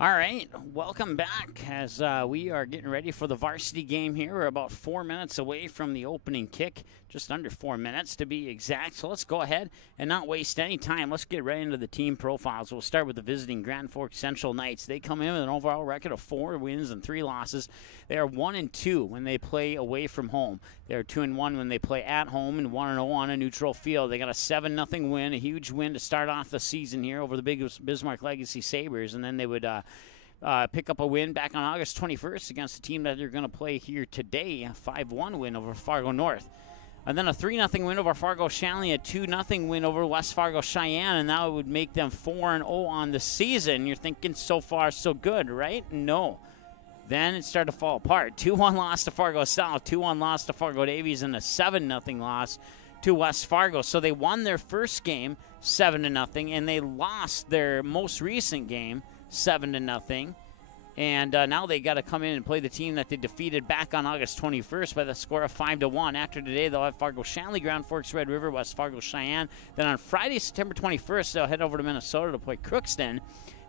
All right, welcome back as we are getting ready for the varsity game here. We're about 4 minutes away from the opening kick, just under 4 minutes to be exact. So let's go ahead and not waste any time. Let's get right into the team profiles. We'll start with the visiting Grand Forks Central Knights. They come in with an overall record of 4 wins and 3 losses. They are 1-2 when they play away from home. They're 2-1 when they play at home and 1-0 on a neutral field. They got a 7-0 win, a huge win to start off the season here over the big Bismarck Legacy Sabres, and then they would pick up a win back on August 21st against the team that they're going to play here today, a 5-1 win over Fargo North. And then a 3-0 win over Fargo Shanley, a 2-0 win over West Fargo Cheyenne, and that would make them 4-0 on the season. You're thinking so far so good, right? No. Then it started to fall apart. 2-1 loss to Fargo South, 2-1 loss to Fargo Davies, and a 7-0 loss to West Fargo. So they won their first game 7-0, and they lost their most recent game 7-0. And now they got to come in and play the team that they defeated back on August 21st by the score of 5-1. After today, they'll have Fargo Shanley, Grand Forks Red River, West Fargo Cheyenne. Then on Friday, September 21st, they'll head over to Minnesota to play Crookston.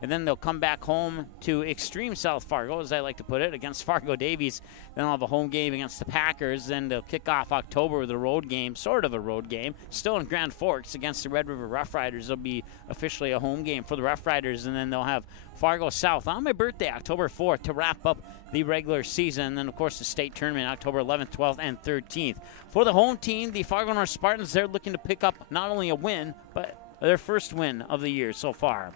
And then they'll come back home to extreme South Fargo, as I like to put it, against Fargo Davies. Then they'll have a home game against the Packers. Then they'll kick off October with a road game, sort of a road game, still in Grand Forks against the Red River Rough Riders. It'll be officially a home game for the Rough Riders. And then they'll have Fargo South on my birthday, October 4th, to wrap up the regular season. And then, of course, the state tournament, October 11th, 12th, and 13th. For the home team, the Fargo North Spartans, they're looking to pick up not only a win, but their first win of the year so far.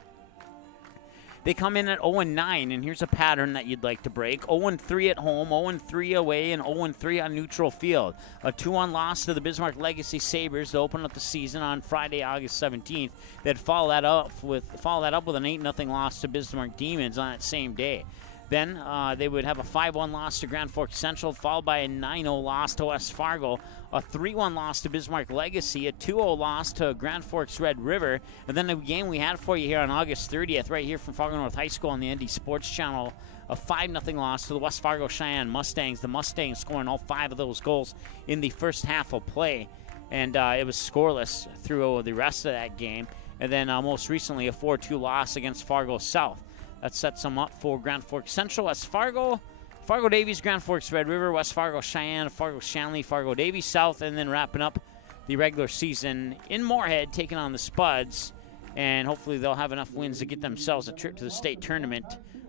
They come in at 0-9, and here's a pattern that you'd like to break. 0-3 at home, 0-3 away, and 0-3 on neutral field. A 2-1 loss to the Bismarck Legacy Sabres to open up the season on Friday, August 17th. They'd follow that up with an 8-0 loss to Bismarck Demons on that same day. Then they would have a 5-1 loss to Grand Forks Central, followed by a 9-0 loss to West Fargo, a 3-1 loss to Bismarck Legacy, a 2-0 loss to Grand Forks Red River, and then the game we had for you here on August 30th, right here from Fargo North High School on the ND Sports Channel, a 5-0 loss to the West Fargo Cheyenne Mustangs. The Mustangs scoring all 5 of those goals in the first half of play, and it was scoreless through the rest of that game. And then most recently, a 4-2 loss against Fargo South. That sets them up for Grand Forks Central, West Fargo, Fargo Davies, Grand Forks Red River, West Fargo Cheyenne, Fargo Shanley, Fargo Davies South, and then wrapping up the regular season in Moorhead, taking on the Spuds. And hopefully they'll have enough wins to get themselves a trip to the state tournament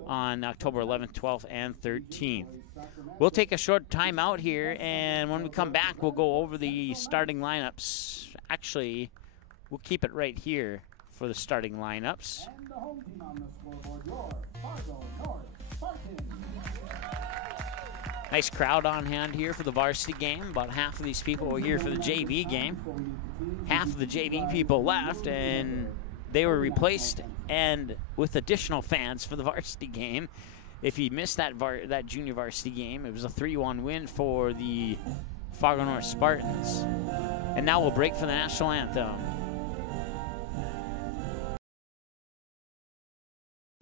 on October 11th, 12th, and 13th. We'll take a short time out here, and when we come back, we'll go over the starting lineups. Actually, we'll keep it right here for the starting lineups. And the home team on the scoreboard, your Fargo North Spartans. Nice crowd on hand here for the varsity game. About half of these people were here for the JV game. Half of the JV people left, and they were replaced and with additional fans for the varsity game. If you missed that junior varsity game, it was a 3-1 win for the Fargo North Spartans. And now we'll break for the national anthem.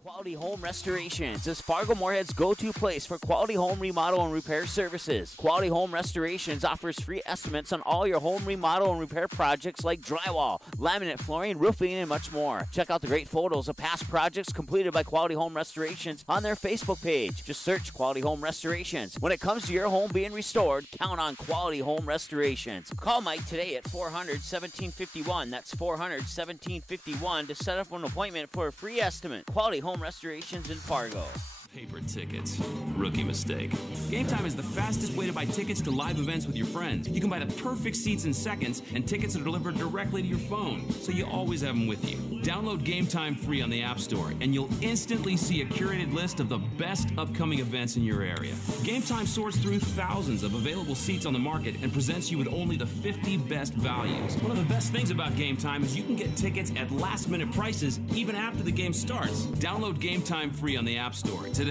Quality Home Restorations is Fargo Moorhead's go-to place for quality home remodel and repair services. Quality Home Restorations offers free estimates on all your home remodel and repair projects like drywall, laminate flooring, roofing, and much more. Check out the great photos of past projects completed by Quality Home Restorations on their Facebook page. Just search Quality Home Restorations. When it comes to your home being restored, count on Quality Home Restorations. Call Mike today at 400-1751. That's 400-1751 to set up an appointment for a free estimate. Quality Home Restorations in Fargo. Paper tickets. Rookie mistake. Game Time is the fastest way to buy tickets to live events with your friends. You can buy the perfect seats in seconds, and tickets are delivered directly to your phone, so you always have them with you. Download Game Time free on the App Store, and you'll instantly see a curated list of the best upcoming events in your area. Game Time sorts through thousands of available seats on the market and presents you with only the 50 best values. One of the best things about Game Time is you can get tickets at last-minute prices even after the game starts. Download Game Time free on the App Store today.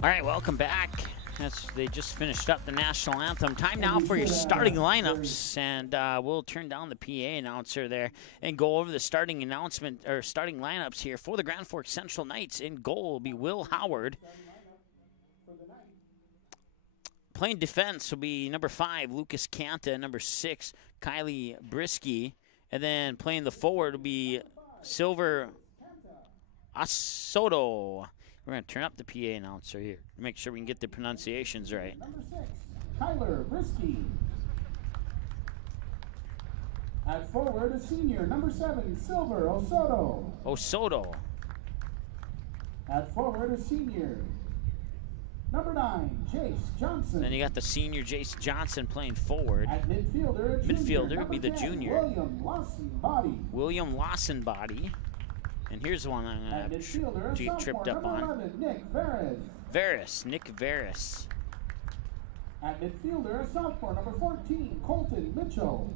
All right, welcome back. They just finished up the national anthem. Time now for your starting lineups, and we'll turn down the PA announcer there and go over the starting lineups here for the Grand Forks Central Knights. In goal will be Will Howard. playing defense will be number 5, Lucas Canta, number 6, Kylie Brisky. And then playing the forward will be Silver Asoto. We're going to turn up the PA announcer here to make sure we can get the pronunciations right. Number 6, Kyler Brisky. At forward, a senior, number 7, Silver Osoto. Osoto. At forward, a senior, number 9, Jace Johnson. Then you got the senior Jace Johnson playing forward. At midfielder, Midfielder would be the number 10, junior. William Lawson Body. William Lawson Body. And here's the one I'm At going midfielder, to get tripped up number on. 11, Nick Veres. Nick Veris. At midfielder, a sophomore, number 14, Colton Mitchell.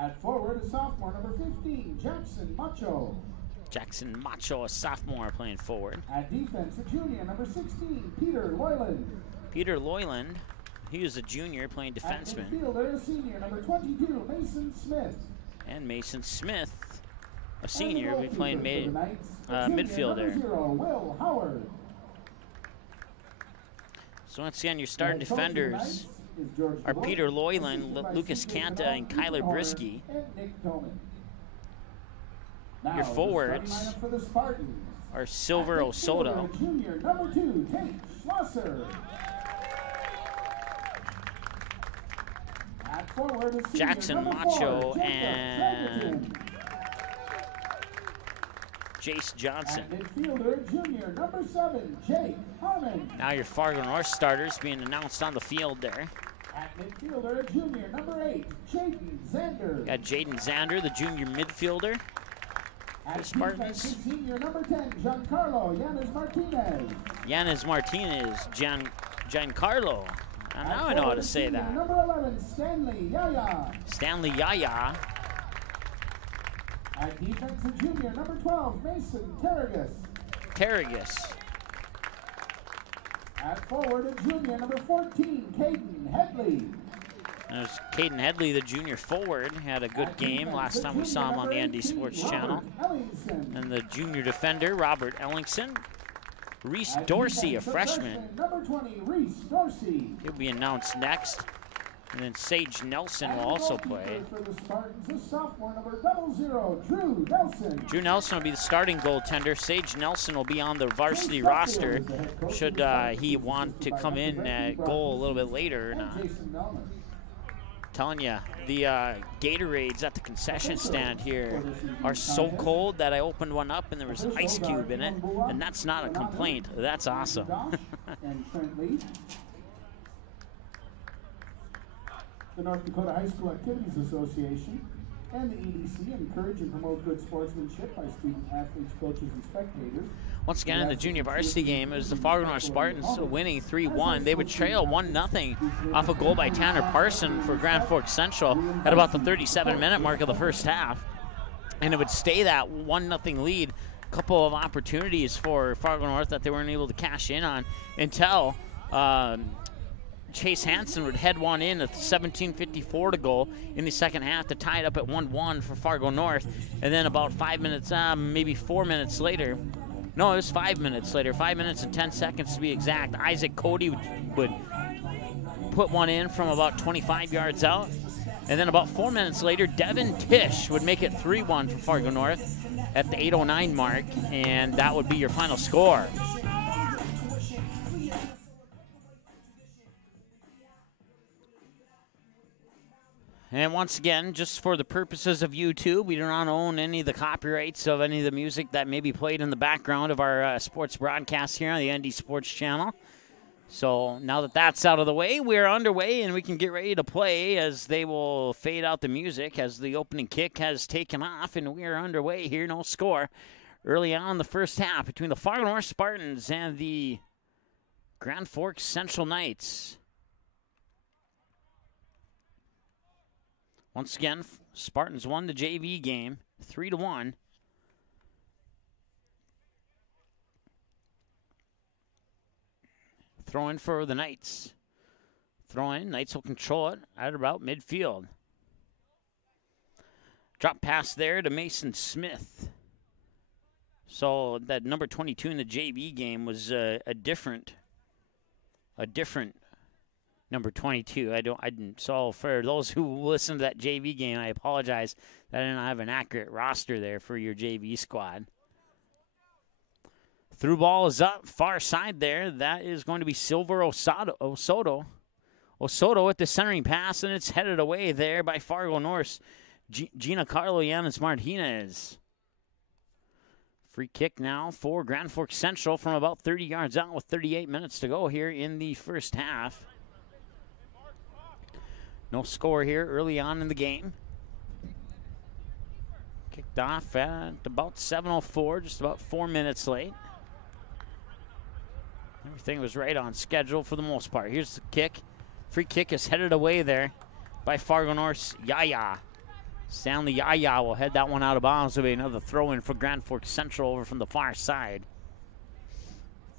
At forward, a sophomore, number 15, Jackson Macho. Jackson Macho, a sophomore, playing forward. At defense, a junior, number 16, Peter Loyland. Peter Loyland, he was a junior playing defenseman. At midfielder, a senior, number 22, Mason Smith. And Mason Smith, a senior, will be playing midfielder. midfielder. Number 0, Will Howard. So once again, your starting And coaching defenders tonight is George are DeBoer, Peter Loyland, assisted by Lucas Stephen Canta, Bernard, and Kyler Ethan Orr, Brisky. and Nick Toman. Now, Your the forwards starting lineup for the Spartans. are Silver At Osoto. midfielder, junior, number 2, Tate Schlosser. At forward, a senior, Jackson number Macho 4, Jacob and Treverton. Jace Johnson. At midfielder, junior, number 7, Jake Harmon. Now your Fargo North starters being announced on the field there. At midfielder, junior, number 8, Jaden Zander. Got Jaden Zander, the junior midfielder. At Spartans. defense, senior, number 10, Giancarlo Yanis Martinez. Yanis Martinez, Giancarlo. Now I know how to say Senior, that. number 11, Stanley Yaya. Stanley Yaya. At defense, a junior, number 12, Mason Terragus. Carragus. At forward, a junior, number 14, Caden Headley. There's Caden Headley, the junior forward, had a good game last time we saw him on the ND Sports Channel. Ellingson. And the junior defender, Robert Ellingson. Reese At Dorsey, a defense, freshman. Number 20, Reese Dorsey. He'll be announced next. And then Sage Nelson will And also goalkeeper play. For the Spartans, a sophomore, number 00, Drew Nelson. Drew Nelson will be the starting goaltender. Sage Nelson will be on the varsity roster should he want to come in at goal a little bit later or And not. Jason Melman. Telling you, the Gatorades at the concession stand here are so cold that I opened one up and there was an ice cube in it, and that's not a complaint. That's awesome. And Trent Lee. The North Dakota High School Activities Association and the EDC encourage and promote good sportsmanship by student athletes, coaches, and spectators. Once again, in the junior varsity game, it was the Fargo North Spartans winning 3-1. They would trail 1-0 off a goal by Tanner Parson for Grand Forks Central at about the 37-minute mark of the first half. And it would stay that 1-0 lead. A couple of opportunities for Fargo North that they weren't able to cash in on until Chase Hansen would head one in at 17:54 to go in the second half to tie it up at 1-1 for Fargo North. And then about 5 minutes, maybe 4 minutes later, no, it was 5 minutes later, 5 minutes and 10 seconds to be exact, Isaac Cody would put one in from about 25 yards out. And then about 4 minutes later, Devin Tisch would make it 3-1 for Fargo North at the 8:09 mark, and that would be your final score. And once again, just for the purposes of YouTube, we do not own any of the copyrights of any of the music that may be played in the background of our sports broadcast here on the ND Sports Channel. So now that that's out of the way, we're underway and we can get ready to play as they will fade out the music as the opening kick has taken off, and we are underway here. No score early on in the first half between the Fargo North Spartans and the Grand Forks Central Knights. Once again, Spartans won the JV game 3-1. Throw in for the Knights. Throw in. Knights will control it at about midfield. Drop pass there to Mason Smith. So that number 22 in the JV game was a different a different number 22. So for those who listen to that JV game, I apologize that I didn't have an accurate roster there for your JV squad. Through ball is up, far side there. That is going to be Silver Osoto. Osoto with the centering pass, and it's headed away there by Fargo North. Gina Carlo Yanis Martinez. Free kick now for Grand Forks Central from about 30 yards out with 38 minutes to go here in the first half. No score here early on in the game. Kicked off at about 7:04, just about 4 minutes late. Everything was right on schedule for the most part. Here's the kick. Free kick is headed away there by Fargo North's Yaya. Stanley Yaya will head that one out of bounds. It'll be another throw-in for Grand Forks Central over from the far side.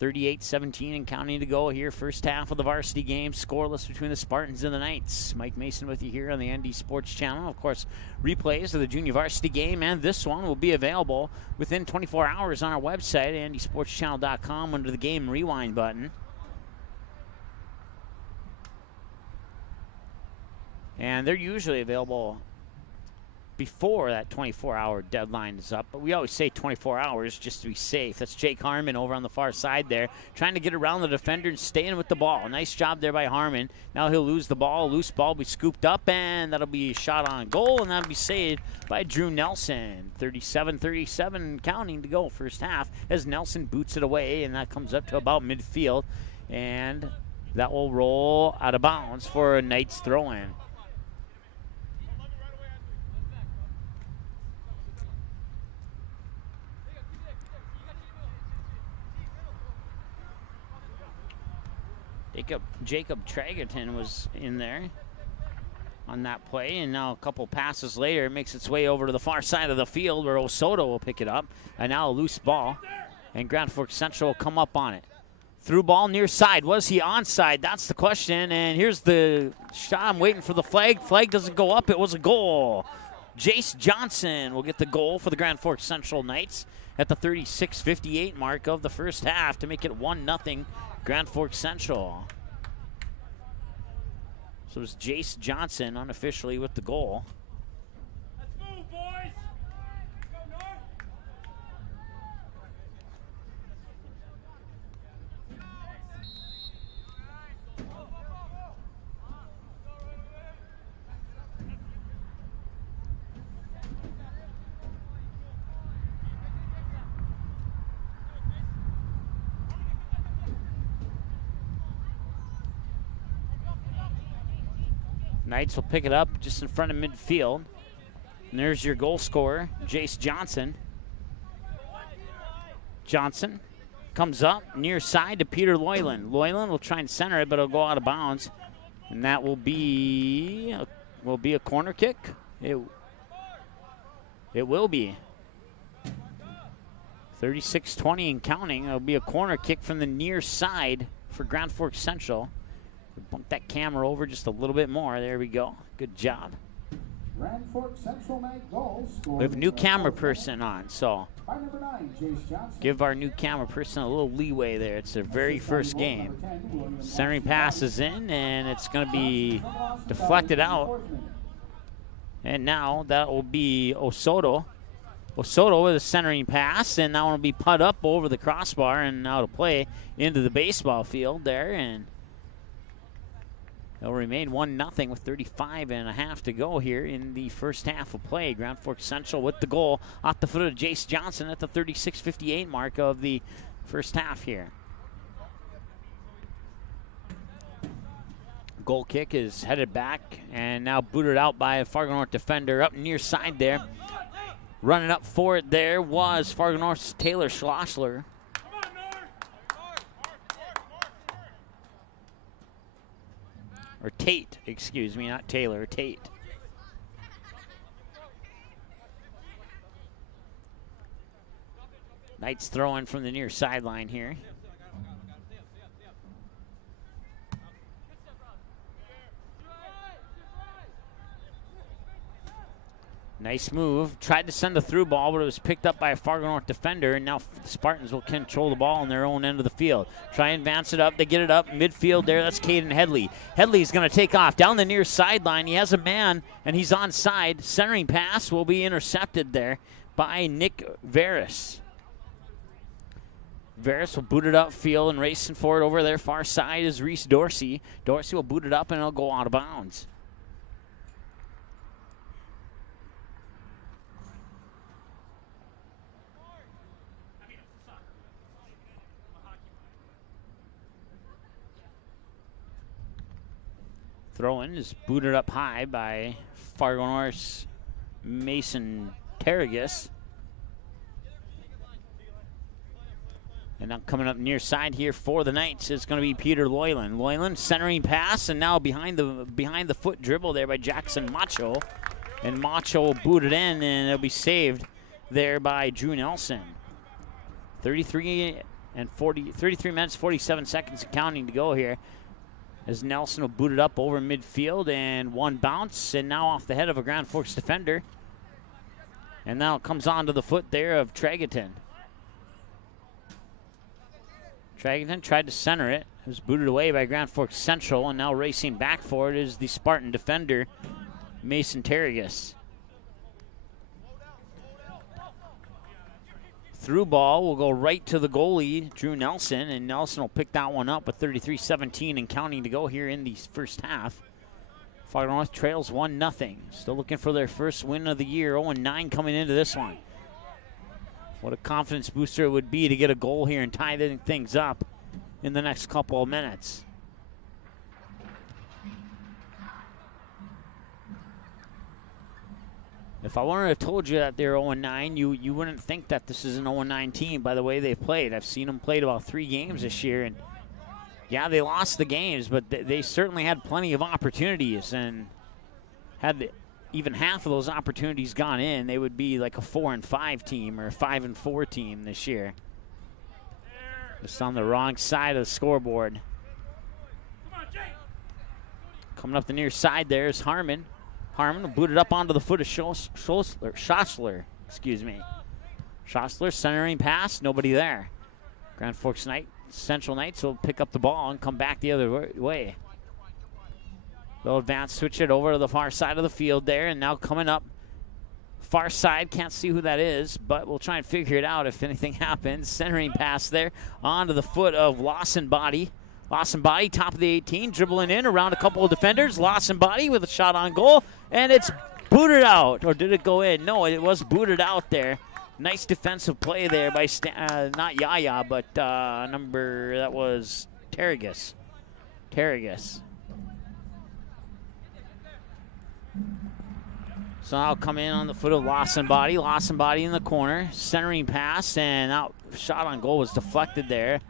38-17 and counting to go here. First half of the varsity game. Scoreless between the Spartans and the Knights. Mike Mason with you here on the ND Sports Channel. Of course, replays of the junior varsity game and this one will be available within 24 hours on our website, ndsportschannel.com, under the Game Rewind button. And they're usually available before that 24-hour deadline is up, but we always say 24 hours just to be safe. That's Jake Harmon over on the far side there, trying to get around the defender and staying with the ball. Nice job there by Harmon. Now he'll lose the ball. Loose ball will be scooped up, and that'll be a shot on goal, and that'll be saved by Drew Nelson. 37-37 counting to go first half as Nelson boots it away, and that comes up to about midfield, and that will roll out of bounds for a Knights throw-in. Jacob Tragerton was in there on that play, and now a couple passes later, it makes its way over to the far side of the field where Osoto will pick it up, and now a loose ball, and Grand Forks Central will come up on it. Through ball near side. Was he onside? That's the question, and here's the shot. I'm waiting for the flag. Flag doesn't go up. It was a goal. Jace Johnson will get the goal for the Grand Forks Central Knights at the 36:58 mark of the first half to make it 1-0 Grand Forks Central. So it was Jace Johnson unofficially with the goal. Let's move, boys. Go North. Knights will pick it up just in front of midfield. And there's your goal scorer, Jace Johnson. Johnson comes up near side to Peter Loyland. Loyland will try and center it, but it'll go out of bounds. And that will be a corner kick. It will be. 36-20 and counting. It'll be a corner kick from the near side for Grand Forks Central. Bump that camera over just a little bit more. There we go. Good job. Grand Forks Central night goal. We have a new camera person on, so by number 9, Jace Johnson. give our new camera person a little leeway there. It's their very first game. Centering pass is in, and it's going to be deflected out. And now that will be Osoto. Osoto with a centering pass, and that one will be put up over the crossbar and now to play into the baseball field there. And it'll remain 1-0 with 35.5 to go here in the first half of play. Grand Forks Central with the goal off the foot of Jace Johnson at the 36:58 mark of the first half here. Goal kick is headed back and now booted out by a Fargo North defender up near side there. Running up for it there was Fargo North's Taylor Schlossler. Or Tate, excuse me, not Taylor, Tate. Knights throwing from the near sideline here. Nice move. Tried to send the through ball, but it was picked up by a Fargo North defender, and now the Spartans will control the ball on their own end of the field. Try and advance it up. They get it up midfield there. That's Caden Headley. Headley's going to take off down the near sideline. He has a man, and he's onside. Centering pass will be intercepted there by Nick Veris. Veris will boot it upfield, and racing for it over there far side is Reese Dorsey. Dorsey will boot it up, and it'll go out of bounds. Throw-in is booted up high by Fargo North's Mason Terragus. And now coming up near side here for the Knights is going to be Peter Loyland. Loyland centering pass, and now behind the foot dribble there by Jackson Macho. And Macho will boot it in, and it'll be saved there by Drew Nelson. 33 minutes, 47 seconds and counting to go here. As Nelson will boot it up over midfield, and one bounce, and now off the head of a Grand Forks defender. And now it comes onto the foot there of Tregaton. Tregaton tried to center it. It was booted away by Grand Forks Central, and now racing back for it is the Spartan defender, Mason Terragus. Through ball will go right to the goalie, Drew Nelson, and Nelson will pick that one up with 33-17 and counting to go here in the first half. Fargo North trails 1-0. Still looking for their first win of the year, 0-9 coming into this one. What a confidence booster it would be to get a goal here and tie things up in the next couple of minutes. If I wanted to have told you that they're 0-9, you wouldn't think that this is an 0-9 team by the way they've played. I've seen them played about 3 games this year, and yeah, they lost the games, but they certainly had plenty of opportunities, and had even half of those opportunities gone in, they would be like a 4-5 team or a 5-4 team this year. Just on the wrong side of the scoreboard. Coming up the near side there is Harmon. Harmon will boot it up onto the foot of Schossler. Schossler centering pass, nobody there. Grand Forks Central Knights will pick up the ball and come back the other way. They'll advance, switch it over to the far side of the field there, and now coming up far side, can't see who that is, but we'll try and figure it out if anything happens. Centering pass there onto the foot of Lawson Body. Lawson Body, top of the 18, dribbling in around a couple of defenders. Lawson Body with a shot on goal, and it's booted out. Or did it go in? No, it was booted out there. Nice defensive play there by, not Yaya, but that was Terragus. So I'll come in on the foot of Lawson Body. Lawson Body in the corner. Centering pass, and out shot on goal was deflected there.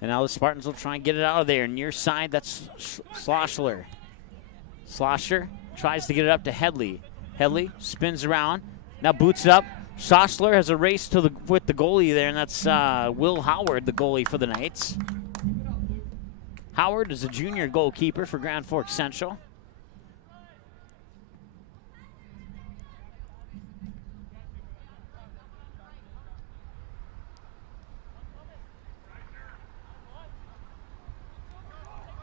And now the Spartans will try and get it out of there. Near side, that's Schlossler. Schlosser tries to get it up to Headley. Headley spins around, now boots it up. Schlossler has a race with the goalie there, and that's Will Howard, the goalie for the Knights. Howard is a junior goalkeeper for Grand Forks Central.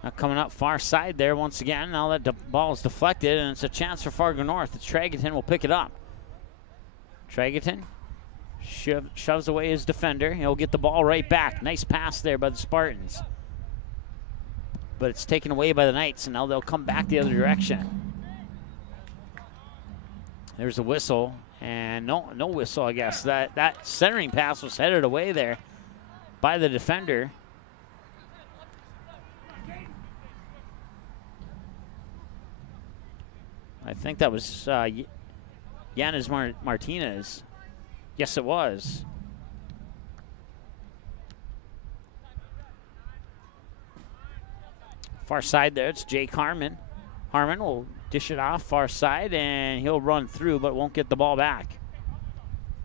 Now coming up far side there once again. Now that the ball is deflected, and it's a chance for Fargo North. Tregaton will pick it up. Tregaton shoves away his defender. He'll get the ball right back. Nice pass there by the Spartans. But it's taken away by the Knights, and now they'll come back the other direction. There's a whistle, and no whistle, I guess. That centering pass was headed away there by the defender. I think that was Yanis Martinez. Yes, it was. Far side there, it's Jake Harmon. Harmon will dish it off far side, and he'll run through, but won't get the ball back.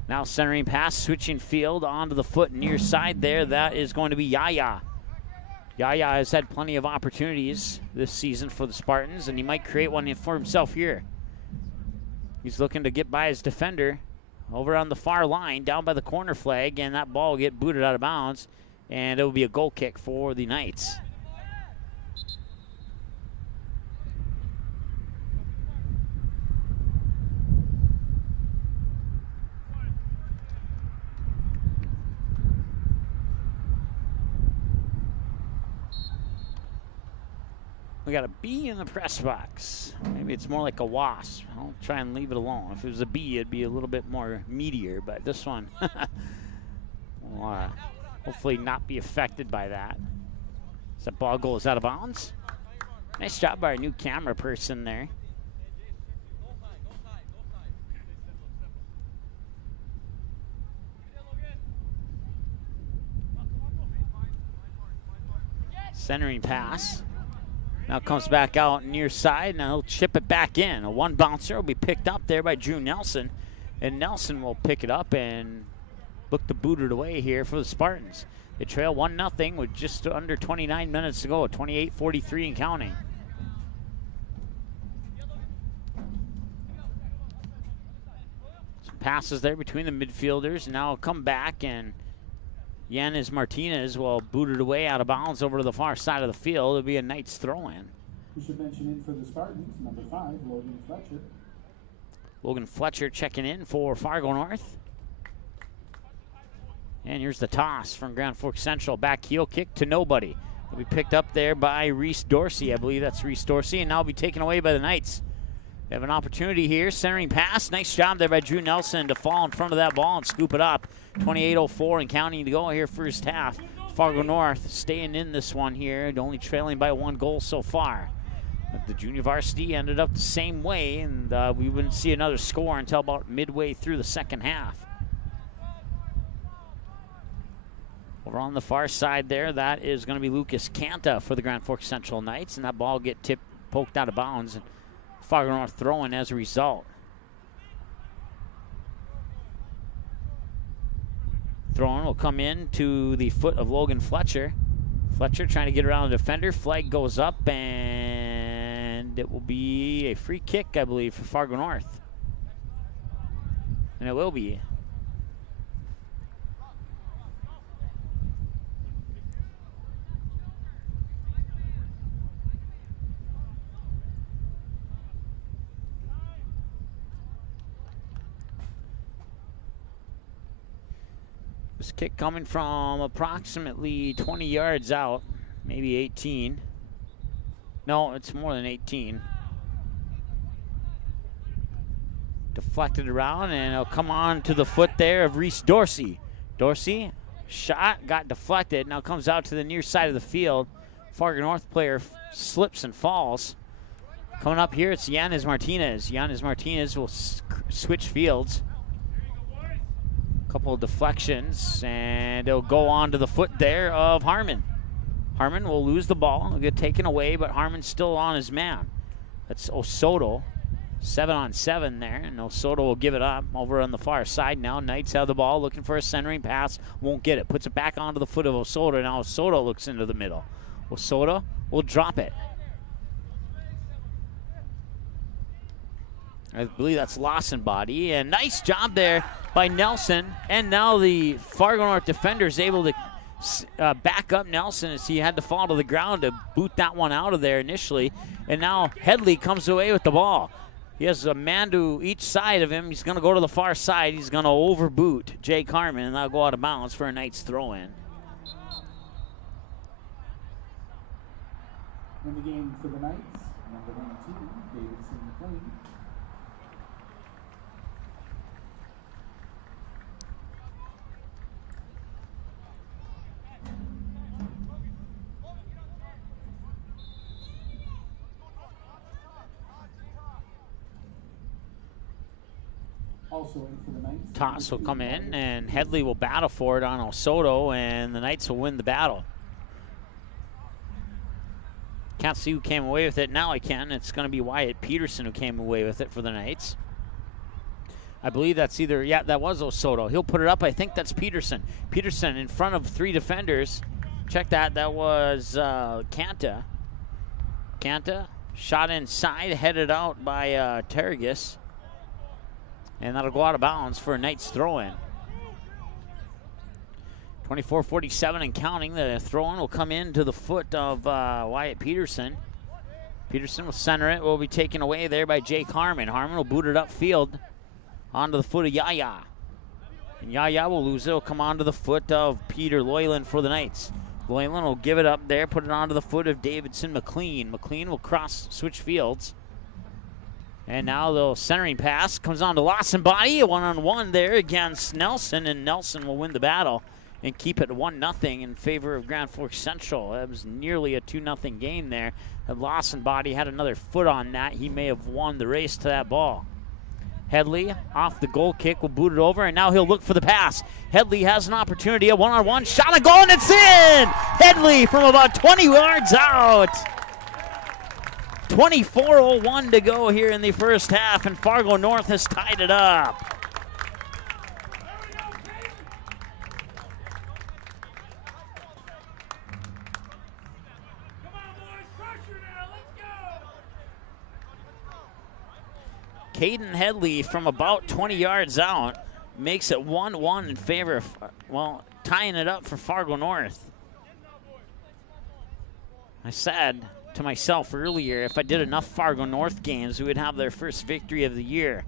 Now centering pass, switching field onto the foot near side there. That is going to be Yaya. Yaya has had plenty of opportunities this season for the Spartans, and he might create one for himself here. He's looking to get by his defender over on the far line, down by the corner flag, and that ball will get booted out of bounds, and it will be a goal kick for the Knights. We got a B in the press box. Maybe it's more like a wasp. I'll try and leave it alone. If it was a B, it'd be a little bit more meatier, but this one will hopefully not be affected by that. As that ball goes out of bounds. Nice job by our new camera person there. Centering pass. Now comes back out near side. Now he'll chip it back in. A one bouncer will be picked up there by Drew Nelson. And Nelson will pick it up and look to boot it away here for the Spartans. They trail 1-0 with just under 29 minutes to go. 28-43 and counting. Some passes there between the midfielders. Now come back, and Yanis Martinez will boot it away out of bounds over to the far side of the field. It'll be a Knights throw-in. We should mention in for the Spartans, number 5, Logan Fletcher. Logan Fletcher checking in for Fargo North. And here's the toss from Grand Forks Central. Back heel kick to nobody. It'll be picked up there by Reese Dorsey. I believe that's Reese Dorsey, and now will be taken away by the Knights. They have an opportunity here. Centering pass. Nice job there by Drew Nelson to fall in front of that ball and scoop it up. 28:04 and counting to go here first half. Fargo North staying in this one here, only trailing by 1 goal so far. But the junior varsity ended up the same way, and we wouldn't see another score until about midway through the second half. Over on the far side there, that is going to be Lucas Canta for the Grand Forks Central Knights, and that ball get poked out of bounds, and Fargo North throwing as a result. Throwing will come in to the foot of Logan Fletcher. Fletcher trying to get around the defender. Flag goes up, and it will be a free kick, I believe, for Fargo North. And it will be. This kick coming from approximately 20 yards out, maybe 18. No, it's more than 18. Deflected around, and it'll come on to the foot there of Reese Dorsey. Dorsey, shot, got deflected, now comes out to the near side of the field. Fargo North player slips and falls. Coming up here, it's Yanis Martinez. Yanis Martinez will switch fields. Couple of deflections, and it'll go on to the foot there of Harmon. Harmon will lose the ball. It'll get taken away, but Harmon's still on his man. That's Osoto. 7-on-7 there, and Osoto will give it up over on the far side now. Knights have the ball, looking for a centering pass. Won't get it. Puts it back onto the foot of Osoto. Now Osoto looks into the middle. Osoto will drop it. I believe that's Lawson body, and nice job there by Nelson. And now the Fargo North defender is able to back up Nelson as he had to fall to the ground to boot that one out of there initially. And now Headley comes away with the ball. He has a man to each side of him. He's going to go to the far side. He's going to overboot Jake Harmon, and that'll go out of bounds for a Knights throw-in. In the game for the Knights, number 19, Davidson McLean. Also in for the Knights. Toss will come in, and Headley will battle for it on Osoto, and the Knights will win the battle. Can't see who came away with it. Now I can. It's going to be Wyatt Peterson who came away with it for the Knights. I believe that's either, yeah, that was Osoto. He'll put it up. I think that's Peterson. Peterson in front of 3 defenders. Check that. That was Kanta. Kanta shot inside, headed out by Tergis. And that'll go out of bounds for a Knights throw-in. 24-47 and counting. The throw-in will come into the foot of Wyatt Peterson. Peterson will center it. Will be taken away there by Jake Harmon. Harmon will boot it upfield onto the foot of Yaya. And Yaya will lose it. It'll come onto the foot of Peter Loyland for the Knights. Loyland will give it up there, put it onto the foot of Davidson McLean. McLean will switch fields. And now the centering pass comes on to Lawson Body. A one-on-one there against Nelson, and Nelson will win the battle and keep it 1-0 in favor of Grand Forks Central. It was nearly a 2-0 game there. Had Lawson Body had another foot on that, he may have won the race to that ball. Headley off the goal kick will boot it over, and now he'll look for the pass. Headley has an opportunity, a one-on-one shot, a goal, and it's in! Headley from about 20 yards out. 24:01 to go here in the first half, and Fargo North has tied it up. Caden Headley from about 20 yards out makes it 1-1 in favor of, well, tying it up for Fargo North. I said to myself earlier, if I did enough Fargo North games, we would have their first victory of the year.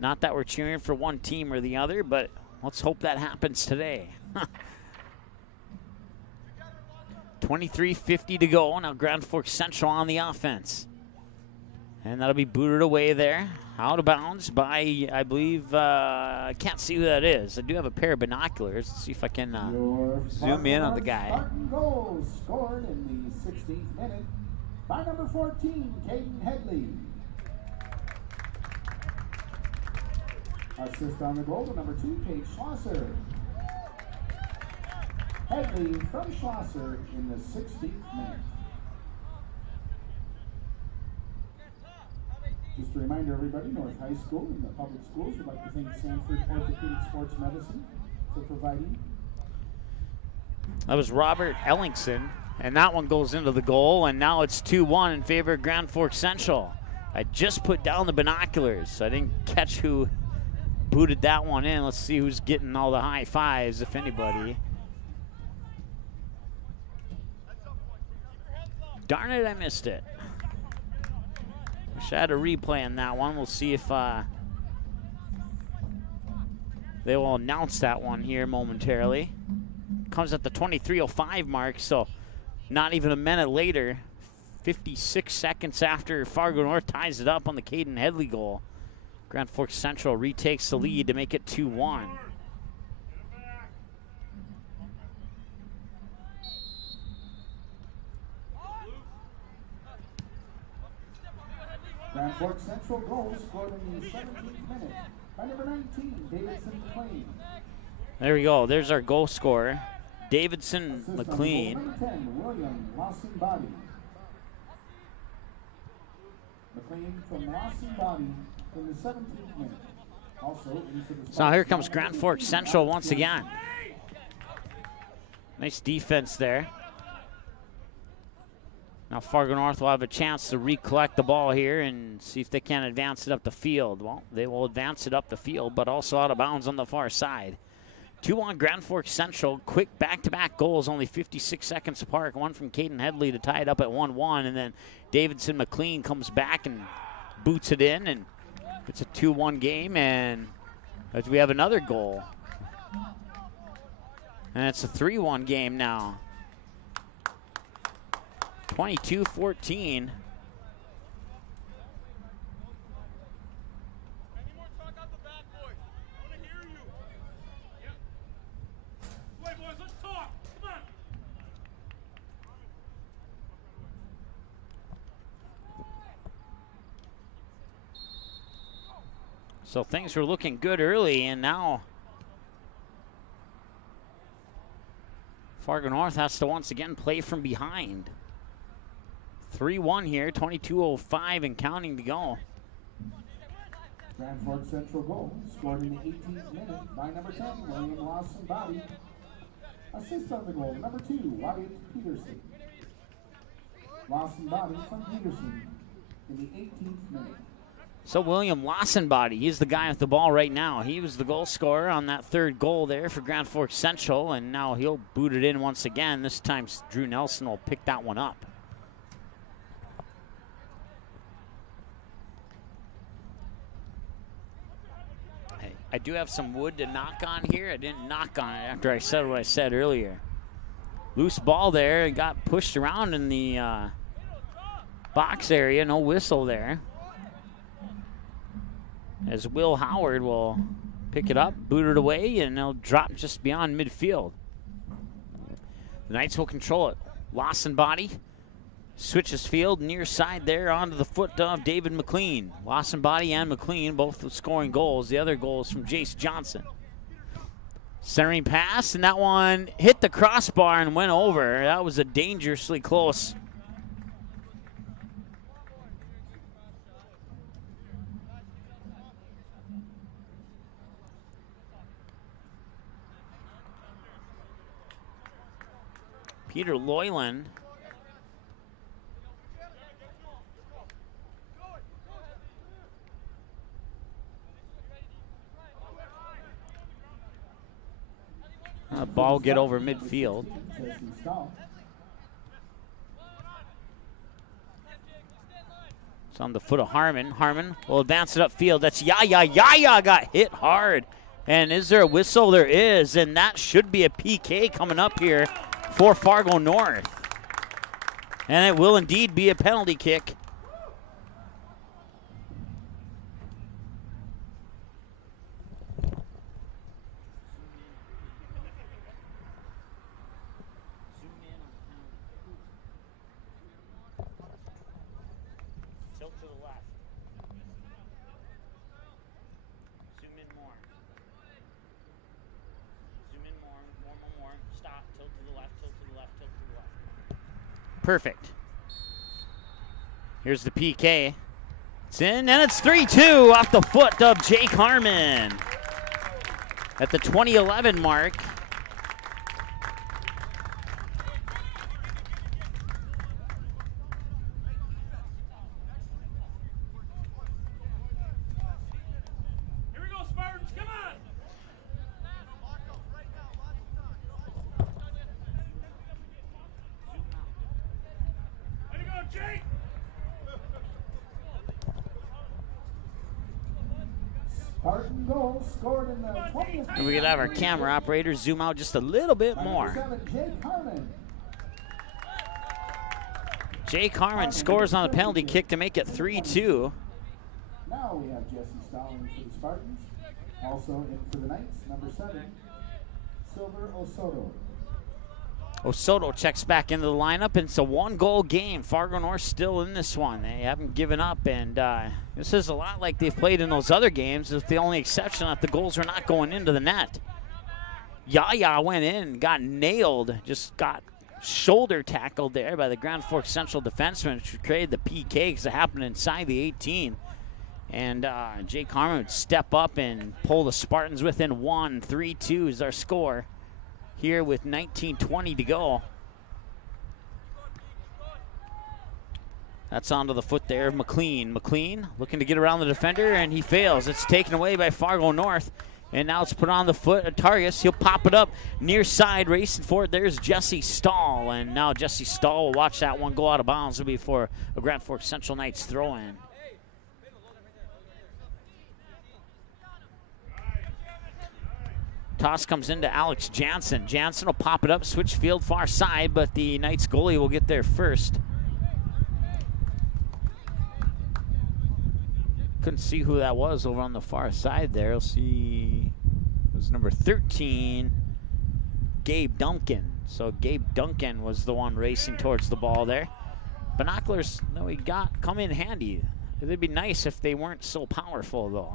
Not that we're cheering for one team or the other, but let's hope that happens today. 23:50 to go. Now Grand Forks Central on the offense. And that'll be booted away there. Out of bounds by, I believe, I can't see who that is. I do have a pair of binoculars. Let's see if I can zoom in on the guy. Spartan goal scored in the 16th minute by number 14, Caden Headley. Assist on the goal to number 2, Kate Schlosser. Headley from Schlosser in the 16th minute. Just a reminder, everybody, North High School and the public schools would like to thank Sanford Orthopedic Sports Medicine for providing. That was Robert Ellingson, and that one goes into the goal, and now it's 2-1 in favor of Grand Forks Central. I just put down the binoculars, so I didn't catch who booted that one in. Let's see who's getting all the high fives, if anybody. Darn it, I missed it. Wish I had a replay on that one. We'll see if they will announce that one here momentarily. Comes at the 23:05 mark, so not even a minute later, 56 seconds after Fargo North ties it up on the Caden Headley goal. Grand Forks Central retakes the lead to make it 2-1. Grand Forks Central goal scored in the 17th minute by number 19, Davidson McLean. There we go. There's our goal scorer, Davidson Assist McLean. on goal, number 10, William Lawson Body. McLean from Lawson Body in the 17th minute. Also into the So here comes Grand Forks Central once again. Nice defense there. Now Fargo North will have a chance to recollect the ball here and see if they can advance it up the field. Well, they will advance it up the field, but also out of bounds on the far side. 2-1 Grand Forks Central. Quick back-to-back goals, only 56 seconds apart. One from Caden Headley to tie it up at 1-1, and then Davidson McLean comes back and boots it in, and it's a 2-1 game, and we have another goal. And it's a 3-1 game now. 22-14. So things were looking good early, and now Fargo North has to once again play from behind. 3-1 here, 22:05 and counting to go. Grand Forks Central goal scored in the 18th minute by number 10, William Lawson Body. Assist on the goal, number 2, Wyatt Peterson. Lawson Body from Peterson in the 18th minute. So William Lawsonbody, he's the guy with the ball right now. He was the goal scorer on that third goal there for Grand Forks Central, and now he'll boot it in once again. This time Drew Nelson will pick that one up. Hey, I do have some wood to knock on here. I didn't knock on it after I said what I said earlier. Loose ball there, and got pushed around in the box area. No whistle there. As Will Howard will pick it up, boot it away, and they'll drop just beyond midfield. The Knights will control it. Lawsonbody switches field near side there onto the foot of David McLean. Lawsonbody and McLean both scoring goals. The other goal is from Jace Johnson. Centering pass, and that one hit the crossbar and went over. That was a dangerously close. Peter Loyland ball get over midfield. It's on the foot of Harmon. Harmon will advance it upfield. That's Yaya. Yaya got hit hard. And is there a whistle? There is, and that should be a PK coming up here for Fargo North. And it will indeed be a penalty kick. Tilt to the left. Zoom in more. Zoom in more. Stop. Tilt to the left, tilt to the left, tilt to the left. Perfect. Here's the PK. It's in, and it's 3-2 off the foot of Jake Harmon. At the 2011 mark. Here we go, Spartans, come on! Way to go, Jake! Spartan goal scored in the 20th. And we could have our camera operator zoom out just a little bit more. Jake Harmon. Jake Harmon scores on the penalty kick to make it 3-2. Now we have Jesse Stallings for the Spartans. Also in for the Knights, number 7, Silver Osoto. Osoto checks back into the lineup, and it's a one-goal game. Fargo North still in this one. They haven't given up, and this is a lot like they've played in those other games, with the only exception that the goals are not going into the net. Yaya went in, got nailed, just got shoulder tackled there by the Grand Forks Central defenseman, which created the PK because it happened inside the 18. And Jake Harmon would step up and pull the Spartans within one. 3-2 is our score here with 19:20 to go. That's onto the foot there of McLean. McLean looking to get around the defender, and he fails. It's taken away by Fargo North. And now it's put on the foot of Targus. He'll pop it up near side, racing for it. There's Jesse Stahl. And now Jesse Stahl will watch that one go out of bounds. It'll be for a Grand Forks Central Knights throw-in. Toss comes into Alex Jansen. Jansen will pop it up, switch field far side, but the Knights goalie will get there first. Couldn't see who that was over on the far side there. You'll see it was number 13, Gabe Duncan. So Gabe Duncan was the one racing towards the ball there. Binoculars, no, he got come in handy. It'd be nice if they weren't so powerful, though.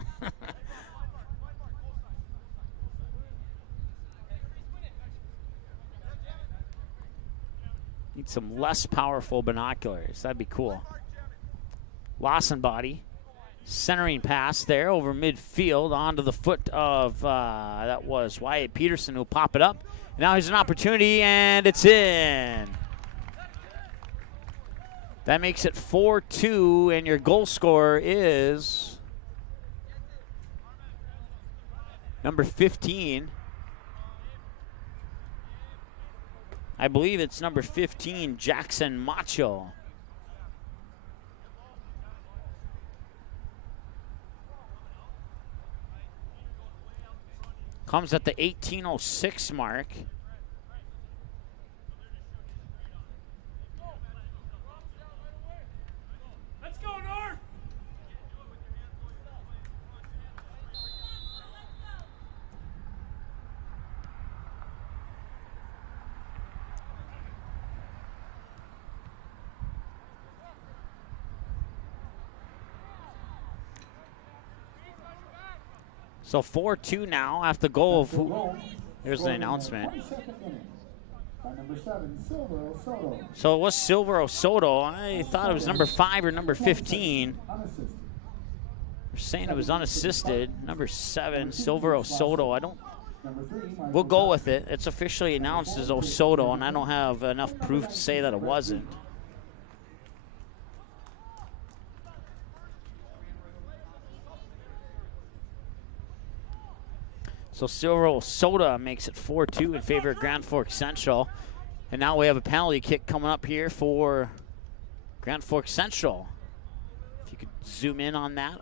Need some less powerful binoculars. That'd be cool. Lawsonbody. Centering pass there over midfield onto the foot of, that was Wyatt Peterson, who'll pop it up. Now here's an opportunity, and it's in. That makes it 4-2, and your goal scorer is number 15. I believe it's number 15, Jackson Macho. Comes at the 18:06 mark. Let's go, North! So 4-2 now after the goal of here's the announcement. So it was Silver Osoto. I thought it was number 5 or number 15. They're saying it was unassisted. Number 7, Silver Osoto. We'll go with it. It's officially announced as Osoto, and I don't have enough proof to say that it wasn't. So Silver Osoto makes it 4-2 in favor of Grand Forks Central. And now we have a penalty kick coming up here for Grand Forks Central. If you could zoom in on that.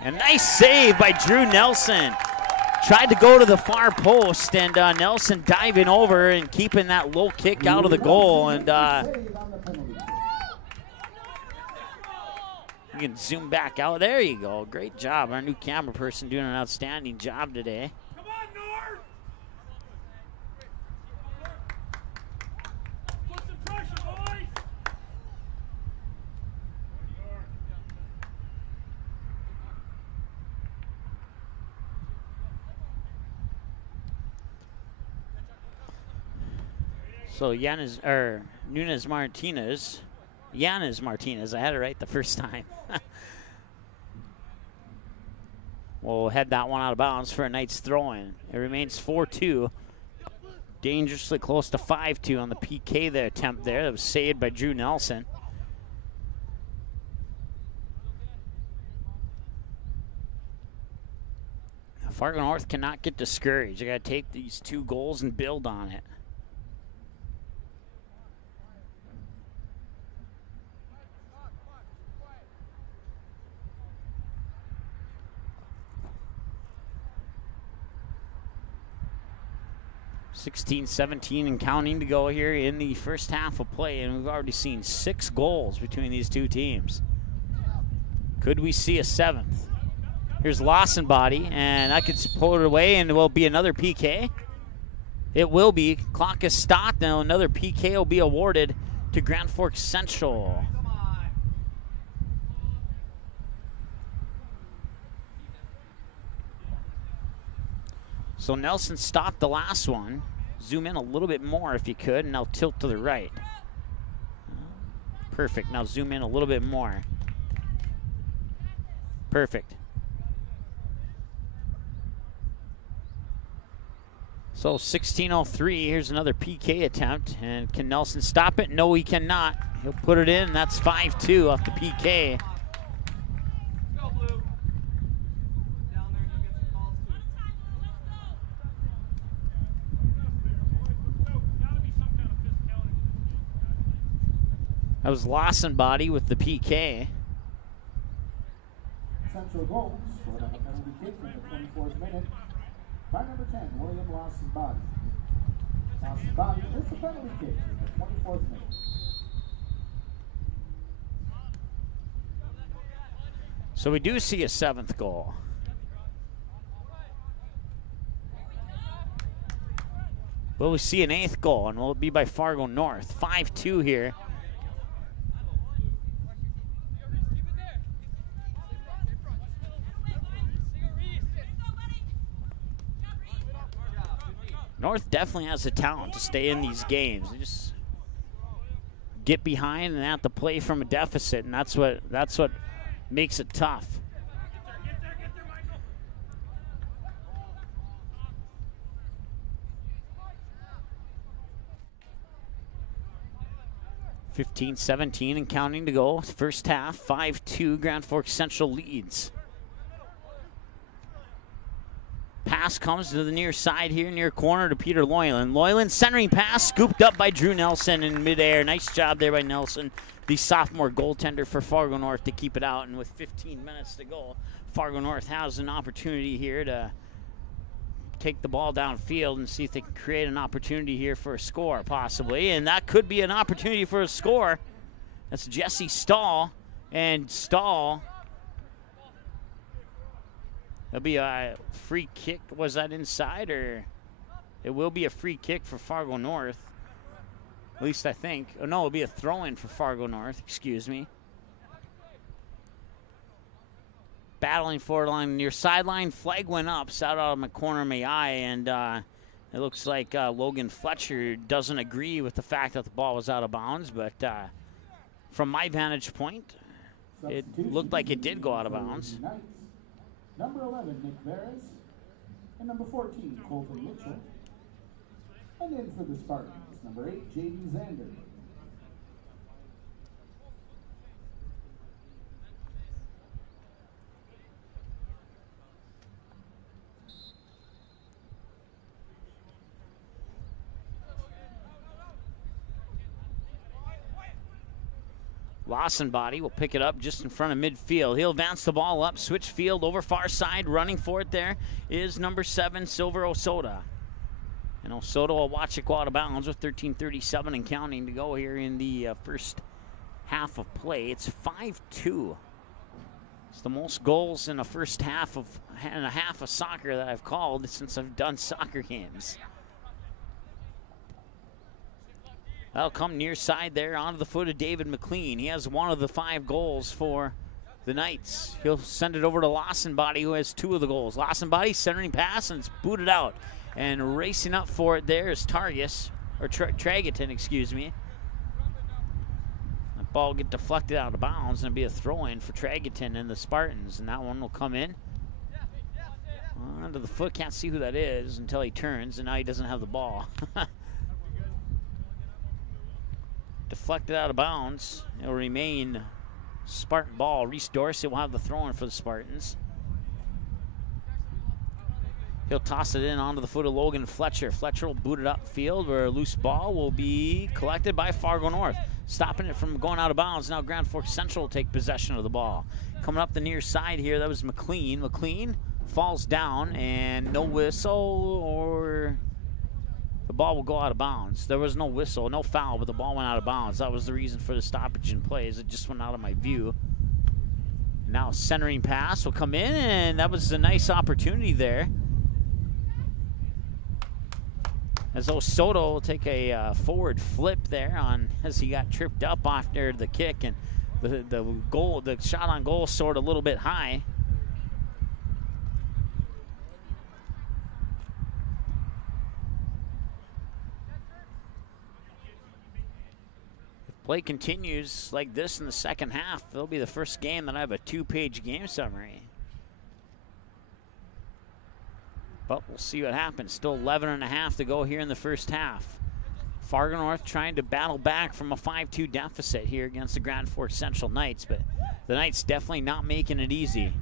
A nice save by Drew Nelson. Tried to go to the far post, and Nelson diving over and keeping that low kick out of the goal. And you can zoom back out. There you go. Great job. Our new camera person doing an outstanding job today. Come on, North! Put some pressure, boys! So Yanez Martinez. I had it right the first time. We'll head that one out of bounds for a Knights throw-in. It remains 4-2. Dangerously close to 5-2 on the PK attempt there. That was saved by Drew Nelson. Fargo North cannot get discouraged. They got to take these 2 goals and build on it. (16-17) and counting to go here in the first half of play, and we've already seen 6 goals between these 2 teams. Could we see a 7th? Here's Lawson body, and that could pull it away, and it will be another PK. It will be. Clock is stopped. Now another PK will be awarded to Grand Forks Central. So Nelson stopped the last one. Zoom in a little bit more if you could, and now tilt to the right. Perfect. Now zoom in a little bit more. Perfect. So 16:03, here's another PK attempt, and can Nelson stop it? No, he cannot. He'll put it in. That's 5-2 off the PK. That was Lawson body with the PK. Central goal scored on a penalty kick in the 24th minute by number 10, William Lawson body. Lawson body with the penalty kick in the 24th minute. So we do see a 7th goal. Will we see an 8th goal, and will it be by Fargo North? 5-2 here. North definitely has the talent to stay in these games. They just get behind and have to play from a deficit, and that's what makes it tough. 15-17 and counting to go. First half, 5-2, Grand Forks Central leads. Pass comes to the near side here, near corner to Peter Loyland. Loyland centering pass, scooped up by Drew Nelson in midair. Nice job there by Nelson, the sophomore goaltender for Fargo North, to keep it out. And with 15 minutes to go, Fargo North has an opportunity here to take the ball downfield and see if they can create an opportunity here for a score, possibly. And that could be an opportunity for a score. That's Jesse Stahl. And Stahl, it'll be a free kick. Was that inside, or it will be a free kick for Fargo North? At least I think. Oh, no, it'll be a throw-in for Fargo North. Excuse me. Battling for it along the near sideline. Flag went up. Out of my corner of my eye, and it looks like Logan Fletcher doesn't agree with the fact that the ball was out of bounds. But from my vantage point, it looked like it did go out of bounds. Number 11, Nick Veras, and number 14, Colton Mitchell. And in for the Spartans, number 8, Jaden Zander. Lawsonbody will pick it up just in front of midfield. He'll advance the ball up, switch field over far side. Running for it there is number 7, Silver Osoda. And Osoda will watch it go out of bounds with 13:37 and counting to go here in the first half of play. It's 5-2. It's the most goals in a first half of soccer that I've called since I've done soccer games. That'll come near side there onto the foot of David McLean. He has one of the 5 goals for the Knights. He'll send it over to Lawsonbody, who has 2 of the goals. Lawsonbody centering pass, and it's booted out. And racing up for it there is Targus, or Tragiton, excuse me. That ball will get deflected out of bounds and be a throw-in for Tragiton and the Spartans. And that one will come in. Onto the foot, can't see who that is until he turns, and now he doesn't have the ball. Deflected out of bounds. It'll remain Spartan ball. Reese Dorsey will have the throw-in for the Spartans. He'll toss it in onto the foot of Logan Fletcher. Fletcher will boot it upfield, where a loose ball will be collected by Fargo North, stopping it from going out of bounds. Now Grand Forks Central will take possession of the ball. Coming up the near side here, that was McLean. McLean falls down, and no whistle, or the ball will go out of bounds. There was no whistle, no foul, but the ball went out of bounds. That was the reason for the stoppage in play, as it just went out of my view. Now centering pass will come in, and that was a nice opportunity there, as Osoto will take a forward flip there on as he got tripped up after the kick, and the shot on goal soared a little bit high. Play continues like this in the second half. It'll be the first game that I have a 2-page game summary. But we'll see what happens. Still 11.5 to go here in the first half. Fargo North trying to battle back from a 5-2 deficit here against the Grand Forks Central Knights, but the Knights definitely not making it easy.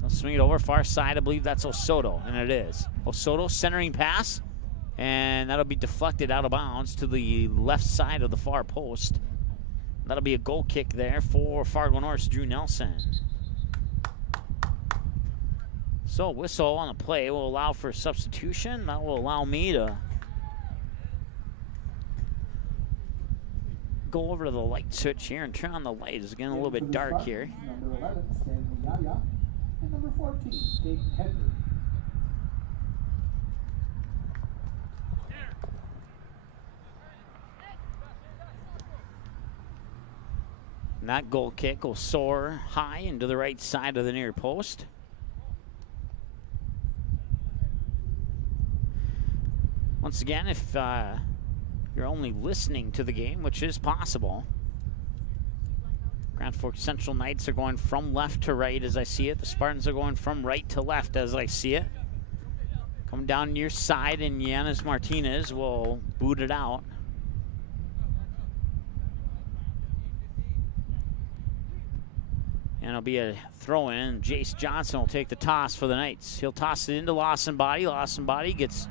They'll swing it over far side. I believe that's Osoto, and it is. Osoto centering pass. And that'll be deflected out of bounds to the left side of the far post. That'll be a goal kick there for Fargo North's Drew Nelson. So whistle on the play will allow for substitution. That will allow me to go over to the light switch here and turn on the light. It's getting a little bit dark here. Number 11, Stanley Yaya, and number 14, Dayton Henry. And that goal kick will soar high into the right side of the near post. Once again, if you're only listening to the game, which is possible, Grand Forks Central Knights are going from left to right as I see it. The Spartans are going from right to left as I see it. Coming down near side, and Yanis Martinez will boot it out. And it'll be a throw in. Jace Johnson will take the toss for the Knights. He'll toss it into Lawson Body. Lawson Body gets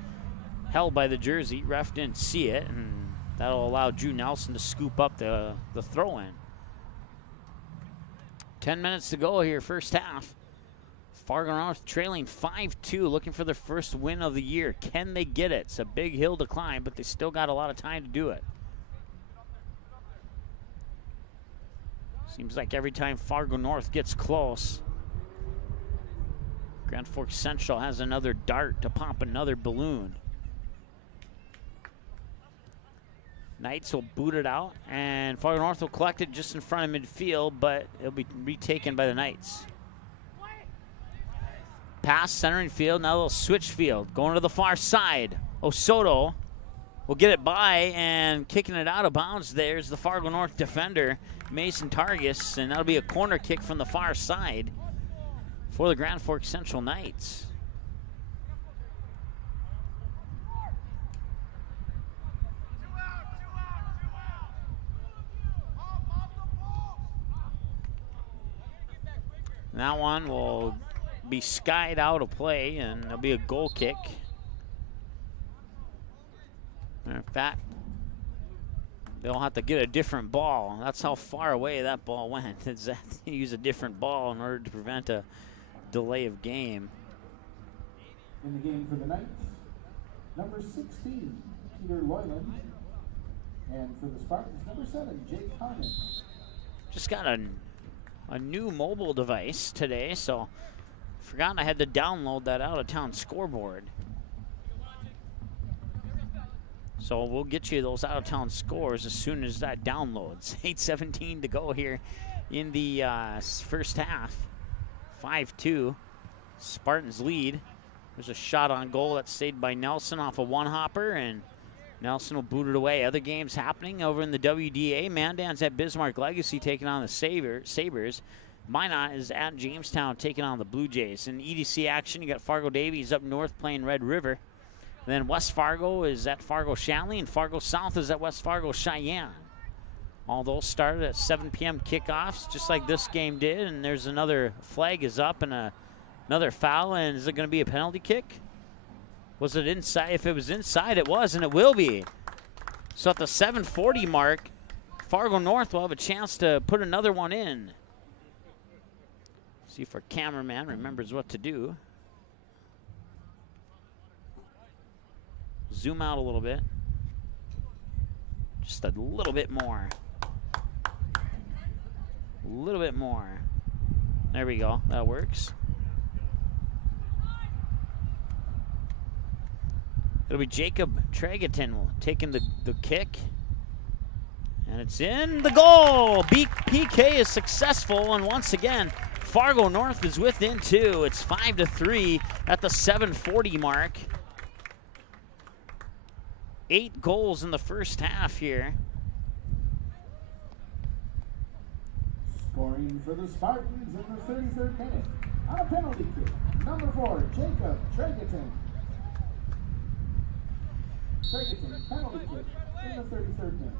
held by the jersey. Ref didn't see it, and that'll allow Drew Nelson to scoop up the throw in. 10 minutes to go here, first half. Fargo North trailing 5-2, looking for their first win of the year. Can they get it? It's a big hill to climb, but they still got a lot of time to do it. Seems like every time Fargo North gets close, Grand Forks Central has another dart to pop another balloon. Knights will boot it out, and Fargo North will collect it just in front of midfield, but it'll be retaken by the Knights. Pass, centering field, now they'll switch field. Going to the far side. Osoto will get it by, and kicking it out of bounds there's the Fargo North defender, Mason Targus, and that'll be a corner kick from the far side for the Grand Forks Central Knights. And that one will be skied out of play, and it'll be a goal kick. In fact, they'll have to get a different ball. That's how far away that ball went. Is that they use a different ball in order to prevent a delay of game. In the game for the Knights, number 16, Peter Loyland. And for the Spartans, number 7, Jake Harmon. Just got a new mobile device today, so forgot I had to download that out-of-town scoreboard. So we'll get you those out-of-town scores as soon as that downloads. 8:17 to go here in the first half. 5-2, Spartans lead. There's a shot on goal that stayed by Nelson off a one-hopper, and Nelson will boot it away. Other games happening over in the WDA. Mandan's at Bismarck Legacy taking on the Sabres. Minot is at Jamestown taking on the Blue Jays. In EDC action, you got Fargo Davies up north playing Red River. And then West Fargo is at Fargo Shanley, and Fargo South is at West Fargo Cheyenne. All those started at 7 p.m. kickoffs, just like this game did. And there's another flag is up and another foul. And is it going to be a penalty kick? Was it inside? If it was inside, it was, and it will be. So at the 7:40 mark, Fargo North will have a chance to put another one in. See if our cameraman remembers what to do. Zoom out a little bit. Just a little bit more. A little bit more. There we go. That works. It'll be Jacob Tregaton taking the kick. And it's in the goal. PK is successful, and once again, Fargo North is within 2. It's 5-3 at the 7:40 mark. 8 goals in the first half here. Scoring for the Spartans in the 33rd minute. On a penalty kick, number 4, Jacob Tregaton. Tregaton, penalty kick in the 33rd minute.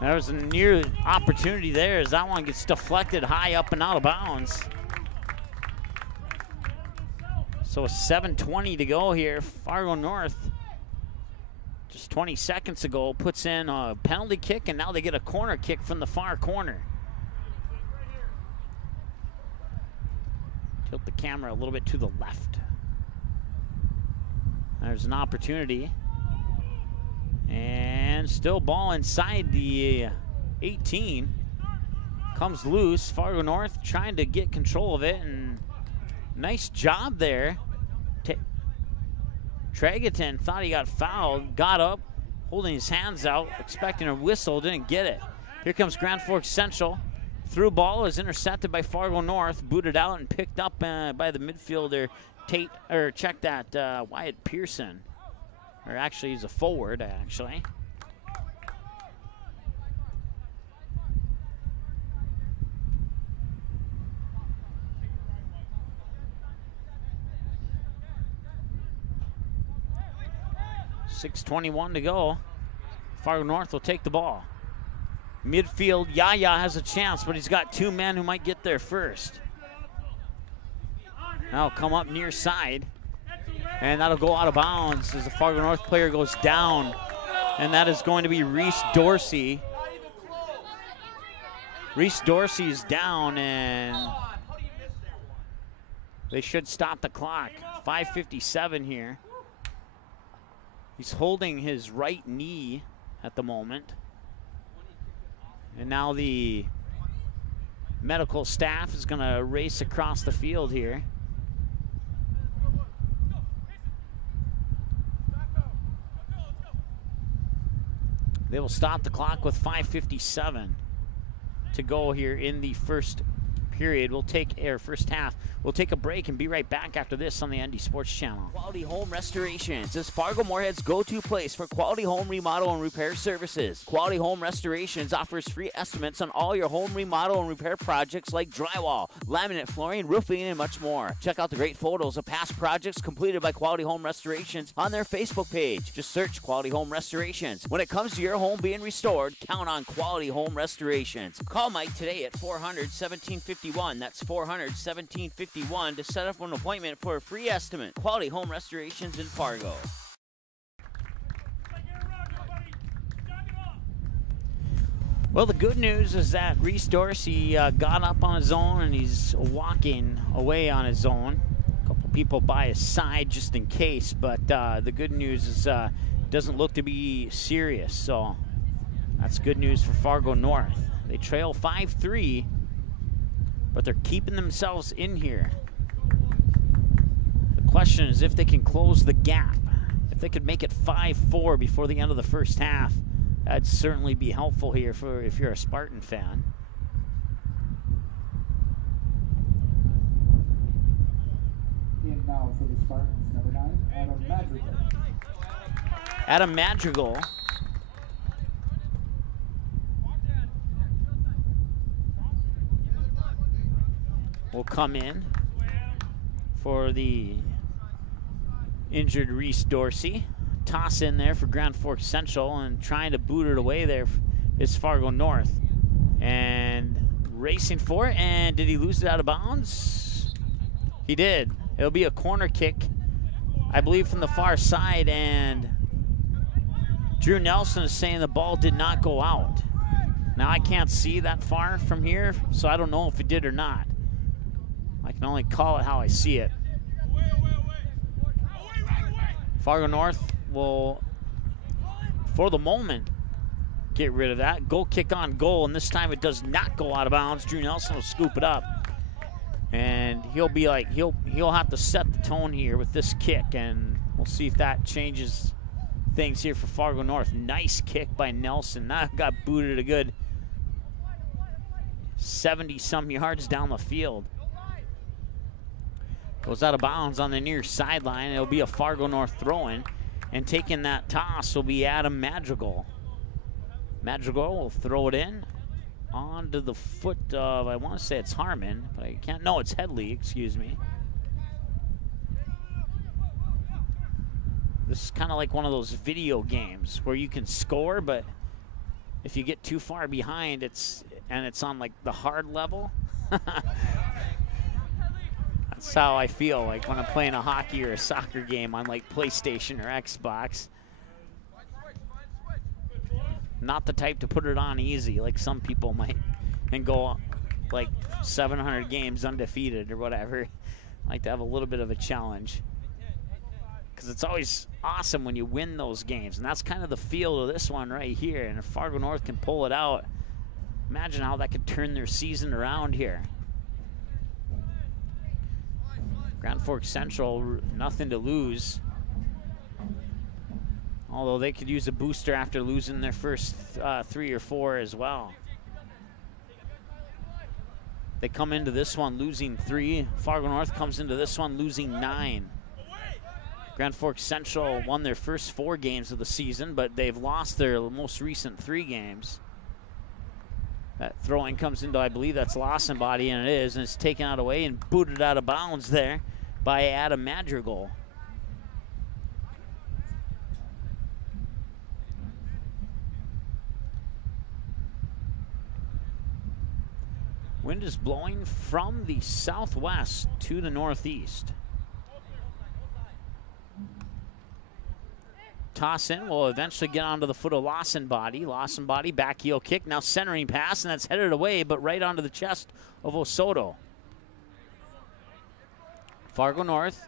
There was a near opportunity there as that one gets deflected high up and out of bounds. So 7:20 to go here. Fargo North, just 20 seconds ago, puts in a penalty kick, and now they get a corner kick from the far corner. Tilt the camera a little bit to the left. There's an opportunity. And still ball inside the 18. Comes loose. Fargo North trying to get control of it, and nice job there. Tregaton thought he got fouled, got up, holding his hands out, expecting a whistle, didn't get it. Here comes Grand Forks Central. Through ball is intercepted by Fargo North, booted out and picked up by the midfielder, Wyatt Pearson. Or actually, he's a forward, actually. .6:21 to go. Fargo North will take the ball. Midfield, Yaya has a chance, but he's got two men who might get there first. Now come up near side, and that'll go out of bounds as the Fargo North player goes down, and that is going to be Reese Dorsey. Reese Dorsey's down, and they should stop the clock. 5:57 here. He's holding his right knee at the moment. And now the medical staff is going to race across the field here. They will stop the clock with 5:57 to go here in the first period. We'll take first half. We'll take a break and be right back after this on the ND Sports Channel. Quality Home Restorations is Fargo Moorhead's go-to place for quality home remodel and repair services. Quality Home Restorations offers free estimates on all your home remodel and repair projects like drywall, laminate flooring, roofing, and much more. Check out the great photos of past projects completed by Quality Home Restorations on their Facebook page. Just search Quality Home Restorations. When it comes to your home being restored, count on Quality Home Restorations. Call Mike today at 400-1751. That's 400-1751 to set up an appointment for a free estimate. Quality Home Restorations in Fargo. Well, the good news is that Reese Dorsey got up on his own, and he's walking away on his own. A couple people by his side just in case, but the good news is it doesn't look to be serious, so that's good news for Fargo North. They trail 5-3, but they're keeping themselves in here. The question is if they can close the gap. If they could make it 5-4 before the end of the first half, that'd certainly be helpful here for if you're a Spartan fan. In now for the Spartans, number 9, Adam Madrigal. Adam Madrigal will come in for the injured Reese Dorsey. Toss in there for Grand Forks Central, and trying to boot it away there is Fargo North. And racing for it, and did he lose it out of bounds? He did. It'll be a corner kick, I believe, from the far side, and Drew Nelson is saying the ball did not go out. Now, I can't see that far from here, so I don't know if it did or not. I can only call it how I see it. Fargo North will, for the moment, get rid of that. Goal kick on goal, and this time it does not go out of bounds. Drew Nelson will scoop it up. And he'll be like, he'll have to set the tone here with this kick, and we'll see if that changes things here for Fargo North. Nice kick by Nelson. Now got booted a good 70-some yards down the field. Goes out of bounds on the near sideline. It'll be a Fargo North throw-in. And taking that toss will be Adam Madrigal. Madrigal will throw it in onto the foot of, I want to say it's Harmon, but I can't. No, it's Headley, excuse me. This is kind of like one of those video games where you can score, but if you get too far behind, it's on like the hard level. That's how I feel like when I'm playing a hockey or a soccer game on like PlayStation or Xbox. Not the type to put it on easy like some people might and go like 700 games undefeated or whatever. I like to have a little bit of a challenge, because it's always awesome when you win those games, and that's kind of the feel of this one right here. And if Fargo North can pull it out, imagine how that could turn their season around here. Grand Forks Central, nothing to lose. Although they could use a booster after losing their first 3 or 4 as well. They come into this one losing 3. Fargo North comes into this one losing 9. Grand Forks Central won their first 4 games of the season, but they've lost their most recent 3 games. That throwing comes into, I believe that's Lawsonbody, and it is, and it's taken out away and booted out of bounds there by Adam Madrigal. Wind is blowing from the southwest to the northeast. Toss in will eventually get onto the foot of Lawson Body, back heel kick, now centering pass, and that's headed away, but right onto the chest of Osoto. Fargo North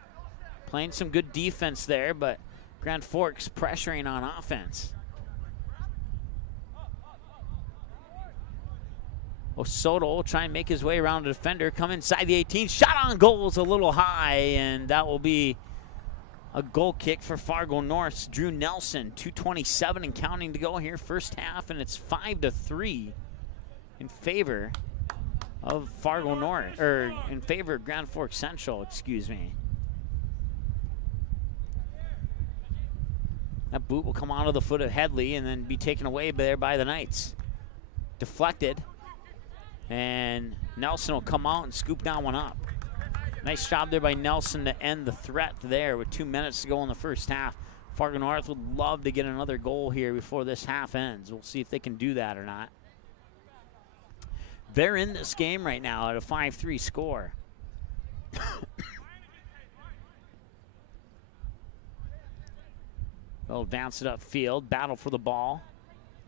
playing some good defense there, but Grand Forks pressuring on offense. Osoto will try and make his way around the defender, come inside the 18, shot on goal is a little high, and that will be a goal kick for Fargo North's Drew Nelson. 2:27 and counting to go here, first half, and it's 5-3 in favor of Fargo North, or in favor of Grand Forks Central, excuse me. That boot will come onto the foot of Headley and then be taken away there by the Knights. Deflected, and Nelson will come out and scoop that one up. Nice job there by Nelson to end the threat there with 2 minutes to go in the first half. Fargo North would love to get another goal here before this half ends. We'll see if they can do that or not. They're in this game right now at a 5-3 score. They'll advance it upfield, battle for the ball.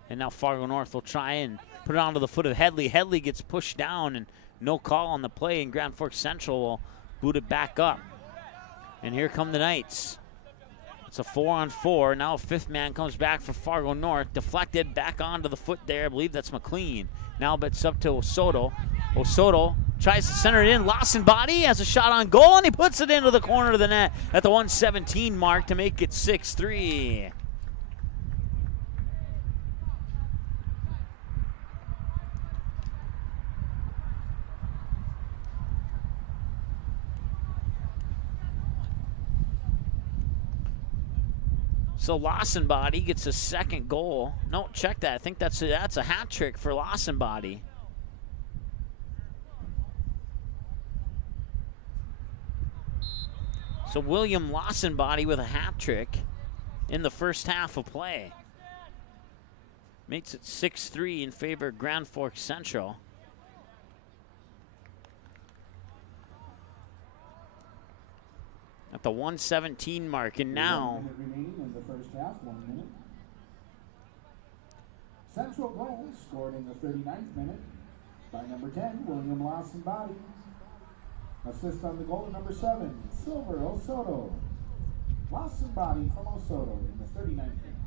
And now Fargo North will try and put it onto the foot of Headley. Headley gets pushed down and no call on the play, and Grand Forks Central will boot it back up. And here come the Knights. It's a 4-on-4. Now a fifth man comes back for Fargo North. Deflected back onto the foot there. I believe that's McLean. Now it's up to Osoto. Osoto tries to center it in. Lawson Body has a shot on goal, and he puts it into the corner of the net at the 117 mark to make it 6-3. So Lawson Body gets a second goal. No, check that. I think that's a hat trick for Lawson Body. So William Lawson Body with a hat trick in the first half of play. Makes it 6-3 in favor of Grand Forks Central. At the 117 mark, and now 1 minute remaining in the first half, 1 minute. Central goal scored in the 39th minute by number 10, William Lawson Body. Assist on the goal to number 7, Silver Osoto. Lawson Body from Osoto in the 39th minute.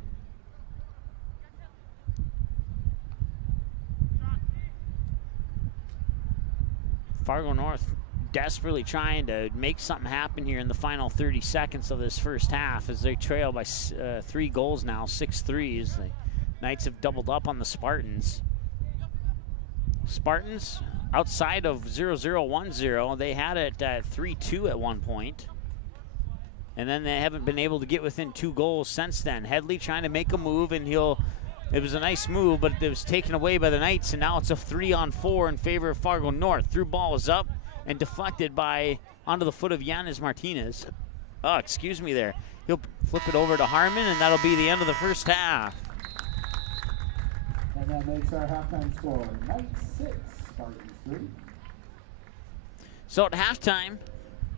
Fargo North desperately trying to make something happen here in the final 30 seconds of this first half as they trail by 3 goals now, 6-3, as the Knights have doubled up on the Spartans. Spartans, outside of 0-0-1-0, they had it at 3-2 at one point. And then they haven't been able to get within 2 goals since then. Headley trying to make a move, and it was a nice move, but it was taken away by the Knights, and now it's a 3-on-4 in favor of Fargo North. Through ball is up and deflected onto the foot of Yanis Martinez. Oh, excuse me there. He'll flip it over to Harmon, and that'll be the end of the first half. And that makes our halftime score, Knights 6, Spartans 3. So at halftime,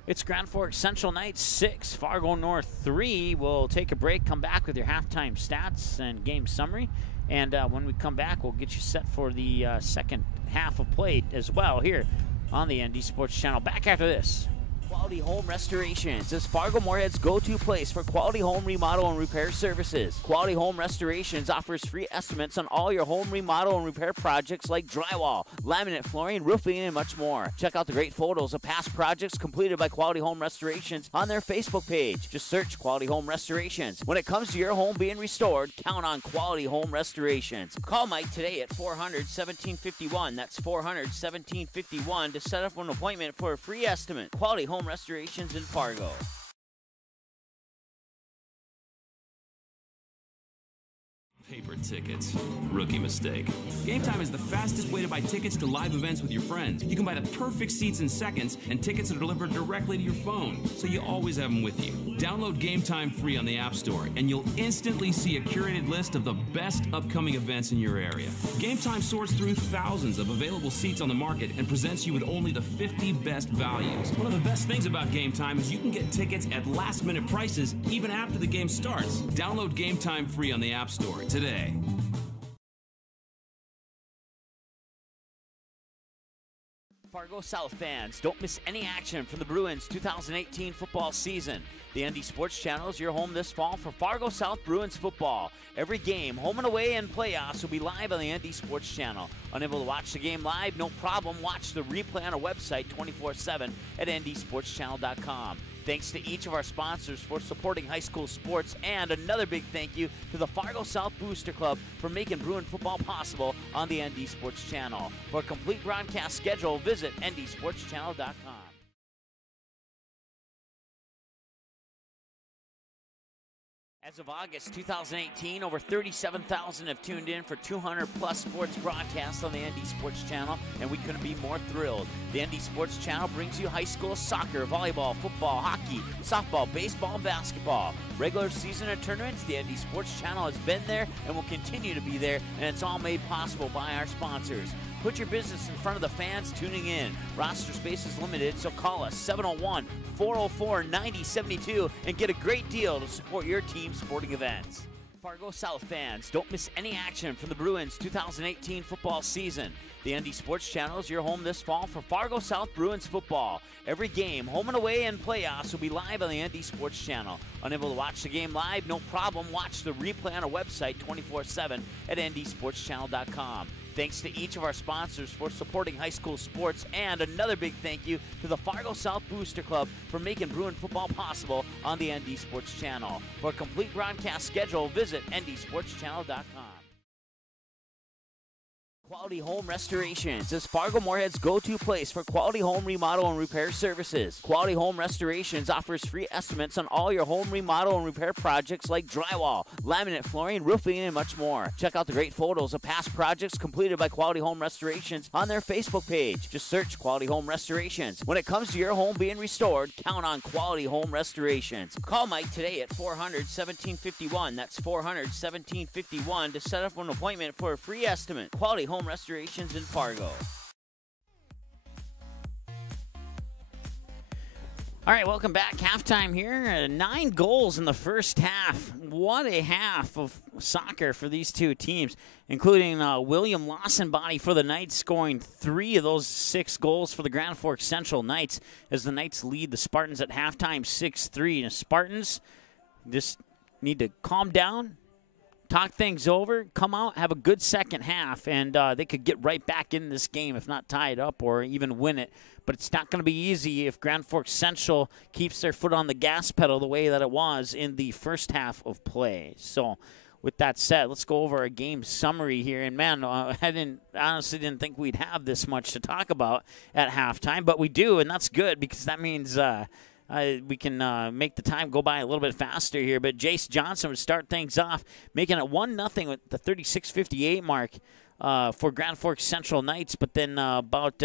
it's Grand Forks Central Knights 6, Fargo North 3. We'll take a break, come back with your halftime stats and game summary. And when we come back, we'll get you set for the second half of play as well here on the ND Sports Channel. Back after this. Quality Home Restorations is Fargo Moorhead's go-to place for quality home remodel and repair services. Quality Home Restorations offers free estimates on all your home remodel and repair projects like drywall, laminate flooring, roofing, and much more. Check out the great photos of past projects completed by Quality Home Restorations on their Facebook page. Just search Quality Home Restorations. When it comes to your home being restored, count on Quality Home Restorations. Call Mike today at 400-1751. That's 400-1751 to set up an appointment for a free estimate. Quality Home Restorations in Fargo. Paper tickets. Rookie mistake. Game Time is the fastest way to buy tickets to live events with your friends. You can buy the perfect seats in seconds, and tickets are delivered directly to your phone, so you always have them with you. Download Game Time free on the App Store, and you'll instantly see a curated list of the best upcoming events in your area. Game Time sorts through thousands of available seats on the market and presents you with only the 50 best values. One of the best things about Game Time is you can get tickets at last-minute prices even after the game starts. Download Game Time free on the App Store today. Fargo South fans, don't miss any action from the Bruins 2018 football season. The ND Sports Channel is your home this fall for Fargo South Bruins football. Every game, home and away, and playoffs will be live on the ND Sports Channel. Unable to watch the game live? No problem. Watch the replay on our website 24/7 at ndsportschannel.com. Thanks to each of our sponsors for supporting high school sports, and another big thank you to the Fargo South Booster Club for making Bruin football possible on the ND Sports Channel. For a complete broadcast schedule, visit ndsportschannel.com. As of August 2018, over 37,000 have tuned in for 200-plus sports broadcasts on the ND Sports Channel, and we couldn't be more thrilled. The ND Sports Channel brings you high school soccer, volleyball, football, hockey, softball, baseball, and basketball. Regular season and tournaments, the ND Sports Channel has been there and will continue to be there, and it's all made possible by our sponsors. Put your business in front of the fans tuning in. Roster space is limited, so call us 701-404-9072 and get a great deal to support your team's sporting events. Fargo South fans, don't miss any action from the Bruins 2018 football season. The ND Sports Channel is your home this fall for Fargo South Bruins football. Every game, home and away, and playoffs will be live on the ND Sports Channel. Unable to watch the game live? No problem. Watch the replay on our website 24/7 at ndsportschannel.com. Thanks to each of our sponsors for supporting high school sports, and another big thank you to the Fargo South Booster Club for making Bruin football possible on the ND Sports Channel. For a complete broadcast schedule, visit ndsportschannel.com. Quality Home Restorations is Fargo Moorhead's go-to place for quality home remodel and repair services. Quality Home Restorations offers free estimates on all your home remodel and repair projects like drywall, laminate flooring, roofing, and much more. Check out the great photos of past projects completed by Quality Home Restorations on their Facebook page. Just search Quality Home Restorations. When it comes to your home being restored, count on Quality Home Restorations. Call Mike today at 400-1751. That's 400-1751 to set up an appointment for a free estimate. Quality Home Restorations in Fargo. All right, welcome back. Halftime here. 9 goals in the first half. What a half of soccer for these two teams, including William Lawsonbody for the Knights, scoring 3 of those 6 goals for the Grand Forks Central Knights, as the Knights lead the Spartans at halftime 6-3. The Spartans just need to calm down, talk things over, come out, have a good second half, and they could get right back in this game, if not tie it up or even win it. But it's not going to be easy if Grand Forks Central keeps their foot on the gas pedal the way that it was in the first half of play. So with that said, let's go over a game summary here. And, man, I honestly didn't think we'd have this much to talk about at halftime, but we do, and that's good because that means we can make the time go by a little bit faster here. But Jace Johnson would start things off, making it 1-0 with the 36:58 mark for Grand Forks Central Knights. But then about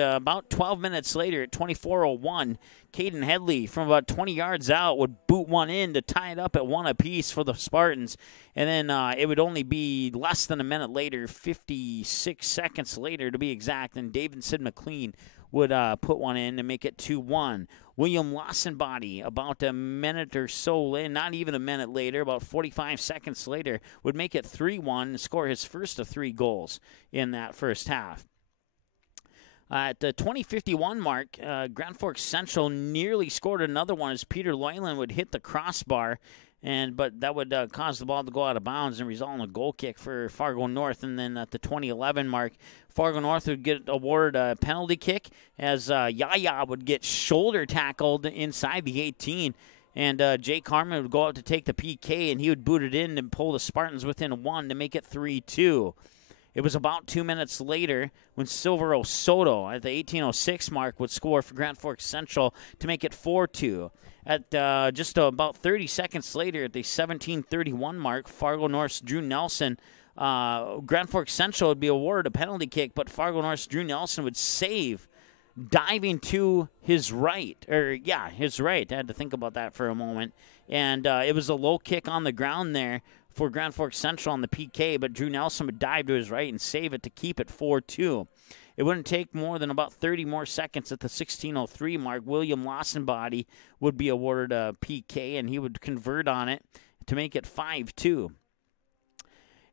12 minutes later at 24:01, Caden Headley from about 20 yards out would boot one in to tie it up at 1 apiece for the Spartans. And then it would only be less than a minute later, 56 seconds later to be exact, and Davidson McLean would put one in to make it 2-1. William Lawsonbody, about a minute or so later, not even a minute later, about 45 seconds later, would make it 3-1 and score his first of 3 goals in that first half. At the 20:51 mark, Grand Forks Central nearly scored another one as Peter Loyland would hit the crossbar, but that would cause the ball to go out of bounds and result in a goal kick for Fargo North. And then at the 2011 mark, Fargo North would get awarded a penalty kick as Yaya would get shoulder tackled inside the 18. And Jake Harmon would go out to take the PK, and he would boot it in and pull the Spartans within 1 to make it 3-2. It was about 2 minutes later when Silver Osoto at the 18:06 mark would score for Grand Forks Central to make it 4-2. At just about 30 seconds later, at the 17:31 mark, Fargo North's Drew Nelson Grand Forks Central would be awarded a penalty kick, but Fargo North's Drew Nelson would save, diving to his right. His right. I had to think about that for a moment. And it was a low kick on the ground there for Grand Forks Central on the PK, but Drew Nelson would dive to his right and save it to keep it 4-2. It wouldn't take more than about 30 more seconds at the 16:03 mark. William Lawsonbody would be awarded a PK, and he would convert on it to make it 5-2.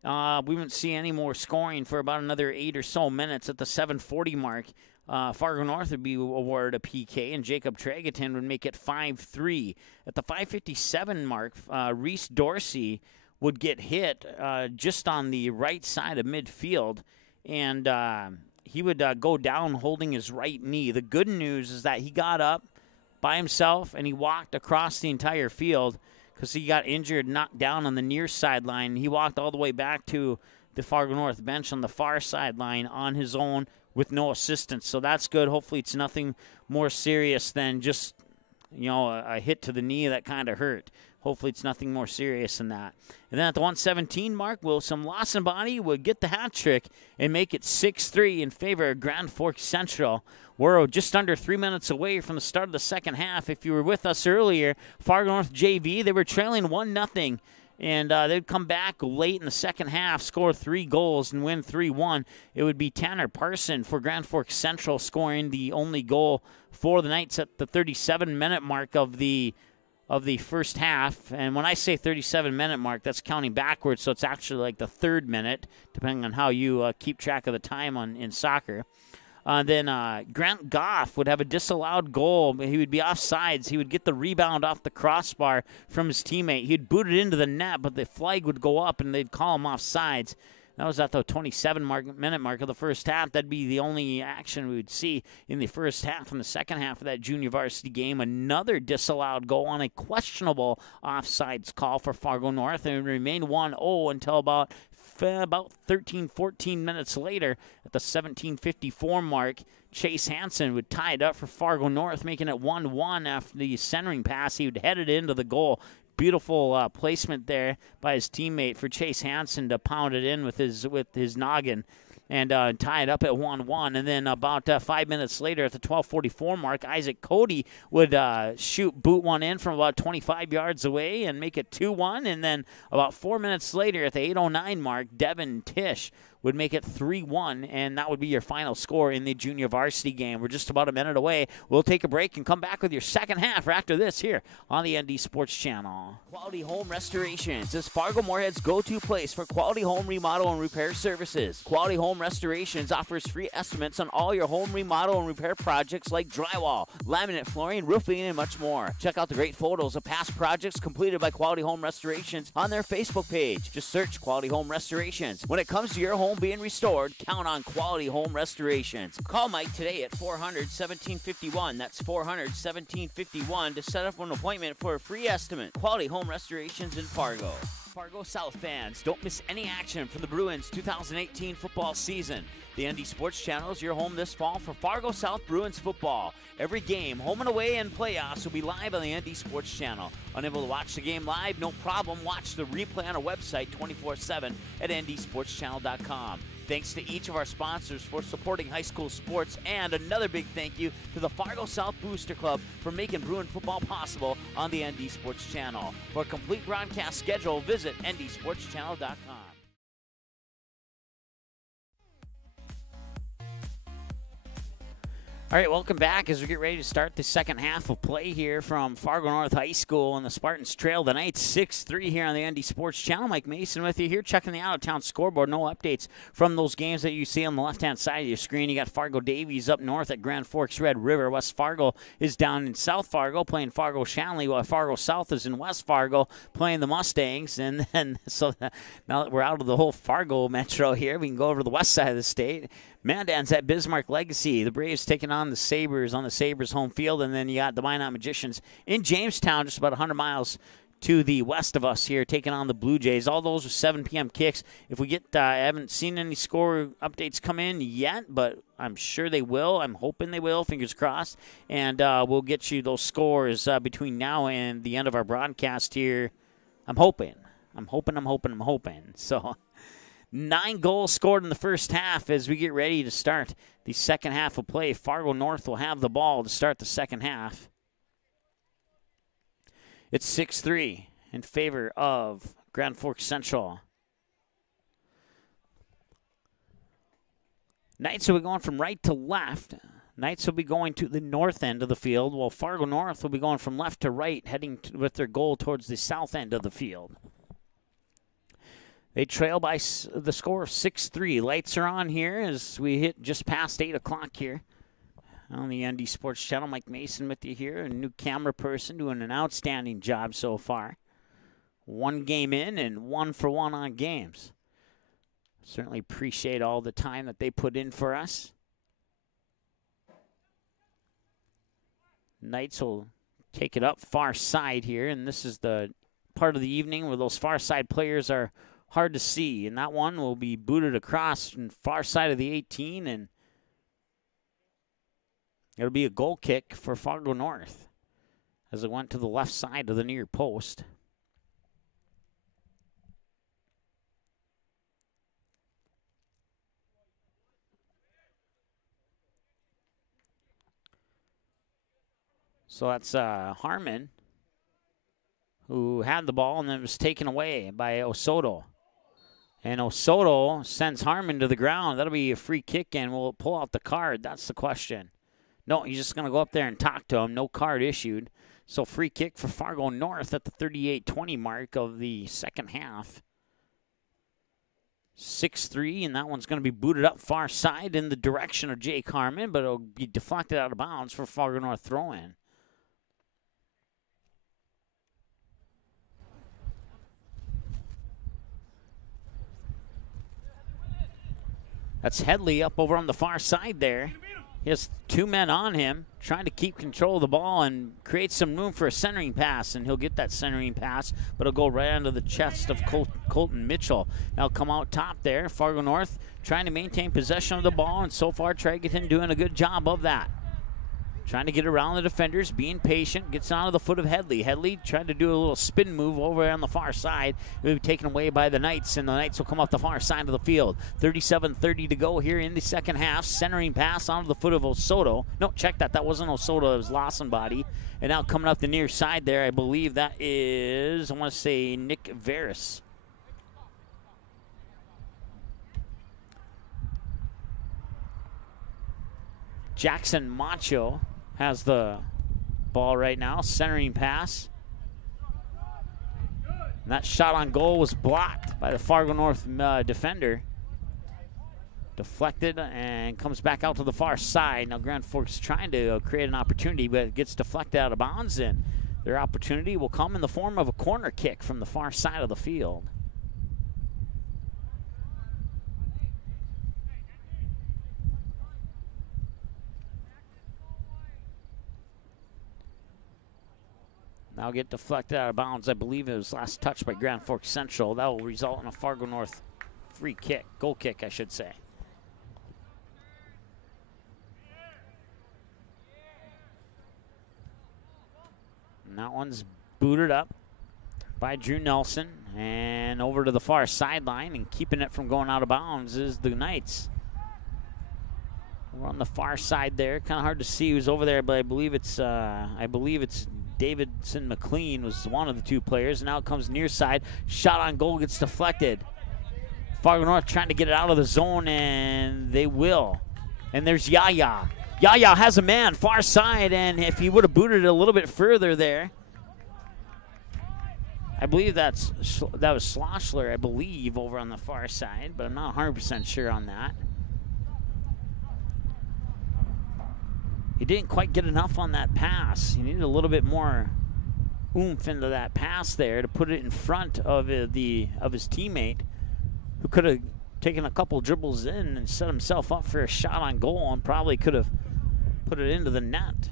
We wouldn't see any more scoring for about another 8 or so minutes. At the 7:40 mark, Fargo North would be awarded a PK, and Jacob Tregaton would make it 5-3. At the 5:57 mark, Reese Dorsey would get hit just on the right side of midfield, and he would go down holding his right knee. The good news is that he got up by himself, and he walked across the entire field because he got injured, knocked down on the near sideline. He walked all the way back to the Fargo North bench on the far sideline on his own with no assistance. So that's good. Hopefully it's nothing more serious than just, a hit to the knee that kind of hurt. Hopefully it's nothing more serious than that. And then at the 1:17 mark, Wilson Lawsonbody would get the hat trick and make it 6-3 in favor of Grand Forks Central. We're just under 3 minutes away from the start of the second half. If you were with us earlier, Fargo North JV, they were trailing 1-0. And they'd come back late in the second half, score 3 goals, and win 3-1. It would be Tanner Parson for Grand Forks Central scoring the only goal for the Knights at the 37-minute mark of the first half. And when I say 37-minute mark, that's counting backwards, so it's actually like the third minute, depending on how you keep track of the time in soccer. Then Grant Goff would have a disallowed goal. He would be offsides. He would get the rebound off the crossbar from his teammate. He'd boot it into the net, but the flag would go up, and they'd call him offsides. That was at the 27-minute mark of the first half. That'd be the only action we would see in the first half. In the second half of that junior varsity game, another disallowed goal on a questionable offsides call for Fargo North, and it remained 1-0 until about 13, 14 minutes later at the 17:54 mark. Chase Hansen would tie it up for Fargo North, making it 1-1 after the centering pass. He would head it into the goal. Beautiful placement there by his teammate for Chase Hansen to pound it in with his noggin and tie it up at 1-1. And then about 5 minutes later at the 12:44 mark, Isaac Cody would boot one in from about 25 yards away and make it 2-1. And then about 4 minutes later at the 8:09 mark, Devin Tisch would make it 3-1, and that would be your final score in the junior varsity game. We're just about a minute away. We'll take a break and come back with your second half after this here on the ND Sports Channel. Quality Home Restorations is Fargo Moorhead's go-to place for quality home remodel and repair services. Quality Home Restorations offers free estimates on all your home remodel and repair projects like drywall, laminate flooring, roofing, and much more. Check out the great photos of past projects completed by Quality Home Restorations on their Facebook page. Just search Quality Home Restorations. When it comes to your home being restored, count on Quality Home Restorations. Call Mike today at 400-1751. That's 400-1751 to set up an appointment for a free estimate. Quality Home Restorations in Fargo. Fargo South fans, don't miss any action from the Bruins 2018 football season. The ND Sports Channel is your home this fall for Fargo South Bruins football. Every game, home and away, and playoffs will be live on the ND Sports Channel. Unable to watch the game live? No problem. Watch the replay on our website 24/7 at ndsportschannel.com. Thanks to each of our sponsors for supporting high school sports, and another big thank you to the Fargo South Booster Club for making Bruin football possible on the ND Sports Channel. For a complete broadcast schedule, visit ndsportschannel.com. All right, welcome back as we get ready to start the second half of play here from Fargo North High School, and the Spartans trail tonight 6-3 here on the ND Sports Channel. Mike Mason with you here, checking the out-of-town scoreboard. No updates from those games that you see on the left-hand side of your screen. You got Fargo Davies up north at Grand Forks Red River. West Fargo is down in South Fargo playing Fargo Shanley, while Fargo South is in West Fargo playing the Mustangs. And then, so now that we're out of the whole Fargo metro here, we can go over to the west side of the state. Mandan's at Bismarck Legacy. The Braves taking on the Sabres on the Sabres home field. And then you got the Minot Magicians in Jamestown, just about 100 miles to the west of us here, taking on the Blue Jays. All those are 7 p.m. kicks. If we get, I haven't seen any score updates come in yet, but I'm sure they will. I'm hoping they will, fingers crossed. And we'll get you those scores between now and the end of our broadcast here. I'm hoping. So 9 goals scored in the first half as we get ready to start the second half of play. Fargo North will have the ball to start the second half. It's 6-3 in favor of Grand Forks Central. Knights will be going from right to left. Knights will be going to the north end of the field, while Fargo North will be going from left to right, heading with their goal towards the south end of the field. They trail by the score of 6-3. Lights are on here as we hit just past 8 o'clock here on the ND Sports Channel. Mike Mason with you here, a new camera person doing an outstanding job so far. 1 game in and 1 for 1 on games. Certainly appreciate all the time that they put in for us. Knights will take it up far side here, and this is the part of the evening where those far side players are hard to see, and that one will be booted across from far side of the 18, and it'll be a goal kick for Fargo North as it went to the left side of the near post. So that's Harmon, who had the ball and then was taken away by Osoto. And Osoto sends Harmon to the ground. That'll be a free kick, and will it pull out the card? That's the question. No, he's just going to go up there and talk to him. No card issued. So free kick for Fargo North at the 38-20 mark of the second half. 6-3, and that one's going to be booted up far side in the direction of Jake Harmon, but it'll be deflected out of bounds for Fargo North throw-in. That's Headley up over on the far side there. He has 2 men on him, trying to keep control of the ball and create some room for a centering pass, and he'll get that centering pass, but it'll go right under the chest of Colton Mitchell. Now come out top there. Fargo North trying to maintain possession of the ball, and so far Tregerton doing a good job of that. Trying to get around the defenders, being patient, gets onto the foot of Headley. Headley trying to do a little spin move over on the far side. It'll be taken away by the Knights, and the Knights will come off the far side of the field. 37-30 to go here in the second half. Centering pass onto the foot of Osoto. No, check that. That wasn't Osoto. It was Lawsonbody. And now coming up the near side there, I believe that is, I want to say, Nick Veris. Jackson Macho has the ball right now. Centering pass. And that shot on goal was blocked by the Fargo North defender. Deflected and comes back out to the far side. Now Grand Forks trying to create an opportunity, but it gets deflected out of bounds, and their opportunity will come in the form of a corner kick from the far side of the field. Now get deflected out of bounds. I believe it was last touched by Grand Forks Central. That will result in a Fargo North free kick, goal kick, I should say. And that one's booted up by Drew Nelson, and over to the far sideline, and keeping it from going out of bounds is the Knights. We're on the far side there. Kind of hard to see who's over there, but I believe it's Davidson McLean was one of the 2 players. Now it comes near side. Shot on goal gets deflected. Fargo North trying to get it out of the zone, and they will. And there's Yaya. Yaya has a man far side, and if he would have booted it a little bit further there, I believe that was Schlossler, I believe, over on the far side, but I'm not 100% sure on that. He didn't quite get enough on that pass. He needed a little bit more oomph into that pass there to put it in front of his teammate, who could have taken a couple dribbles in and set himself up for a shot on goal and probably could have put it into the net.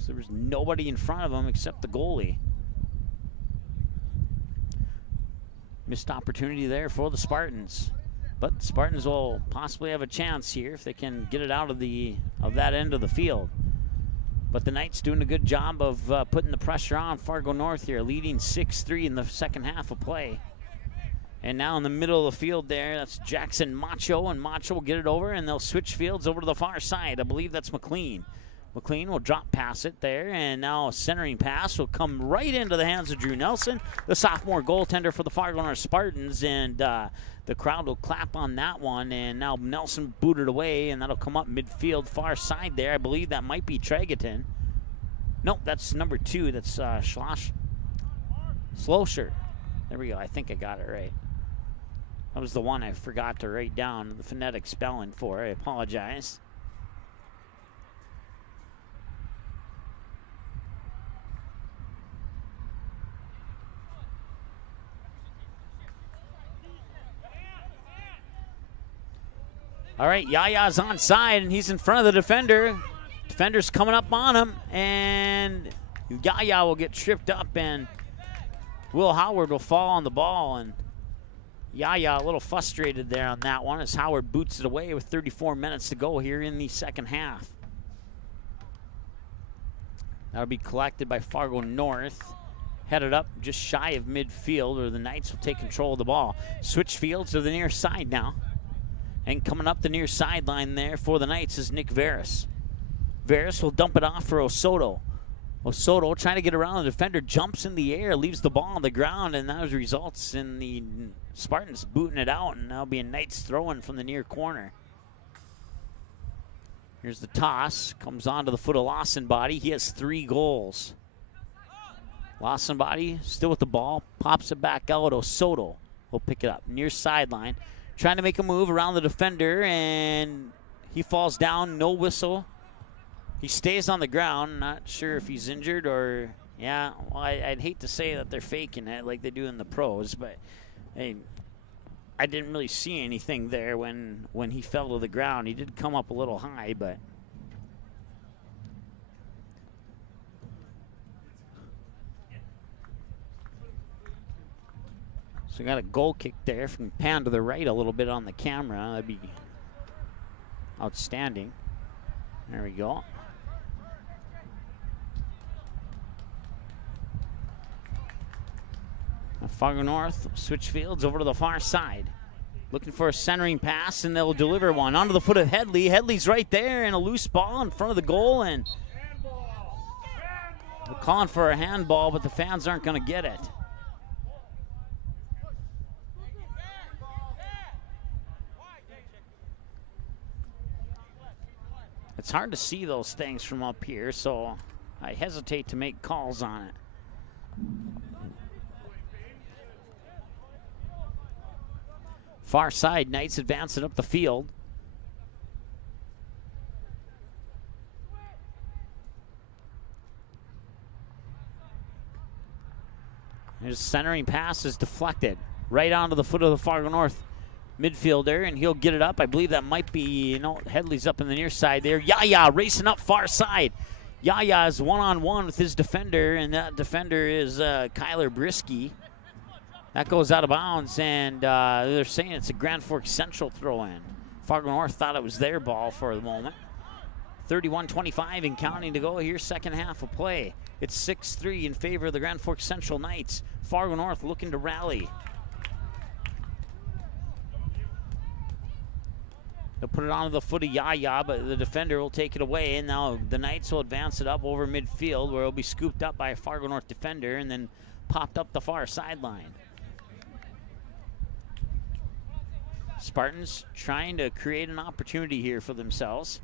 So there was nobody in front of him except the goalie. Missed opportunity there for the Spartans. But the Spartans will possibly have a chance here if they can get it out of that end of the field. But the Knights doing a good job of putting the pressure on Fargo North here, leading 6-3 in the second half of play. And now in the middle of the field there, that's Jackson Macho, and Macho will get it over, and they'll switch fields over to the far side. I believe that's McLean. McLean will drop pass it there, and now a centering pass will come right into the hands of Drew Nelson, the sophomore goaltender for the Fargo North Spartans, and the crowd will clap on that one, and now Nelson booted away, and that'll come up midfield far side there. I believe that might be Tregaton. Nope, that's number 2. That's Slosher. There we go. I think I got it right. That was the one I forgot to write down the phonetic spelling for. I apologize. All right, Yaya's onside, and he's in front of the defender. Defender's coming up on him, and Yaya will get tripped up, and Will Howard will fall on the ball, and Yaya a little frustrated there on that one as Howard boots it away with 34 minutes to go here in the second half. That'll be collected by Fargo North. Headed up just shy of midfield, or the Knights will take control of the ball. Switch fields to the near side now. And coming up the near sideline there for the Knights is Nick Veras. Veras will dump it off for Osoto. Osoto trying to get around the defender, jumps in the air, leaves the ball on the ground, and that results in the Spartans booting it out, and that'll be a Knights throwing from the near corner. Here's the toss, comes onto the foot of Lawson Body. He has 3 goals. Lawson Body still with the ball, pops it back out. Osoto will pick it up near sideline, trying to make a move around the defender, and he falls down. No whistle. He stays on the ground. Not sure if he's injured or, yeah, well, I'd hate to say that they're faking it like they do in the pros, but hey, I didn't really see anything there when he fell to the ground. He did come up a little high, but so we got a goal kick there. If we can pan to the right a little bit on the camera, that'd be outstanding. There we go. Fargo North switch fields over to the far side. Looking for a centering pass, and they'll deliver one onto the foot of Headley. Headley's right there, and a loose ball in front of the goal, and they're calling for a handball, but the fans aren't going to get it. It's hard to see those things from up here, so I hesitate to make calls on it. Far side, Knights advancing up the field. His centering pass is deflected right onto the foot of the Fargo North midfielder, and he'll get it up. I believe that might be, Headley's up in the near side there. Yaya racing up far side. Yaya is one-on-one with his defender, and that defender is Kyler Brisky. That goes out of bounds, and they're saying it's a Grand Forks Central throw-in. Fargo North thought it was their ball for the moment. 31-25 and counting to go here, second half of play. It's 6-3 in favor of the Grand Forks Central Knights. Fargo North looking to rally. They'll put it onto the foot of Yaya, but the defender will take it away, and now the Knights will advance it up over midfield, where it'll be scooped up by a Fargo North defender and then popped up the far sideline. Spartans trying to create an opportunity here for themselves.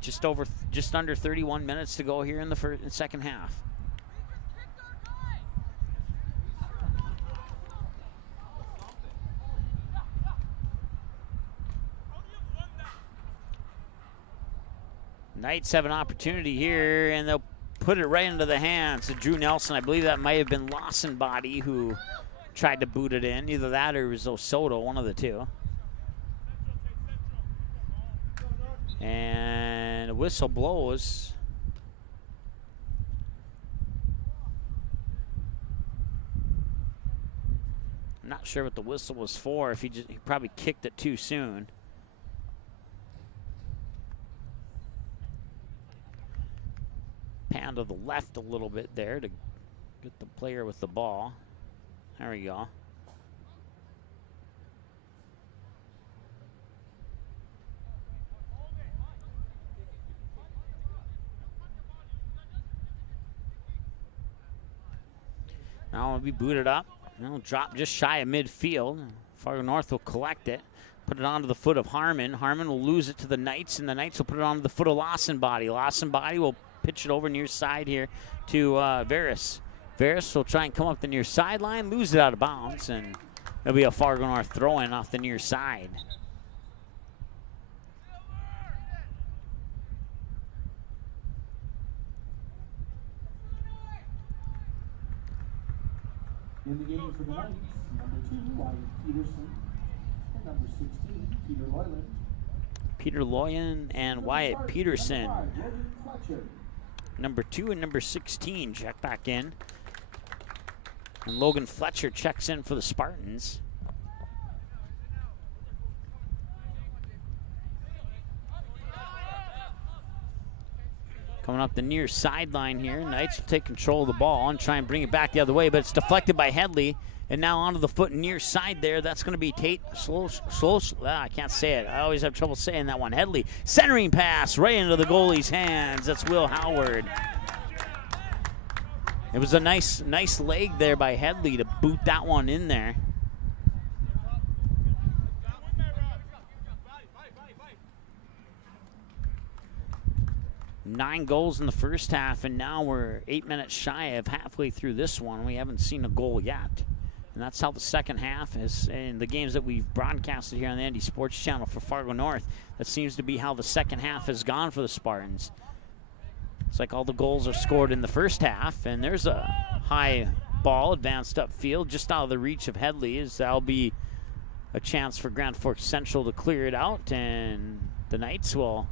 Just under 31 minutes to go here in the second half. Knights have an opportunity here, and they'll put it right into the hands of Drew Nelson. I believe that might have been Lawson Body who tried to boot it in. Either that or it was Osoto, one of the two. And a whistle blows. I'm not sure what the whistle was for. If he probably kicked it too soon. Pan to the left a little bit there to get the player with the ball. There we go. Now it'll be booted up. It'll drop just shy of midfield. Fargo North will collect it, put it onto the foot of Harmon. Harmon will lose it to the Knights, and the Knights will put it onto the foot of Lawson Body. Lawson Body will pitch it over near side here to Veris. Veris will try and come up the near sideline, lose it out of bounds, and it'll be a Fargo North throw-in off the near side. In the game for the Knights, number 2, Wyatt Peterson, and number 16, Peter Loyland. Peter Loyan and Wyatt Peterson. Number 5, Logan Fletcher. Number 2 and number 16 check back in. And Logan Fletcher checks in for the Spartans. Coming up the near sideline here. Knights will take control of the ball and try and bring it back the other way, but it's deflected by Headley. And now onto the foot near side there. That's going to be Tate I can't say it. I always have trouble saying that one. Headley, centering pass right into the goalie's hands. That's Will Howard. It was a nice leg there by Headley to boot that one in there. Nine goals in the first half, and now we're 8 minutes shy of halfway through this one. We haven't seen a goal yet. And that's how the second half is in the games that we've broadcasted here on the Andy Sports Channel for Fargo North. That seems to be how the second half has gone for the Spartans. It's like all the goals are scored in the first half, and there's a high ball advanced upfield just out of the reach of Headley. That'll be a chance for Grand Forks Central to clear it out, and the Knights will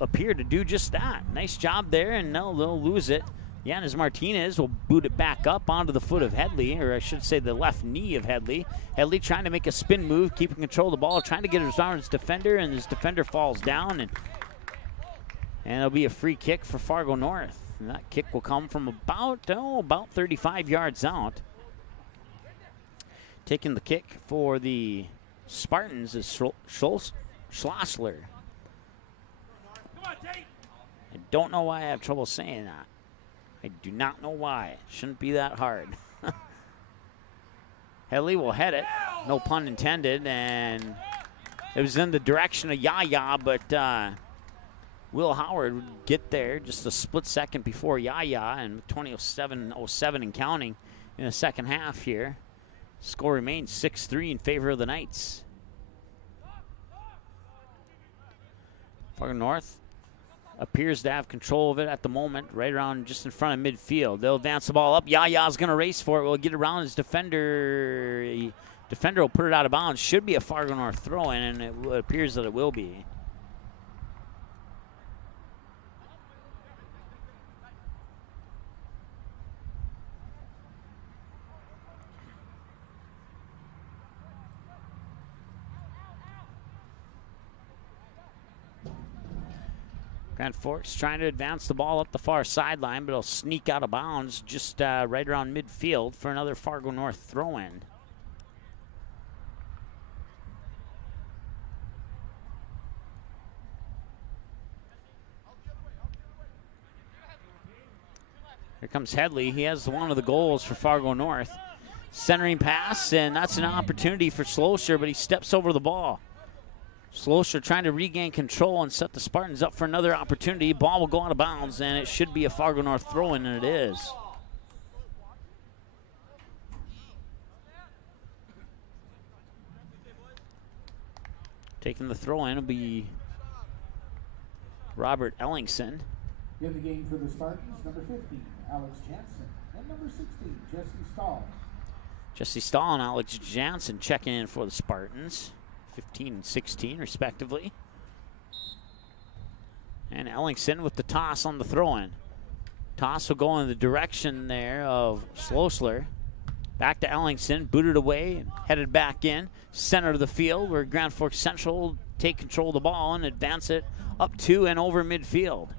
appear to do just that. Nice job there, and now they'll lose it. Yanis Martinez will boot it back up onto the foot of Headley, or I should say the left knee of Headley. Headley trying to make a spin move, keeping control of the ball, trying to get it around his defender, and his defender falls down, and it'll be a free kick for Fargo North. And that kick will come from about 35 yards out. Taking the kick for the Spartans is Schlossler. I don't know why I have trouble saying that. I do not know why. It shouldn't be that hard. Headley will head it, no pun intended, and it was in the direction of Yaya, but Will Howard would get there just a split second before Yaya, and 20:07 and counting in the second half here. Score remains 6-3 in favor of the Knights. Fargo North appears to have control of it at the moment, right around just in front of midfield. They'll advance the ball up. Yaya's going to race for it. We'll get around his defender. Defender will put it out of bounds. Should be a Fargo North throw-in, and it appears that it will be. Grand Forks trying to advance the ball up the far sideline, but it'll sneak out of bounds just right around midfield for another Fargo North throw-in. Here comes Headley. He has one of the goals for Fargo North. Centering pass, and that's an opportunity for Slosher, but he steps over the ball. Slosher trying to regain control and set the Spartans up for another opportunity. Ball will go out of bounds, and it should be a Fargo North throw-in, and it is. Taking the throw-in will be Robert Ellingson. In the game for the Spartans, number 15, Alex Jansen, and number 16, Jesse Stahl. Jesse Stahl and Alex Jansen checking in for the Spartans. 15 and 16, respectively. And Ellingson with the toss on the throw-in. Toss will go in the direction there of Slosler. Back to Ellingson, booted away, and headed back in. Center of the field where Grand Forks Central will take control of the ball and advance it up to and over midfield.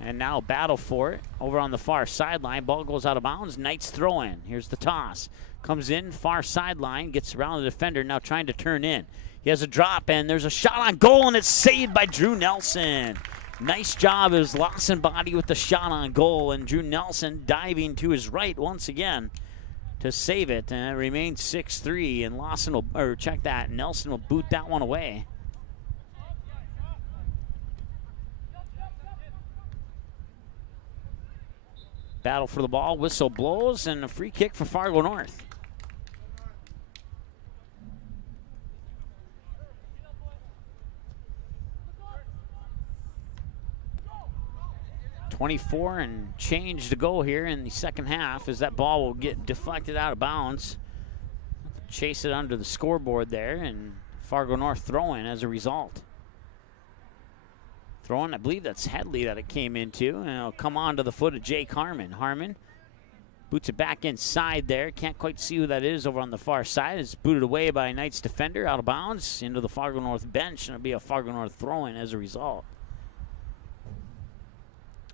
And now battle for it over on the far sideline. Ball goes out of bounds. Knights throw in. Here's the toss. Comes in, far sideline, gets around the defender, now trying to turn in. He has a drop, and there's a shot on goal, and it's saved by Drew Nelson. Nice job as Lawson Body with the shot on goal, and Drew Nelson diving to his right once again to save it, and it remains 6-3, and Lawson will, or check that, Nelson will boot that one away. Battle for the ball, whistle blows, and a free kick for Fargo North. .24 and change to go here in the second half as that ball will get deflected out of bounds. Chase it under the scoreboard there, and Fargo North throw-in as a result. Throw-in, I believe that's Headley that it came into, and it'll come on to the foot of Jake Harmon. Harmon boots it back inside there. Can't quite see who that is over on the far side. It's booted away by a Knights defender out of bounds into the Fargo North bench, and it'll be a Fargo North throw-in as a result.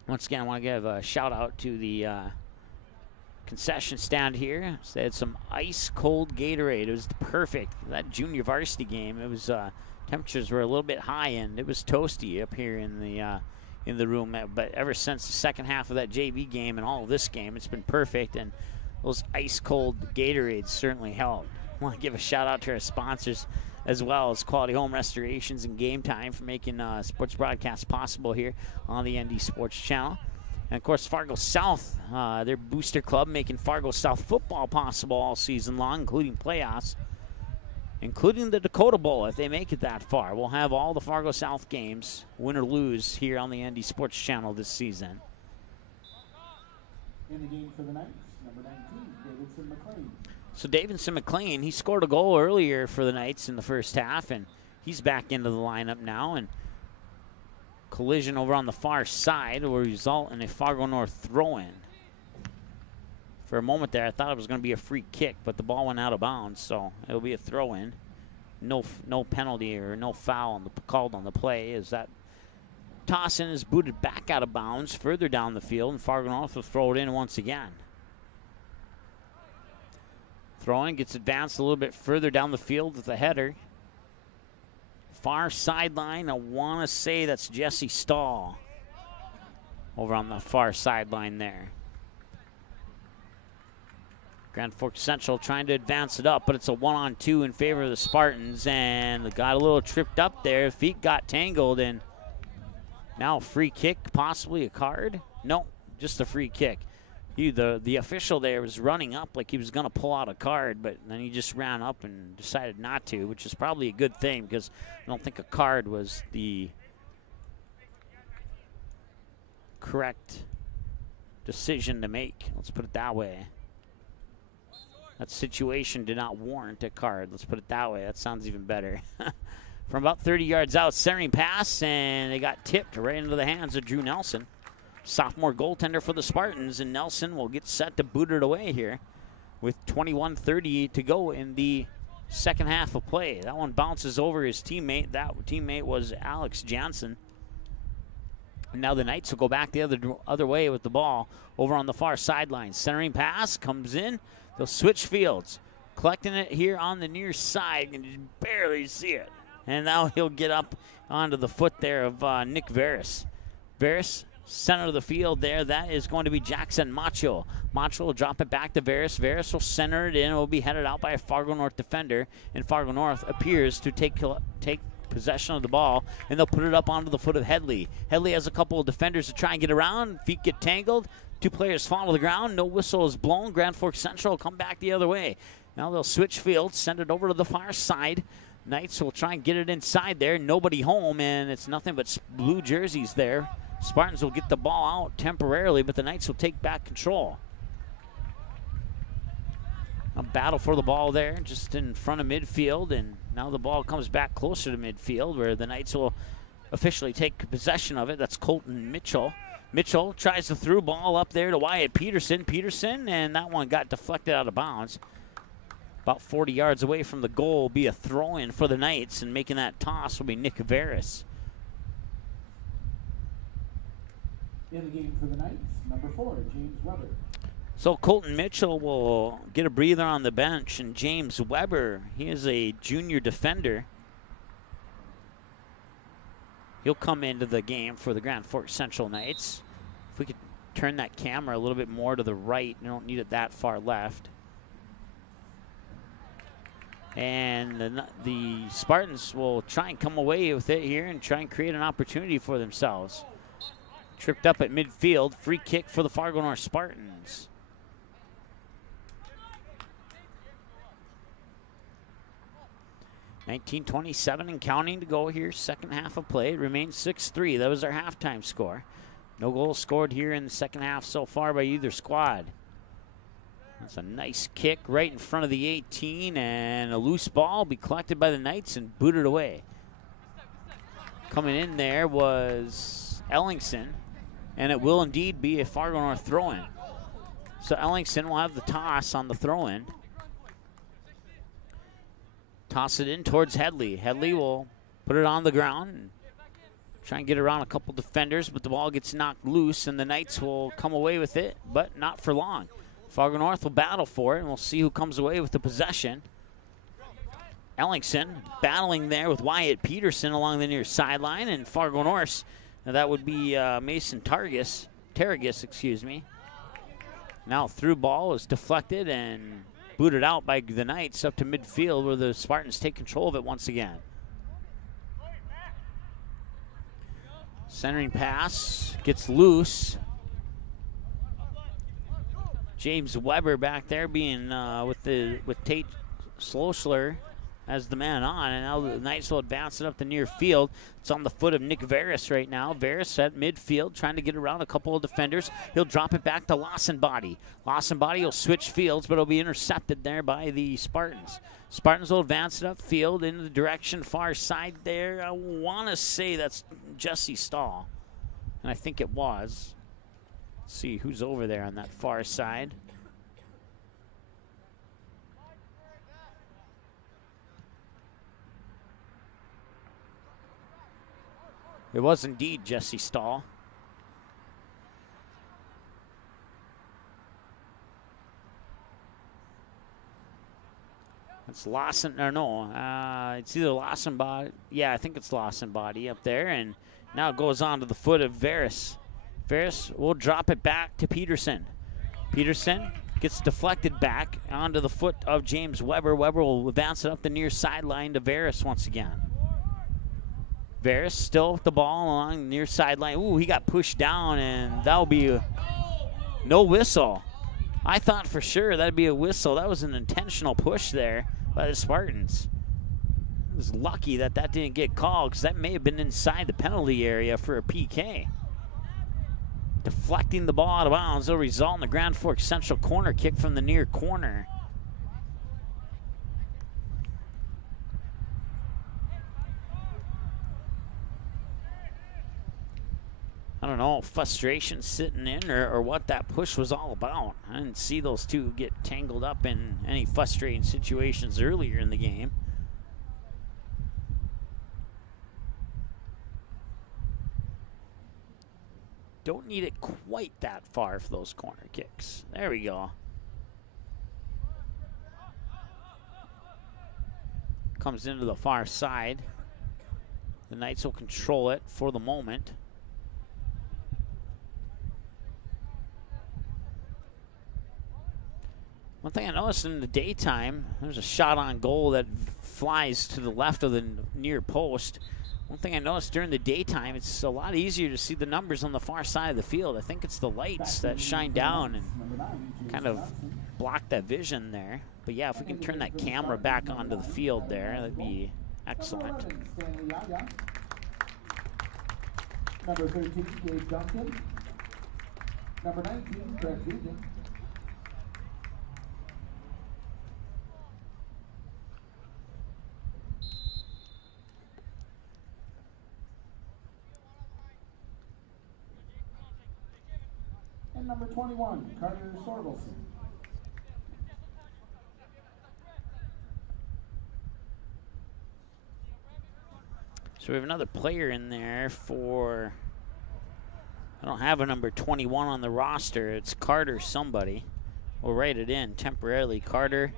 Once again, I want to give a shout out to the concession stand here. So they had some ice cold Gatorade. It was perfect. That junior varsity game, it was temperatures were a little bit high and it was toasty up here in the room. But ever since the second half of that JV game and all of this game, it's been perfect. And those ice cold Gatorades certainly helped. I want to give a shout out to our sponsors, as well as Quality Home Restorations and Game Time for making sports broadcasts possible here on the ND Sports Channel. And, of course, Fargo South, their booster club, making Fargo South football possible all season long, including playoffs, including the Dakota Bowl if they make it that far. We'll have all the Fargo South games, win or lose, here on the ND Sports Channel this season. In the game for the Knights, number 19, Davidson McLean. So Davidson McLean, he scored a goal earlier for the Knights in the first half, and he's back into the lineup now. And collision over on the far side will result in a Fargo North throw-in. For a moment there, I thought it was going to be a free kick, but the ball went out of bounds, so it'll be a throw-in. No penalty or no foul called on the play, as that toss-in is booted back out of bounds further down the field, and Fargo North will throw it in once again. Throwing gets advanced a little bit further down the field with a header. Far sideline, I want to say that's Jesse Stahl over on the far sideline there. Grand Forks Central trying to advance it up, but it's a 1-on-2 in favor of the Spartans, and they got a little tripped up there. Feet got tangled, and now a free kick, possibly a card? No, just a free kick. The official there was running up like he was going to pull out a card, but then he just ran up and decided not to, which is probably a good thing because I don't think a card was the correct decision to make. Let's put it that way. That situation did not warrant a card. Let's put it that way. That sounds even better. From about 30 yards out, centering pass, and they got tipped right into the hands of Drew Nelson. Sophomore goaltender for the Spartans, and Nelson will get set to boot it away here with 21:30 to go in the second half of play. That one bounces over his teammate. That teammate was Alex Jansen. And now the Knights will go back the other way with the ball over on the far sideline. Centering pass comes in. They'll switch fields. Collecting it here on the near side, and you barely see it. And now he'll get up onto the foot there of Nick Veris. Veris, center of the field there, that is going to be Jackson Macho. Macho will drop it back to Veris. Veris will center it in. It will be headed out by a Fargo North defender, and Fargo North appears to take possession of the ball, and they'll put it up onto the foot of Headley. Headley has a couple of defenders to try and get around. Feet get tangled. Two players fall to the ground. No whistle is blown. Grand Forks Central will come back the other way. Now they'll switch fields, send it over to the far side. Knights will try and get it inside there. Nobody home, and it's nothing but blue jerseys there. Spartans will get the ball out temporarily, but the Knights will take back control. A battle for the ball there, just in front of midfield, and now the ball comes back closer to midfield where the Knights will officially take possession of it. That's Colton Mitchell. Mitchell tries the through ball up there to Wyatt Peterson. And that one got deflected out of bounds. About 40 yards away from the goal will be a throw-in for the Knights, and making that toss will be Nick Veris. In the game for the Knights, number 4, James Weber. So Colton Mitchell will get a breather on the bench, and James Weber, he is a junior defender. He'll come into the game for the Grand Forks Central Knights. If we could turn that camera a little bit more to the right, you don't need it that far left. And the Spartans will try and come away with it here and try and create an opportunity for themselves. Tripped up at midfield, free kick for the Fargo North Spartans. .1927 and counting to go here, second half of play. It remains 6-3. That was our halftime score. No goals scored here in the second half so far by either squad. That's a nice kick right in front of the 18, and a loose ball will be collected by the Knights and booted away. Coming in there was Ellingson, and it will indeed be a Fargo North throw-in. So Ellingson will have the toss on the throw-in. Toss it in towards Headley. Headley will put it on the ground and try and get around a couple defenders, but the ball gets knocked loose, and the Knights will come away with it, but not for long. Fargo North will battle for it, and we'll see who comes away with the possession. Ellingson battling there with Wyatt Peterson along the near sideline, and Fargo North, now that would be Mason Targus, excuse me. Now through ball is deflected and booted out by the Knights up to midfield, where the Spartans take control of it once again. Centering pass gets loose. James Weber back there being with Tate Sloschler as the man on, and now the Knights will advance it up the near field. It's on the foot of Nick Veras right now. Veras at midfield trying to get around a couple of defenders. He'll drop it back to Lawson-Body. Lawson-Body will switch fields, but it'll be intercepted there by the Spartans. Spartans will advance it upfield into the direction far side there. I want to say that's Jesse Stahl, and I think it was. Let's see who's over there on that far side. It was indeed Jesse Stahl. It's Lawson, or no, it's either Lawson-Body. Yeah, I think it's Lawson-Body up there, and now it goes on to the foot of Veras. Veras will drop it back to Peterson. Peterson gets deflected back onto the foot of James Weber. Weber will advance it up the near sideline to Veras once again. Veras still with the ball along the near sideline. Ooh, he got pushed down, and that'll be no whistle. I thought for sure that'd be a whistle. That was an intentional push there by the Spartans. I was lucky that that didn't get called, because that may have been inside the penalty area for a PK. Deflecting the ball out of bounds will result in the Grand Forks Central corner kick from the near corner. I don't know, frustration sitting in or what that push was all about. I didn't see those two get tangled up in any frustrating situations earlier in the game. Don't need it quite that far for those corner kicks. There we go. Comes into the far side. The Knights will control it for the moment. One thing I noticed in the daytime, there's a shot on goal that flies to the left of the near post. One thing I noticed during the daytime, it's a lot easier to see the numbers on the far side of the field. I think it's the lights that shine down and kind of block that vision there. But yeah, if we can turn that camera back onto the field there, that'd be excellent. Number 13, Dave Duncan. Number 19, Brett Egan. And number 21, Carter Sorgelson. So we have another player in there for, I don't have a number 21 on the roster. It's Carter somebody. We'll write it in temporarily, Carter.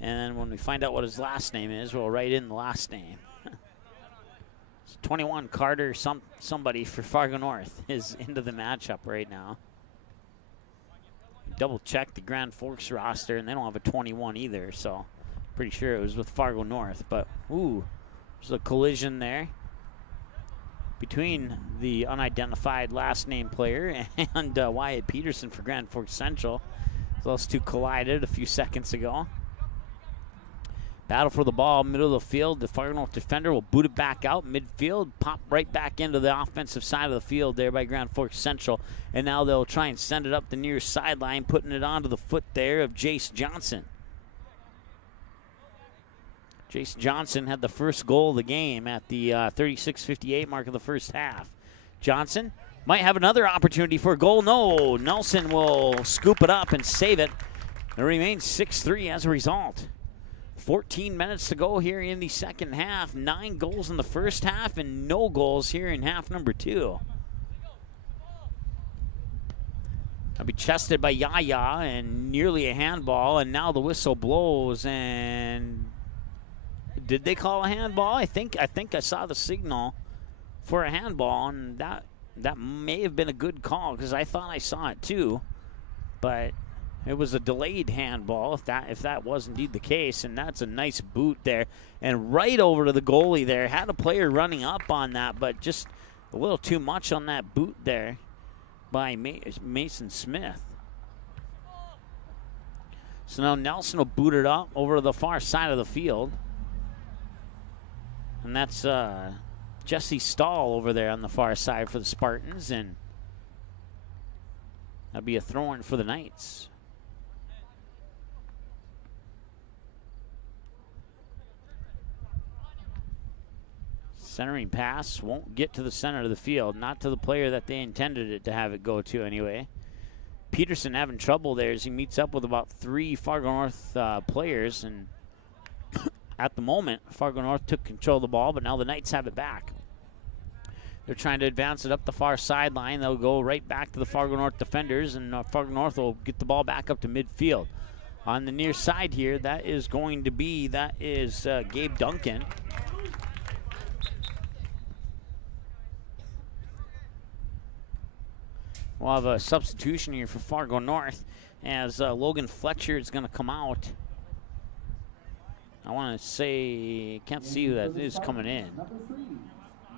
And then when we find out what his last name is, we'll write in the last name. So 21 Carter, somebody for Fargo North is into the matchup right now. Double check the Grand Forks roster, and they don't have a 21 either, so pretty sure it was with Fargo North. But, ooh, there's a collision there between the unidentified last name player and Wyatt Peterson for Grand Forks Central. Those two collided a few seconds ago. Battle for the ball, middle of the field. The Fargo North defender will boot it back out midfield, pop right back into the offensive side of the field there by Grand Forks Central. And now they'll try and send it up the near sideline, putting it onto the foot there of Jace Johnson. Jace Johnson had the first goal of the game at the 36:58 mark of the first half. Johnson might have another opportunity for a goal. No, Nelson will scoop it up and save it. It remains 6-3 as a result. 14 minutes to go here in the second half. 9 goals in the first half and no goals here in half number 2. That'll be chested by Yaya and nearly a handball, and now the whistle blows. And did they call a handball? I think I saw the signal for a handball, and that may have been a good call because I thought I saw it too, but it was a delayed handball if that was indeed the case. And that's a nice boot there and right over to the goalie there. Had a player running up on that, but just a little too much on that boot there by Mason Smith. So now Nelson will boot it up over to the far side of the field, and that's Jesse Stahl over there on the far side for the Spartans, and that'll be a throw-in for the Knights. Centering pass won't get to the center of the field, not to the player that they intended it to have it go to anyway. Peterson having trouble there as he meets up with about 3 Fargo North players, and at the moment, Fargo North took control of the ball, but now the Knights have it back. They're trying to advance it up the far sideline. They'll go right back to the Fargo North defenders, and Fargo North will get the ball back up to midfield. On the near side here, that is Gabe Duncan. We'll have a substitution here for Fargo North as Logan Fletcher is going to come out. I want to say, can't see who that is coming in. Number 3,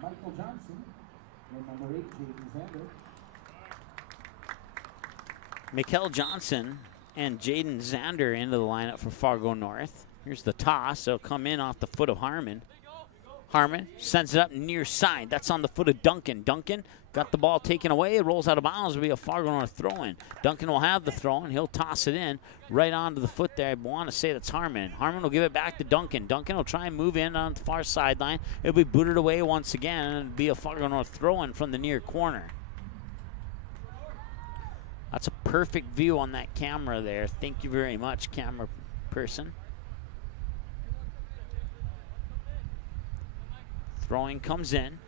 Michael Johnson, and number 8, Jaden Zander. Mikkel Johnson and Jaden Zander into the lineup for Fargo North. Here's the toss. It'll come in off the foot of Harmon. Harmon sends it up near side. That's on the foot of Duncan. Duncan got the ball taken away. It rolls out of bounds. It'll be a Fargo North throw-in. Duncan will have the throw-in. He'll toss it in right onto the foot there. I want to say that's Harmon. Harmon will give it back to Duncan. Duncan will try and move in on the far sideline. It'll be booted away once again, and it'll be a Fargo North throw-in from the near corner. That's a perfect view on that camera there. Thank you very much, camera person. Throwing comes in.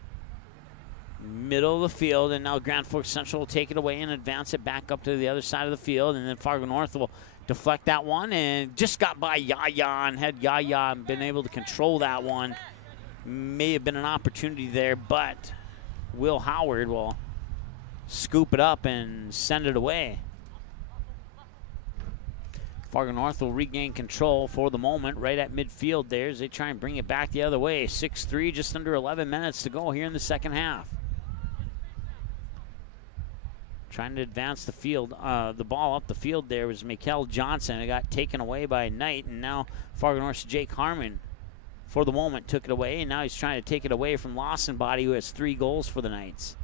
Middle of the field, and now Grand Forks Central will take it away and advance it back up to the other side of the field, and then Fargo North will deflect that one, and just got by Yaya, and had Yaya been able to control that one, may have been an opportunity there, but Will Howard will scoop it up and send it away. Fargo North will regain control for the moment right at midfield there as they try and bring it back the other way. 6-3, just under 11 minutes to go here in the second half. Trying to advance the field, the ball up the field there was Mikkel Johnson. It got taken away by Knight, and now Fargo North's Jake Harmon for the moment took it away, and now he's trying to take it away from Lawson Body, who has 3 goals for the Knights.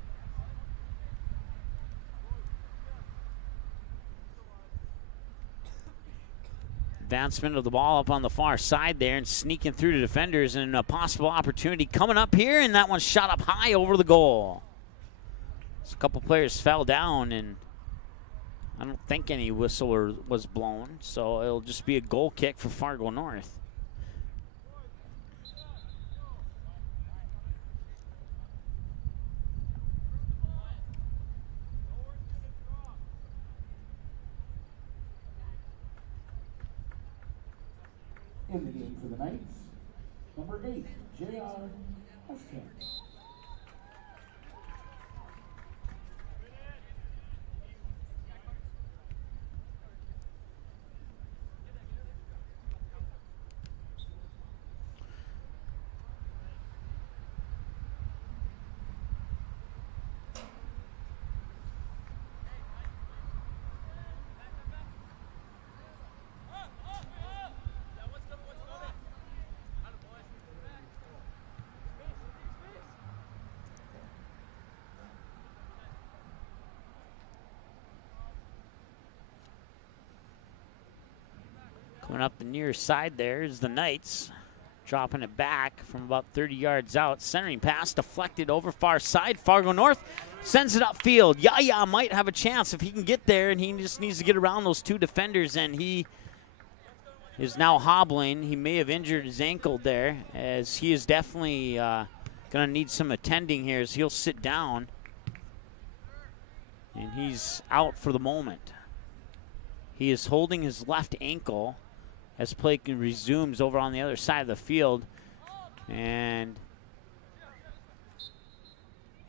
Advancement of the ball up on the far side there and sneaking through the defenders, and a possible opportunity coming up here, and that one's shot up high over the goal. So a couple players fell down, and I don't think any whistle was blown, so it'll just be a goal kick for Fargo North. In the game for the Knights, number 8, J.R. Huston. Coming up the near side there is the Knights. Dropping it back from about 30 yards out. Centering pass deflected over far side. Fargo North sends it upfield. Yaya might have a chance if he can get there, and he just needs to get around those two defenders, and he is now hobbling. He may have injured his ankle there, as he is definitely going to need some attending here as he'll sit down. And he's out for the moment. He is holding his left ankle as play resumes over on the other side of the field. And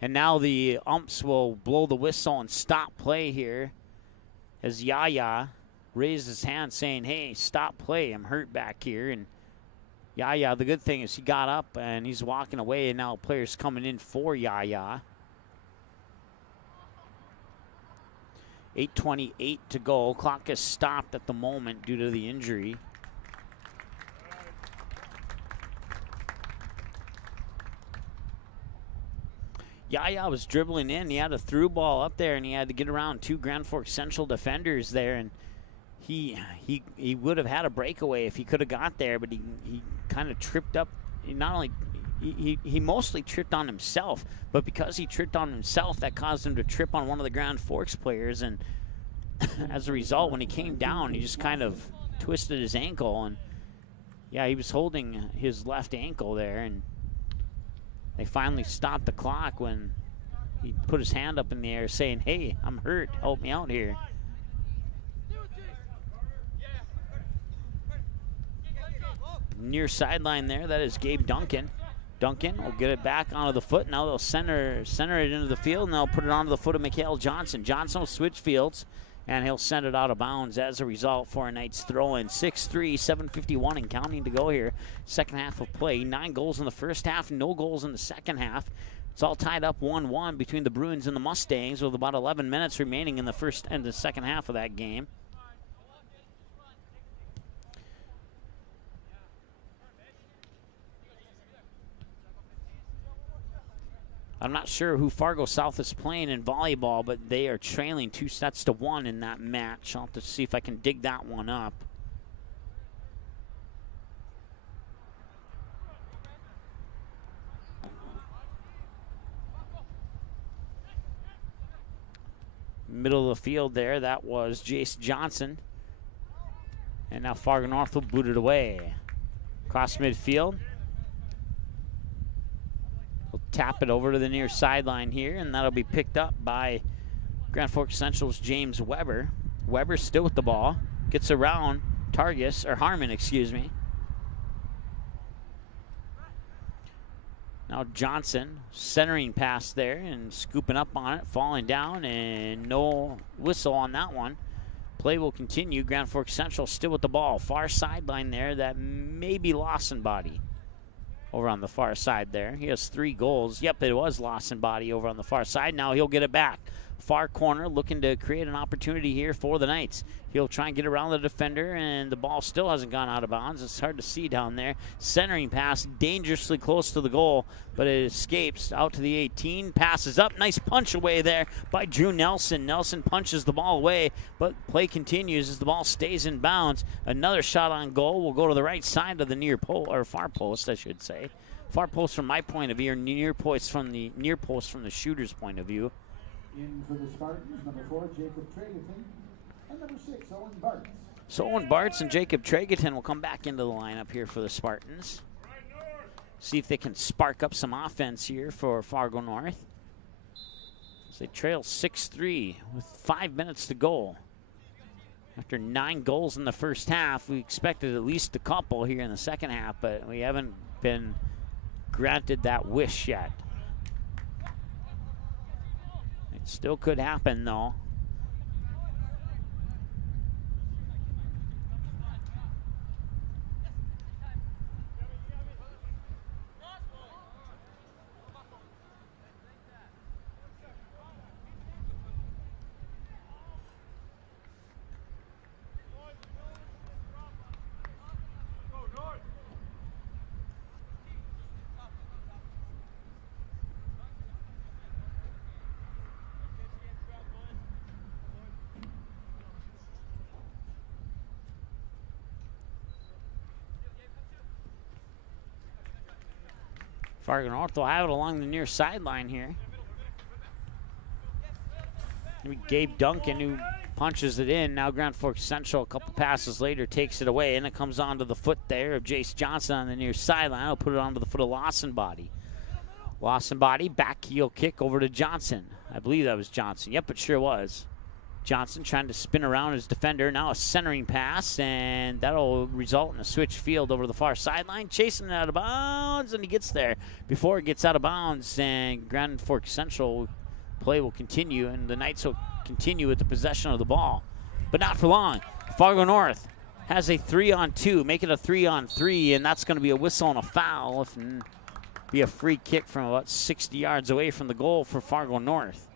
now the umps will blow the whistle and stop play here as Yaya raised his hand saying, hey, stop play, I'm hurt back here. And Yaya, the good thing is he got up and he's walking away, and now players coming in for Yaya. 8:28 to go. Clock is stopped at the moment due to the injury. Yaya was dribbling in. He had a through ball up there, and he had to get around two Grand Forks Central defenders there, and he would have had a breakaway if he could have got there, but he kind of tripped up. He mostly tripped on himself, but because he tripped on himself, that caused him to trip on one of the Grand Forks players, and as a result, when he came down, he just kind of twisted his ankle, and yeah, he was holding his left ankle there, and they finally stopped the clock when he put his hand up in the air saying, hey, I'm hurt, help me out here. Near sideline there, that is Gabe Duncan. Duncan will get it back onto the foot. Now they'll center it into the field, and they'll put it onto the foot of Mikhail Johnson. Johnson will switch fields, and he'll send it out of bounds as a result for a Knights throw-in. 6-3, 7:51 and counting to go here. Second half of play. 9 goals in the first half, no goals in the second half. It's all tied up 1-1 between the Bruins and the Mustangs with about 11 minutes remaining in the first and the second half of that game. I'm not sure who Fargo South is playing in volleyball, but they are trailing 2-1 in that match. I'll have to see if I can dig that one up. Middle of the field there, that was Jace Johnson. And now Fargo North will boot it away. Across midfield. We'll tap it over to the near sideline here, and that'll be picked up by Grand Forks Central's James Weber. Weber's still with the ball. Gets around Harmon, excuse me. Now Johnson centering pass there and scooping up on it, falling down, and no whistle on that one. Play will continue. Grand Forks Central still with the ball. Far sideline there, that may be Lawson Body over on the far side there. He has 3 goals. Yep, it was Lawson Body over on the far side. Now he'll get it back. Far corner looking to create an opportunity here for the Knights. He'll try and get around the defender, and the ball still hasn't gone out of bounds. It's hard to see down there. Centering pass dangerously close to the goal, but it escapes out to the 18. Passes up. Nice punch away there by Drew Nelson. Nelson punches the ball away, but play continues as the ball stays in bounds. Another shot on goal will go to the right side of the near post, or far post, I should say. Far post from my point of view, or near post from the shooter's point of view. In for the Spartans, number 4, Jacob Tregaton, and number 6, Owen Bartz. So Owen Bartz and Jacob Tregaton will come back into the lineup here for the Spartans. See if they can spark up some offense here for Fargo North. As they trail 6-3 with 5 minutes to go. After 9 goals in the first half, we expected at least a couple here in the second half, but we haven't been granted that wish yet. Still could happen, though. Fargo North will have it along the near sideline here. Maybe Gabe Duncan, who punches it in. Now Grand Forks Central, a couple passes later, takes it away, and it comes onto the foot there of Jace Johnson on the near sideline. He'll put it onto the foot of Lawson Body. Lawson Body, back heel kick over to Johnson. I believe that was Johnson. Yep, it sure was. Johnson trying to spin around his defender. Now a centering pass, and that'll result in a switch field over the far sideline. Chasing it out of bounds, and he gets there before it gets out of bounds. And Grand Forks Central play will continue, and the Knights will continue with the possession of the ball. But not for long. Fargo North has a 3-on-2, make it a 3-on-3, and that's going to be a whistle and a foul. If be a free kick from about 60 yards away from the goal for Fargo North.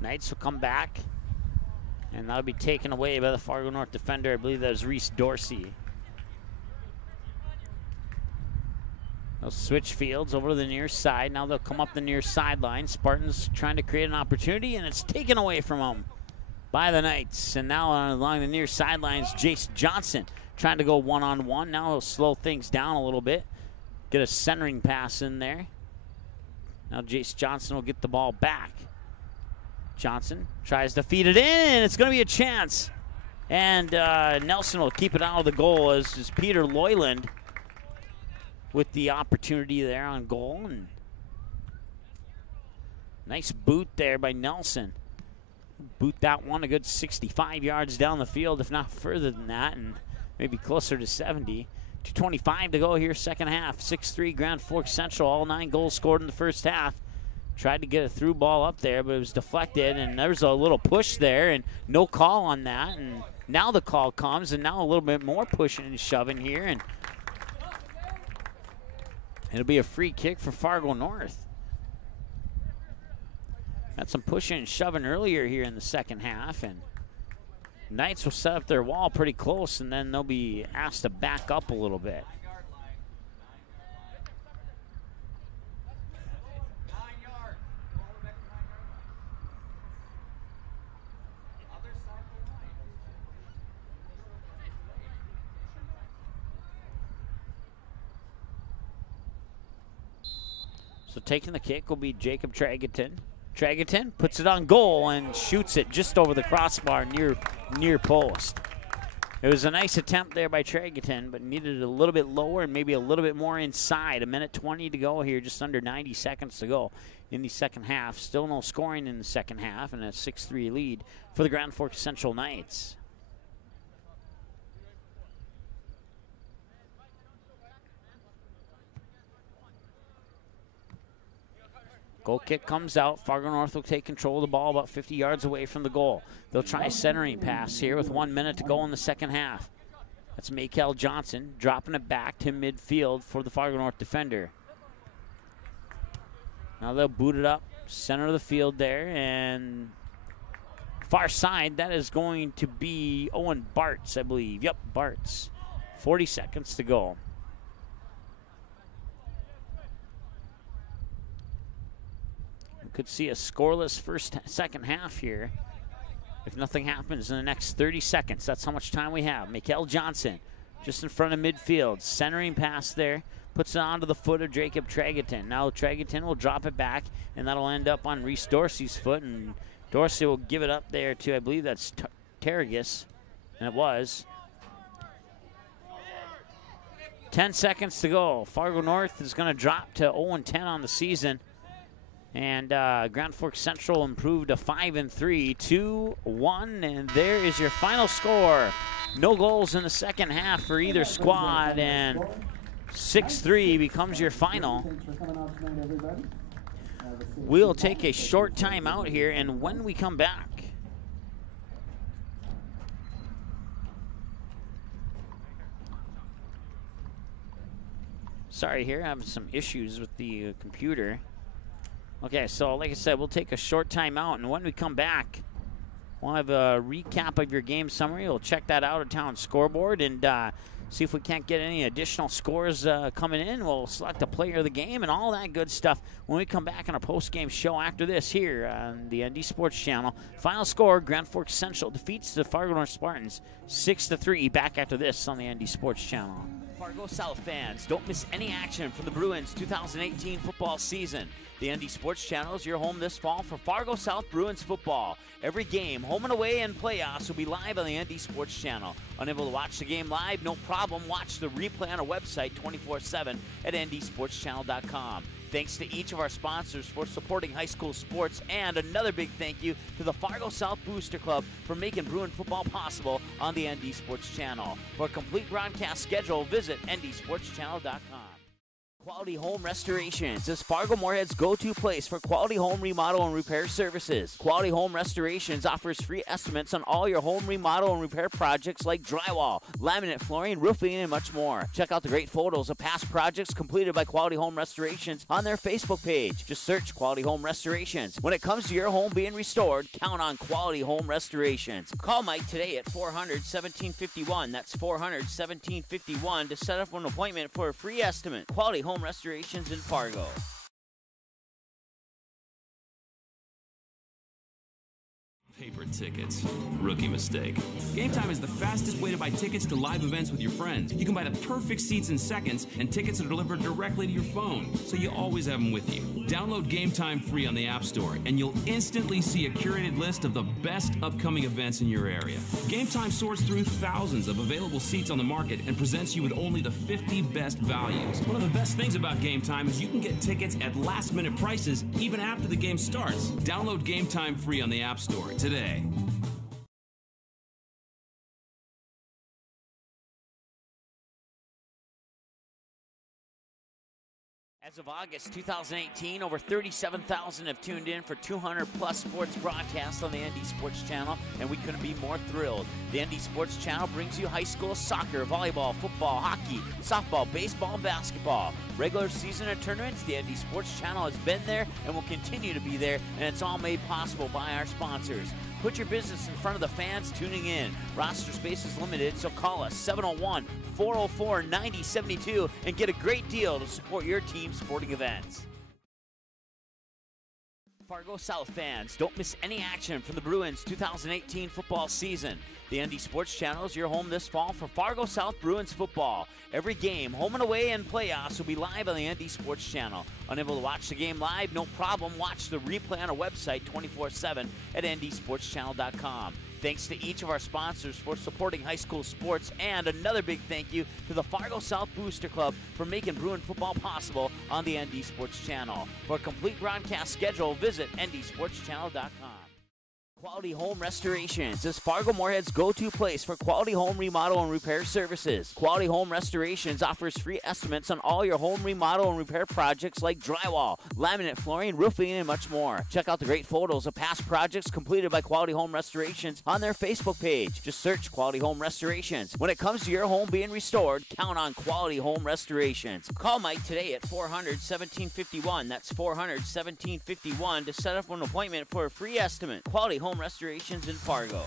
Knights will come back, and that'll be taken away by the Fargo North defender. I believe that was Reese Dorsey. They'll switch fields over to the near side. Now they'll come up the near sideline. Spartans trying to create an opportunity, and it's taken away from them by the Knights. And now along the near sidelines, Jace Johnson trying to go one-on-one. Now he'll slow things down a little bit. Get a centering pass in there. Now Jace Johnson will get the ball back. Johnson tries to feed it in, and it's going to be a chance. And Nelson will keep it out of the goal as Peter Loyland with the opportunity there on goal. And nice boot there by Nelson. Boot that one a good 65 yards down the field, if not further than that, and maybe closer to 70. 2:25 to go here, second half. 6-3 Grand Forks Central, all 9 goals scored in the first half. Tried to get a through ball up there, but it was deflected, and there was a little push there, and no call on that. And now the call comes, and now a little bit more pushing and shoving here, and it'll be a free kick for Fargo North. Had some pushing and shoving earlier here in the second half, and Knights will set up their wall pretty close, and then they'll be asked to back up a little bit. So taking the kick will be Jacob Tragenton. Tragenton puts it on goal and shoots it just over the crossbar near post. It was a nice attempt there by Tragenton, but needed it a little bit lower and maybe a little bit more inside. 1:20 to go here, just under 90 seconds to go in the second half. Still no scoring in the second half, and a 6-3 lead for the Grand Forks Central Knights. Goal kick comes out. Fargo North will take control of the ball about 50 yards away from the goal. They'll try a centering pass here with 1 minute to go in the second half. That's Makel Johnson dropping it back to midfield for the Fargo North defender. Now they'll boot it up, center of the field there, and far side, that is going to be Owen Bartz, I believe. Yep, Bartz. 40 seconds to go. Could see a scoreless second half here if nothing happens in the next 30 seconds. That's how much time we have. Makel Johnson just in front of midfield. Centering pass there. Puts it onto the foot of Jacob Tragenton. Now Tragenton will drop it back, and that'll end up on Reese Dorsey's foot. And Dorsey will give it up there to, I believe that's Tarragus. And it was. 10 seconds to go. Fargo North is going to drop to 0-10 on the season. And Grand Forks Central improved to 5-3, 2-1, and there is your final score. No goals in the second half for either squad, and 6-3 becomes your final. we'll take a short time out here, and when we come back, sorry here, having some issues with the computer. Okay, so like I said, we'll take a short time out, and when we come back, we'll have a recap of your game summary. We'll check that out at Town Scoreboard and see if we can't get any additional scores coming in. We'll select a player of the game and all that good stuff when we come back on our post-game show after this here on the ND Sports Channel. Final score, Grand Forks Central defeats the Fargo North Spartans 6-3. Back after this on the ND Sports Channel. Fargo South fans, don't miss any action from the Bruins 2018 football season. The ND Sports Channel is your home this fall for Fargo South Bruins football. Every game, home and away, and playoffs will be live on the ND Sports Channel. Unable to watch the game live? No problem. Watch the replay on our website 24/7 at ndsportschannel.com. Thanks to each of our sponsors for supporting high school sports, and another big thank you to the Fargo South Booster Club for making Bruin football possible on the ND Sports Channel. For a complete broadcast schedule, visit ndsportschannel.com. Quality Home Restorations is Fargo Moorhead's go-to place for quality home remodel and repair services. Quality Home Restorations offers free estimates on all your home remodel and repair projects like drywall, laminate flooring, roofing, and much more. Check out the great photos of past projects completed by Quality Home Restorations on their Facebook page. Just search Quality Home Restorations. When it comes to your home being restored, count on Quality Home Restorations. Call Mike today at 400-1751. That's 400-1751 to set up an appointment for a free estimate. Quality Home Restorations in Fargo. Paper tickets. Rookie mistake. Game Time is the fastest way to buy tickets to live events with your friends. You can buy the perfect seats in seconds, and tickets are delivered directly to your phone, so you always have them with you. Download Game Time free on the App Store, and you'll instantly see a curated list of the best upcoming events in your area. Game Time sorts through thousands of available seats on the market and presents you with only the 50 best values. One of the best things about Game Time is you can get tickets at last-minute prices even after the game starts. Download Game Time free on the App Store today. As of August 2018, over 37,000 have tuned in for 200-plus sports broadcasts on the ND Sports Channel, and we couldn't be more thrilled. The ND Sports Channel brings you high school soccer, volleyball, football, hockey, softball, baseball, and basketball. Regular season and tournaments, the ND Sports Channel has been there and will continue to be there, and it's all made possible by our sponsors. Put your business in front of the fans tuning in. Roster space is limited, so call us 701-404-9072 and get a great deal to support your team's sporting events. Fargo South fans, don't miss any action from the Bruins 2018 football season. The ND Sports Channel is your home this fall for Fargo South Bruins football. Every game, home and away, and playoffs will be live on the ND Sports Channel. Unable to watch the game live? No problem. Watch the replay on our website 24/7 at ndsportschannel.com. Thanks to each of our sponsors for supporting high school sports, and another big thank you to the Fargo South Booster Club for making Bruin football possible on the ND Sports Channel. For a complete broadcast schedule, visit ndsportschannel.com. Quality Home Restorations is Fargo Moorhead's go-to place for quality home remodel and repair services. Quality Home Restorations offers free estimates on all your home remodel and repair projects like drywall, laminate flooring, roofing, and much more. Check out the great photos of past projects completed by Quality Home Restorations on their Facebook page. Just search Quality Home Restorations. When it comes to your home being restored, count on Quality Home Restorations. Call Mike today at 400-1751. That's 400-1751 to set up an appointment for a free estimate. Quality Home Restorations in Fargo.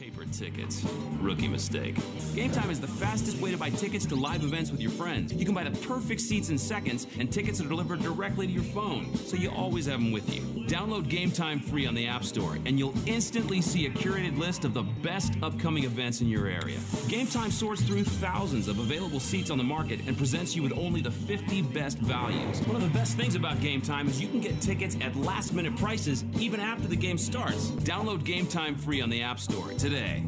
Paper tickets. Rookie mistake. Game Time is the fastest way to buy tickets to live events with your friends. You can buy the perfect seats in seconds, and tickets are delivered directly to your phone, so you always have them with you. Download Game Time free on the App Store, and you'll instantly see a curated list of the best upcoming events in your area. Game Time sorts through thousands of available seats on the market and presents you with only the 50 best values. One of the best things about Game Time is you can get tickets at last-minute prices even after the game starts. Download Game Time free on the App Store today.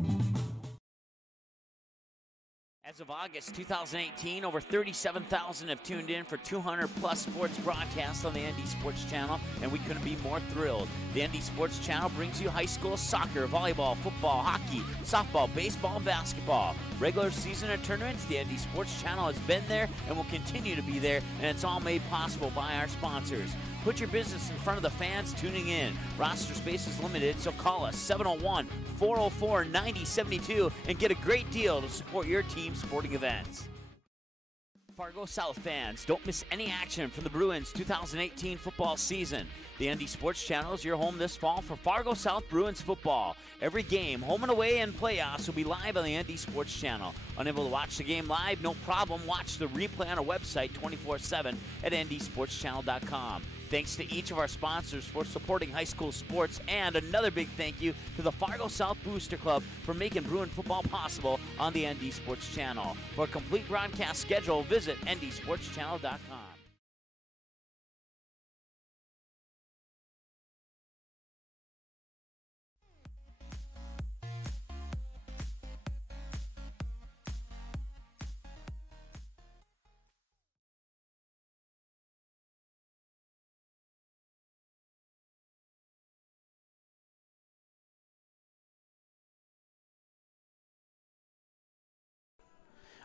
As of August 2018, over 37,000 have tuned in for 200-plus sports broadcasts on the ND Sports Channel, and we couldn't be more thrilled. The ND Sports Channel brings you high school soccer, volleyball, football, hockey, softball, baseball, and basketball. Regular season and tournaments, the ND Sports Channel has been there and will continue to be there, and it's all made possible by our sponsors. Put your business in front of the fans tuning in. Roster space is limited, so call us 701-404-9072 and get a great deal to support your team's sporting events. Fargo South fans, don't miss any action from the Bruins 2018 football season. The ND Sports Channel is your home this fall for Fargo South Bruins football. Every game, home and away, and playoffs will be live on the ND Sports Channel. Unable to watch the game live? No problem. Watch the replay on our website 24/7 at ndsportschannel.com. Thanks to each of our sponsors for supporting high school sports, and another big thank you to the Fargo South Booster Club for making Bruin football possible on the ND Sports Channel. For a complete broadcast schedule, visit ndsportschannel.com.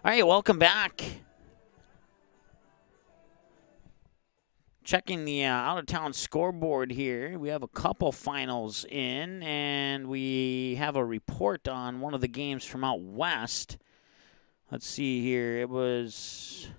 All right, welcome back. Checking the out-of-town scoreboard here. We have a couple finals in, and we have a report on one of the games from out west. Let's see here. It was...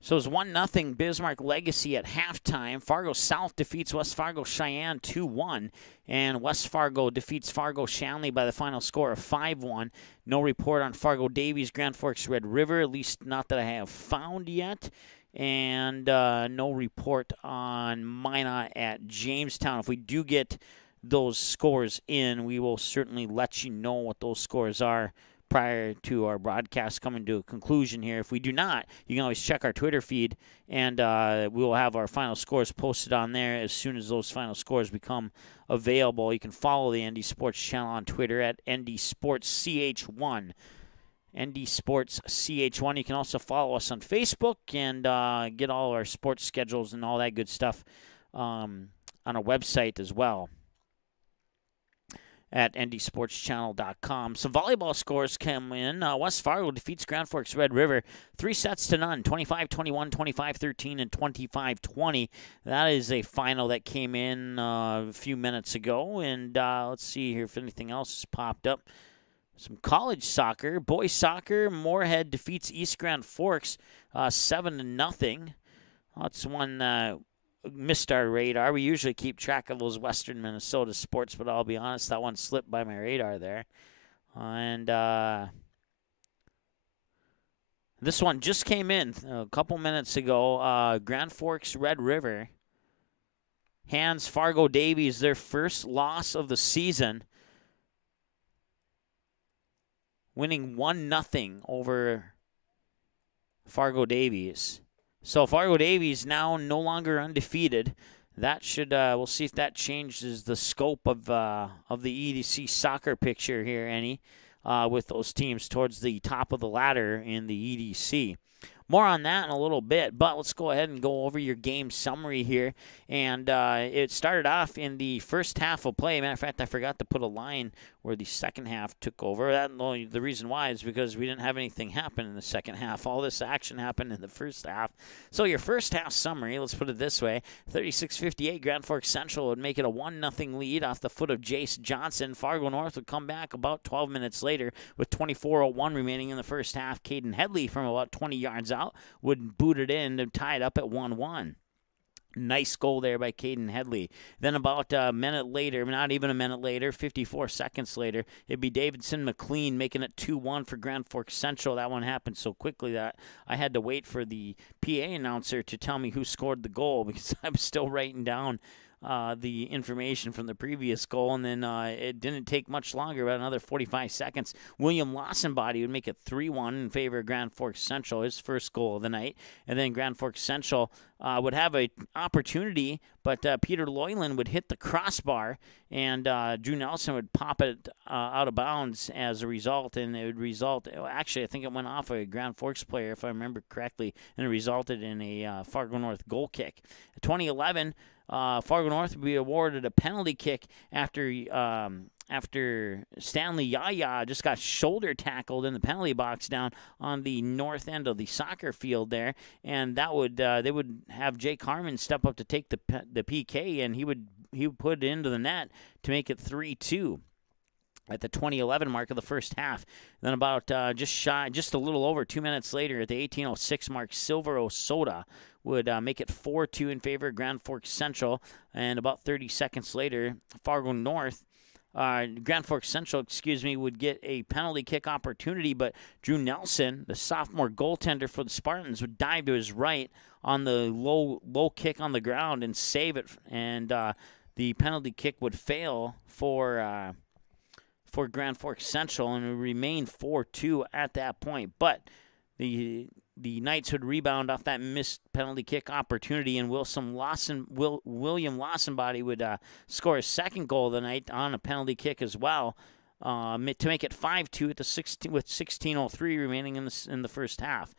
So it's 1-0 Bismarck Legacy at halftime. Fargo South defeats West Fargo Cheyenne 2-1. And West Fargo defeats Fargo Shanley by the final score of 5-1. No report on Fargo Davies, Grand Forks Red River, at least not that I have found yet. And no report on Minot at Jamestown. If we do get those scores in, we will certainly let you know what those scores are prior to our broadcast coming to a conclusion here. If we do not, you can always check our Twitter feed, and we will have our final scores posted on there as soon as those final scores become available. You can follow the ND Sports Channel on Twitter at NDSportsCH1. ND Sports CH1. You can also follow us on Facebook and get all our sports schedules and all that good stuff on our website as well at ndsportschannel.com. Some volleyball scores come in. West Fargo defeats Grand Forks Red River 3-0, 25-21, 25-13, and 25-20. That is a final that came in a few minutes ago. And let's see here if anything else has popped up. Some college soccer. Boys soccer, Moorhead defeats East Grand Forks 7-0. That's one missed our radar. We usually keep track of those Western Minnesota sports, but I'll be honest, that one slipped by my radar there. And this one just came in a couple minutes ago. Grand Forks Red River hands Fargo Davies their first loss of the season, winning 1-0 over Fargo Davies. So Fargo Davies now no longer undefeated. That should we'll see if that changes the scope of the EDC soccer picture here, Annie, with those teams towards the top of the ladder in the EDC. More on that in a little bit, but let's go ahead and go over your game summary here. And it started off in the first half of play. Matter of fact, I forgot to put a line where the second half took over. The reason why is because we didn't have anything happen in the second half. All this action happened in the first half. So your first half summary, let's put it this way. 36-58, Grand Forks Central would make it a 1-0 lead off the foot of Jace Johnson. Fargo North would come back about 12 minutes later with 24:01 remaining in the first half. Caden Headley from about 20 yards out would boot it in to tie it up at 1-1. Nice goal there by Caden Headley. Then about a minute later, not even a minute later, 54 seconds later, it'd be Davidson McLean making it 2-1 for Grand Forks Central. That one happened so quickly that I had to wait for the PA announcer to tell me who scored the goal because I was still writing down the information from the previous goal, and then it didn't take much longer, about another 45 seconds. William Lawsonbody would make it 3-1 in favor of Grand Forks Central, his first goal of the night. And then Grand Forks Central would have an opportunity, but Peter Loyland would hit the crossbar, and Drew Nelson would pop it out of bounds as a result, and it would result, actually, I think it went off a Grand Forks player, if I remember correctly, and it resulted in a Fargo North goal kick. 2011, Fargo North would be awarded a penalty kick after Stanley Yaya just got shoulder tackled in the penalty box down on the north end of the soccer field there, and that would they would have Jake Harmon step up to take the PK, and he would put it into the net to make it 3-2. At the 2011 mark of the first half. Then about just a little over 2 minutes later, at the 18:06 mark, Silver Osoda would make it 4-2 in favor of Grand Forks Central. And about 30 seconds later, Grand Forks Central, would get a penalty kick opportunity, but Drew Nelson, the sophomore goaltender for the Spartans, would dive to his right on the low kick on the ground and save it. And the penalty kick would fail for Grand Forks Central, and it would remain 4-2 at that point. But the Knights would rebound off that missed penalty kick opportunity, and William Lawsonbody would score his second goal of the night on a penalty kick as well, to make it 5-2 with 16:03 remaining in the first half.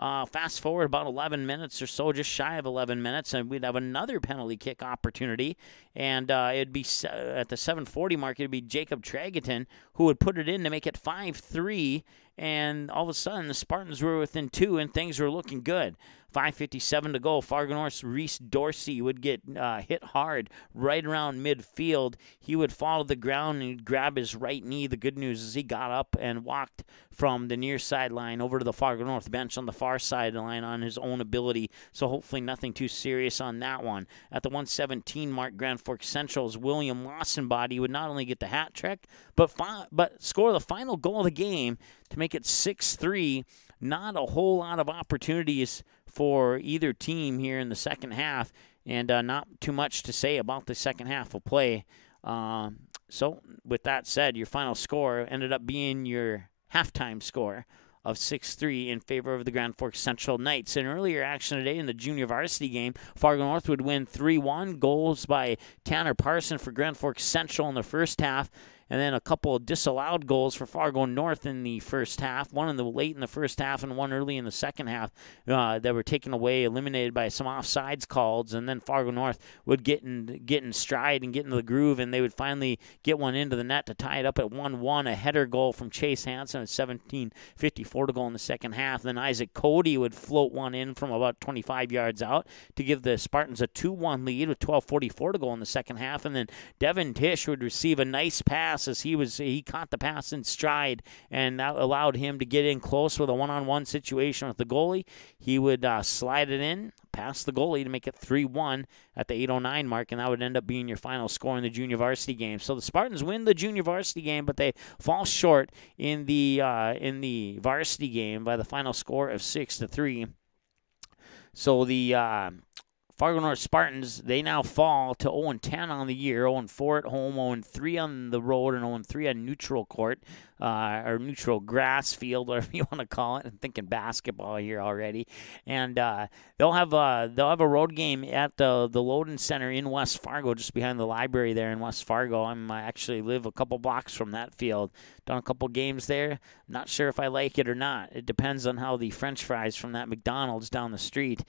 Fast forward about 11 minutes or so, just shy of 11 minutes, and we'd have another penalty kick opportunity. And it'd be at the 7:40 mark, it'd be Jacob Tragerton who would put it in to make it 5-3. And all of a sudden, the Spartans were within 2, and things were looking good. 5:57 to go. Fargo North's Reese Dorsey would get hit hard right around midfield. He would fall to the ground and grab his right knee. The good news is he got up and walked from the near sideline over to the Fargo North bench on the far sideline on his own ability. So hopefully nothing too serious on that one. At the 1:17 mark, Grand Forks Central's William Lawsonbody would not only get the hat trick, but score the final goal of the game to make it 6-3. Not a whole lot of opportunities for either team here in the second half, and not too much to say about the second half of play. So with that said, your final score ended up being your halftime score of 6-3 in favor of the Grand Forks Central Knights. In earlier action today in the junior varsity game, Fargo North would win 3-1. Goals by Tanner Parson for Grand Forks Central in the first half, and then a couple of disallowed goals for Fargo North in the first half, one late in the first half and one early in the second half that were taken away, eliminated by some offsides calls, and then Fargo North would get in stride and get into the groove, and they would finally get one into the net to tie it up at 1-1, a header goal from Chase Hansen at 17:54 to go in the second half. Then Isaac Cody would float one in from about 25 yards out to give the Spartans a 2-1 lead with 12:44 to go in the second half, and then Devin Tish would receive a nice pass as he caught the pass in stride, and that allowed him to get in close with a one-on-one situation with the goalie. He would slide it in past the goalie to make it 3-1 at the 8:09 mark, and that would end up being your final score in the junior varsity game. So the Spartans win the junior varsity game, but they fall short in the varsity game by the final score of 6-3. So the Fargo North Spartans, they now fall to 0-10 on the year, 0-4 at home, 0-3 on the road, and 0-3 on neutral court, or neutral grass field, whatever you want to call it. I'm thinking basketball here already. And they'll have a road game at the Loden Center in West Fargo, just behind the library there in West Fargo. I actually live a couple blocks from that field. Done a couple games there. Not sure if I like it or not. It depends on how the French fries from that McDonald's down the street,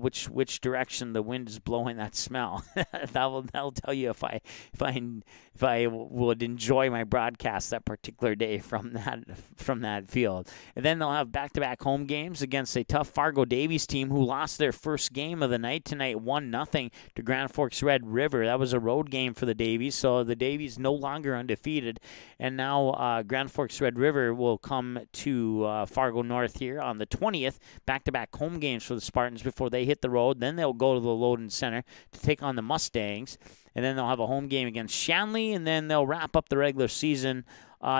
which direction the wind is blowing that smell. That'll tell you if I would enjoy my broadcast that particular day from that field. And then they'll have back-to-back home games against a tough Fargo Davies team who lost their first game of the night tonight, 1-0 to Grand Forks Red River. That was a road game for the Davies, so the Davies no longer undefeated. And now Grand Forks Red River will come to Fargo North here on the 20th. Back-to-back home games for the Spartans before they hit the road. Then they'll go to the Loden Center to take on the Mustangs. And then they'll have a home game against Shanley, and then they'll wrap up the regular season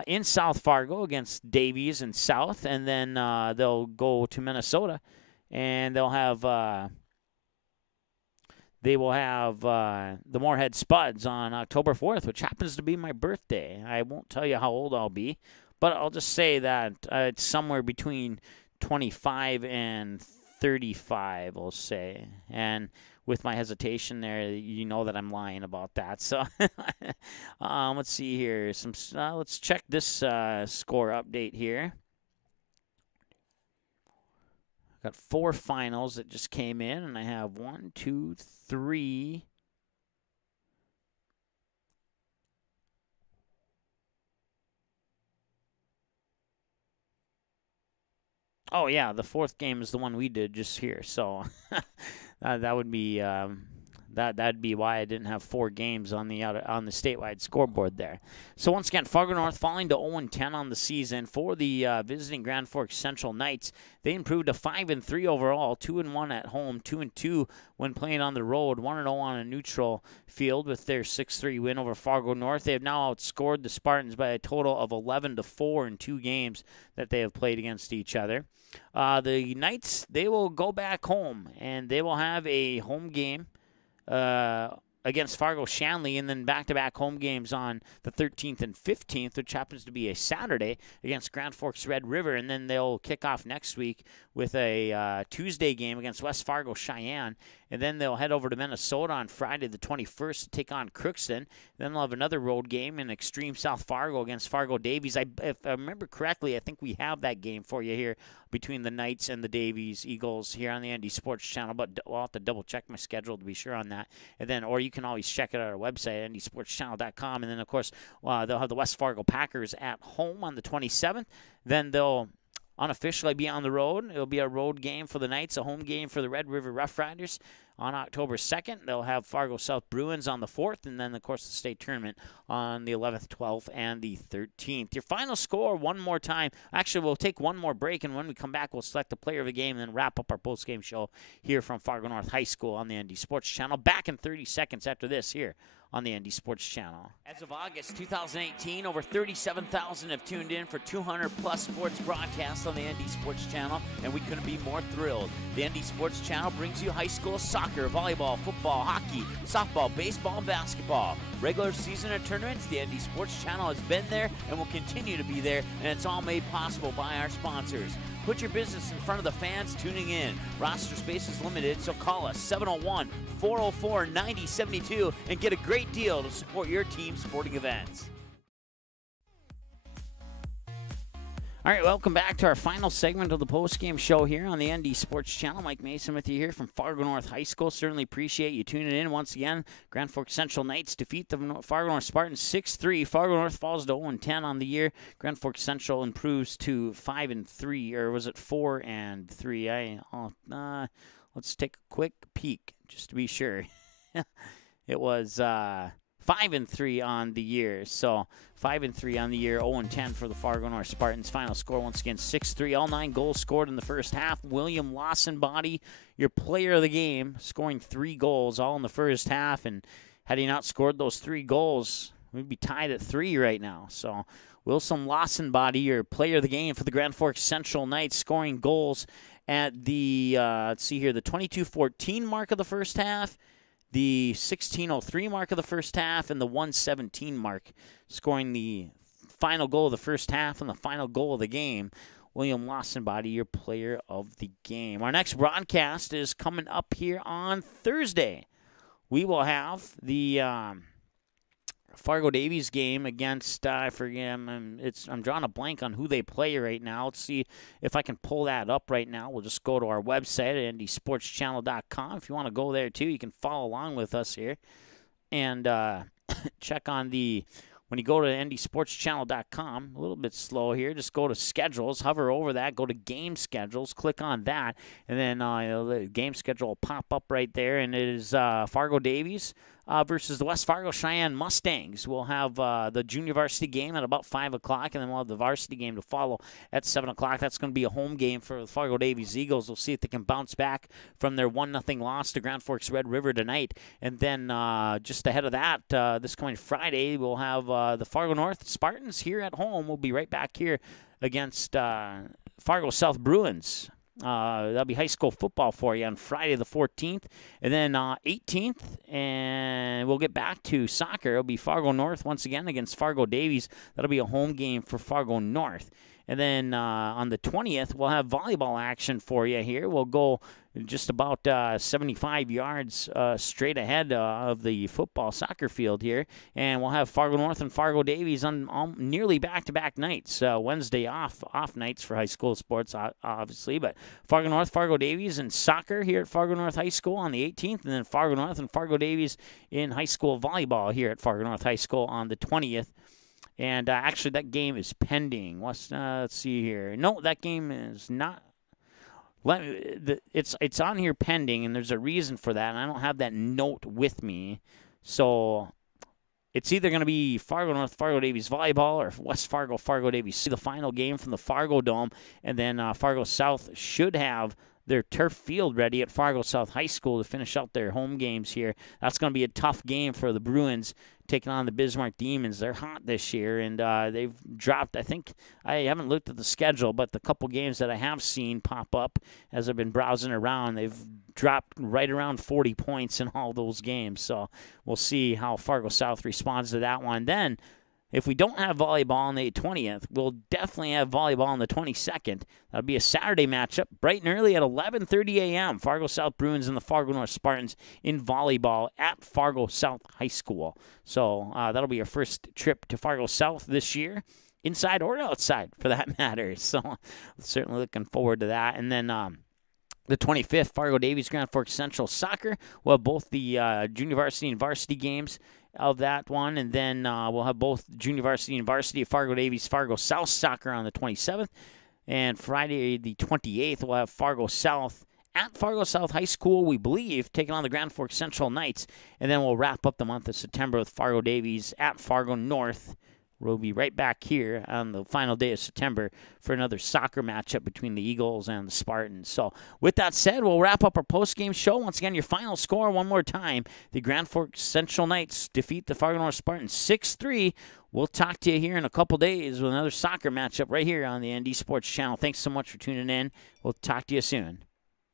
in South Fargo against Davies and South, and then they'll go to Minnesota, and they'll have they will have the Moorhead Spuds on October 4th, which happens to be my birthday. I won't tell you how old I'll be, but I'll just say that it's somewhere between 25 and 35, I'll say. And with my hesitation there, you know that I'm lying about that. So let's see here. Let's check this score update here. Got 4 finals that just came in, and I have 1, 2, 3. Oh yeah, the 4th game is the one we did just here. So that would be that'd be why I didn't have 4 games on the statewide scoreboard there. So once again, Fargo North falling to 0-10 on the season for the visiting Grand Forks Central Knights. They improved to 5-3 overall, 2-1 at home, 2-2 when playing on the road, 1-0 on a neutral field with their 6-3 win over Fargo North. They have now outscored the Spartans by a total of 11-4 in 2 games that they have played against each other. The Knights, they will go back home, and they will have a home game against Fargo Shanley, and then back-to-back home games on the 13th and 15th, which happens to be a Saturday against Grand Forks Red River, and then they'll kick off next week with a Tuesday game against West Fargo Cheyenne, and then they'll head over to Minnesota on Friday the 21st to take on Crookston. Then they'll have another road game in extreme South Fargo against Fargo Davies. If I remember correctly, I think we have that game for you here between the Knights and the Davies Eagles here on the ND Sports Channel, but I'll have to double-check my schedule to be sure on that. And then, or you can always check it at our website, ndsportschannel.com. And then, of course, they'll have the West Fargo Packers at home on the 27th. Then they'll unofficially be on the road. It'll be a road game for the Knights, a home game for the Red River Rough Riders on October 2nd. They'll have Fargo South Bruins on the 4th, and then, of course, the state tournament on the 11th, 12th, and the 13th. Your final score one more time. Actually, we'll take one more break, and when we come back, we'll select the player of the game and then wrap up our post-game show here from Fargo North High School on the ND Sports Channel. Back in 30 seconds after this here on the ND Sports Channel. As of August 2018, over 37,000 have tuned in for 200-plus sports broadcasts on the ND Sports Channel, and we couldn't be more thrilled. The ND Sports Channel brings you high school soccer, volleyball, football, hockey, softball, baseball, and basketball. Regular season and tournaments, the ND Sports Channel has been there and will continue to be there, and it's all made possible by our sponsors. Put your business in front of the fans tuning in. Roster space is limited, so call us 701-404-9072 and get a great deal to support your team's sporting events. All right, welcome back to our final segment of the postgame show here on the ND Sports Channel. Mike Mason with you here from Fargo North High School. Certainly appreciate you tuning in once again. Grand Forks Central Knights defeat the Fargo North Spartans 6-3. Fargo North falls to 0-10 on the year. Grand Forks Central improves to 5-3, or was it 4-3? Let's take a quick peek just to be sure. It was 5-3 on the year. So 5-3 on the year, 0-10 for the Fargo North Spartans. Final score once again 6-3. All 9 goals scored in the first half. William Lawsonbody, your player of the game, scoring 3 goals all in the first half. And had he not scored those 3 goals, we'd be tied at 3 right now. So Wilson Lawsonbody, your player of the game for the Grand Forks Central Knights, scoring goals at the let's see here, the 22-14 mark of the first half, the 16:03 mark of the first half, and the 1:17 mark, scoring the final goal of the first half and the final goal of the game. William Lawsonbody, your player of the game. Our next broadcast is coming up here on Thursday. We will have the Fargo Davies game against, I forget, I'm drawing a blank on who they play right now. Let's see if I can pull that up right now. We'll just go to our website at ndsportschannel.com. If you want to go there too, you can follow along with us here and check on when you go to ndsportschannel.com, a little bit slow here, just go to schedules, hover over that, go to game schedules, click on that, and then the game schedule will pop up right there, and it is Fargo Davies versus the West Fargo Cheyenne Mustangs. We'll have the junior varsity game at about 5 o'clock, and then we'll have the varsity game to follow at 7 o'clock. That's going to be a home game for the Fargo Davies Eagles. We'll see if they can bounce back from their 1-0 loss to Grand Forks Red River tonight. And then just ahead of that, this coming Friday, we'll have the Fargo North Spartans here at home. We'll be right back here against Fargo South Bruins That'll be high school football for you on Friday the 14th. And then 18th, and we'll get back to soccer. It'll be Fargo North once again against Fargo Davies. That'll be a home game for Fargo North. And then on the 20th, we'll have volleyball action for you here. We'll go just about 75 yards straight ahead of the soccer field here. And we'll have Fargo North and Fargo Davies on nearly back-to-back nights. Wednesday off nights for high school sports, obviously. But Fargo North, Fargo Davies, and soccer here at Fargo North High School on the 18th. And then Fargo North and Fargo Davies in high school volleyball here at Fargo North High School on the 20th. And actually, that game is pending. Let's see here. No, that game is not. It's on here pending, and there's a reason for that. And I don't have that note with me, so it's either going to be Fargo North, Fargo Davies volleyball, or West Fargo, Fargo Davies. See the final game from the Fargo Dome, and then Fargo South should have their turf field ready at Fargo South High School to finish out their home games here. That's going to be a tough game for the Bruins, taking on the Bismarck Demons. They're hot this year, and they've dropped, I think, I haven't looked at the schedule, but the couple games that I have seen pop up as I've been browsing around, they've dropped right around 40 points in all those games. So we'll see how Fargo South responds to that one. Then, if we don't have volleyball on the 20th, we'll definitely have volleyball on the 22nd. That'll be a Saturday matchup, bright and early at 11:30 a.m. Fargo South Bruins and the Fargo North Spartans in volleyball at Fargo South High School. So that'll be our first trip to Fargo South this year, inside or outside for that matter. So certainly looking forward to that. And then the 25th, Fargo Davies Grand Forks Central Soccer. We'll have both the junior varsity and varsity games of that one, and then we'll have both junior varsity and varsity of Fargo Davies, Fargo South Soccer on the 27th, and Friday the 28th, we'll have Fargo South at Fargo South High School, we believe, taking on the Grand Forks Central Knights, and then we'll wrap up the month of September with Fargo Davies at Fargo North. We'll be right back here on the final day of September for another soccer matchup between the Eagles and the Spartans. So with that said, we'll wrap up our post-game show. Once again, your final score one more time. The Grand Forks Central Knights defeat the Fargo North Spartans 6-3. We'll talk to you here in a couple days with another soccer matchup right here on the ND Sports Channel. Thanks so much for tuning in. We'll talk to you soon.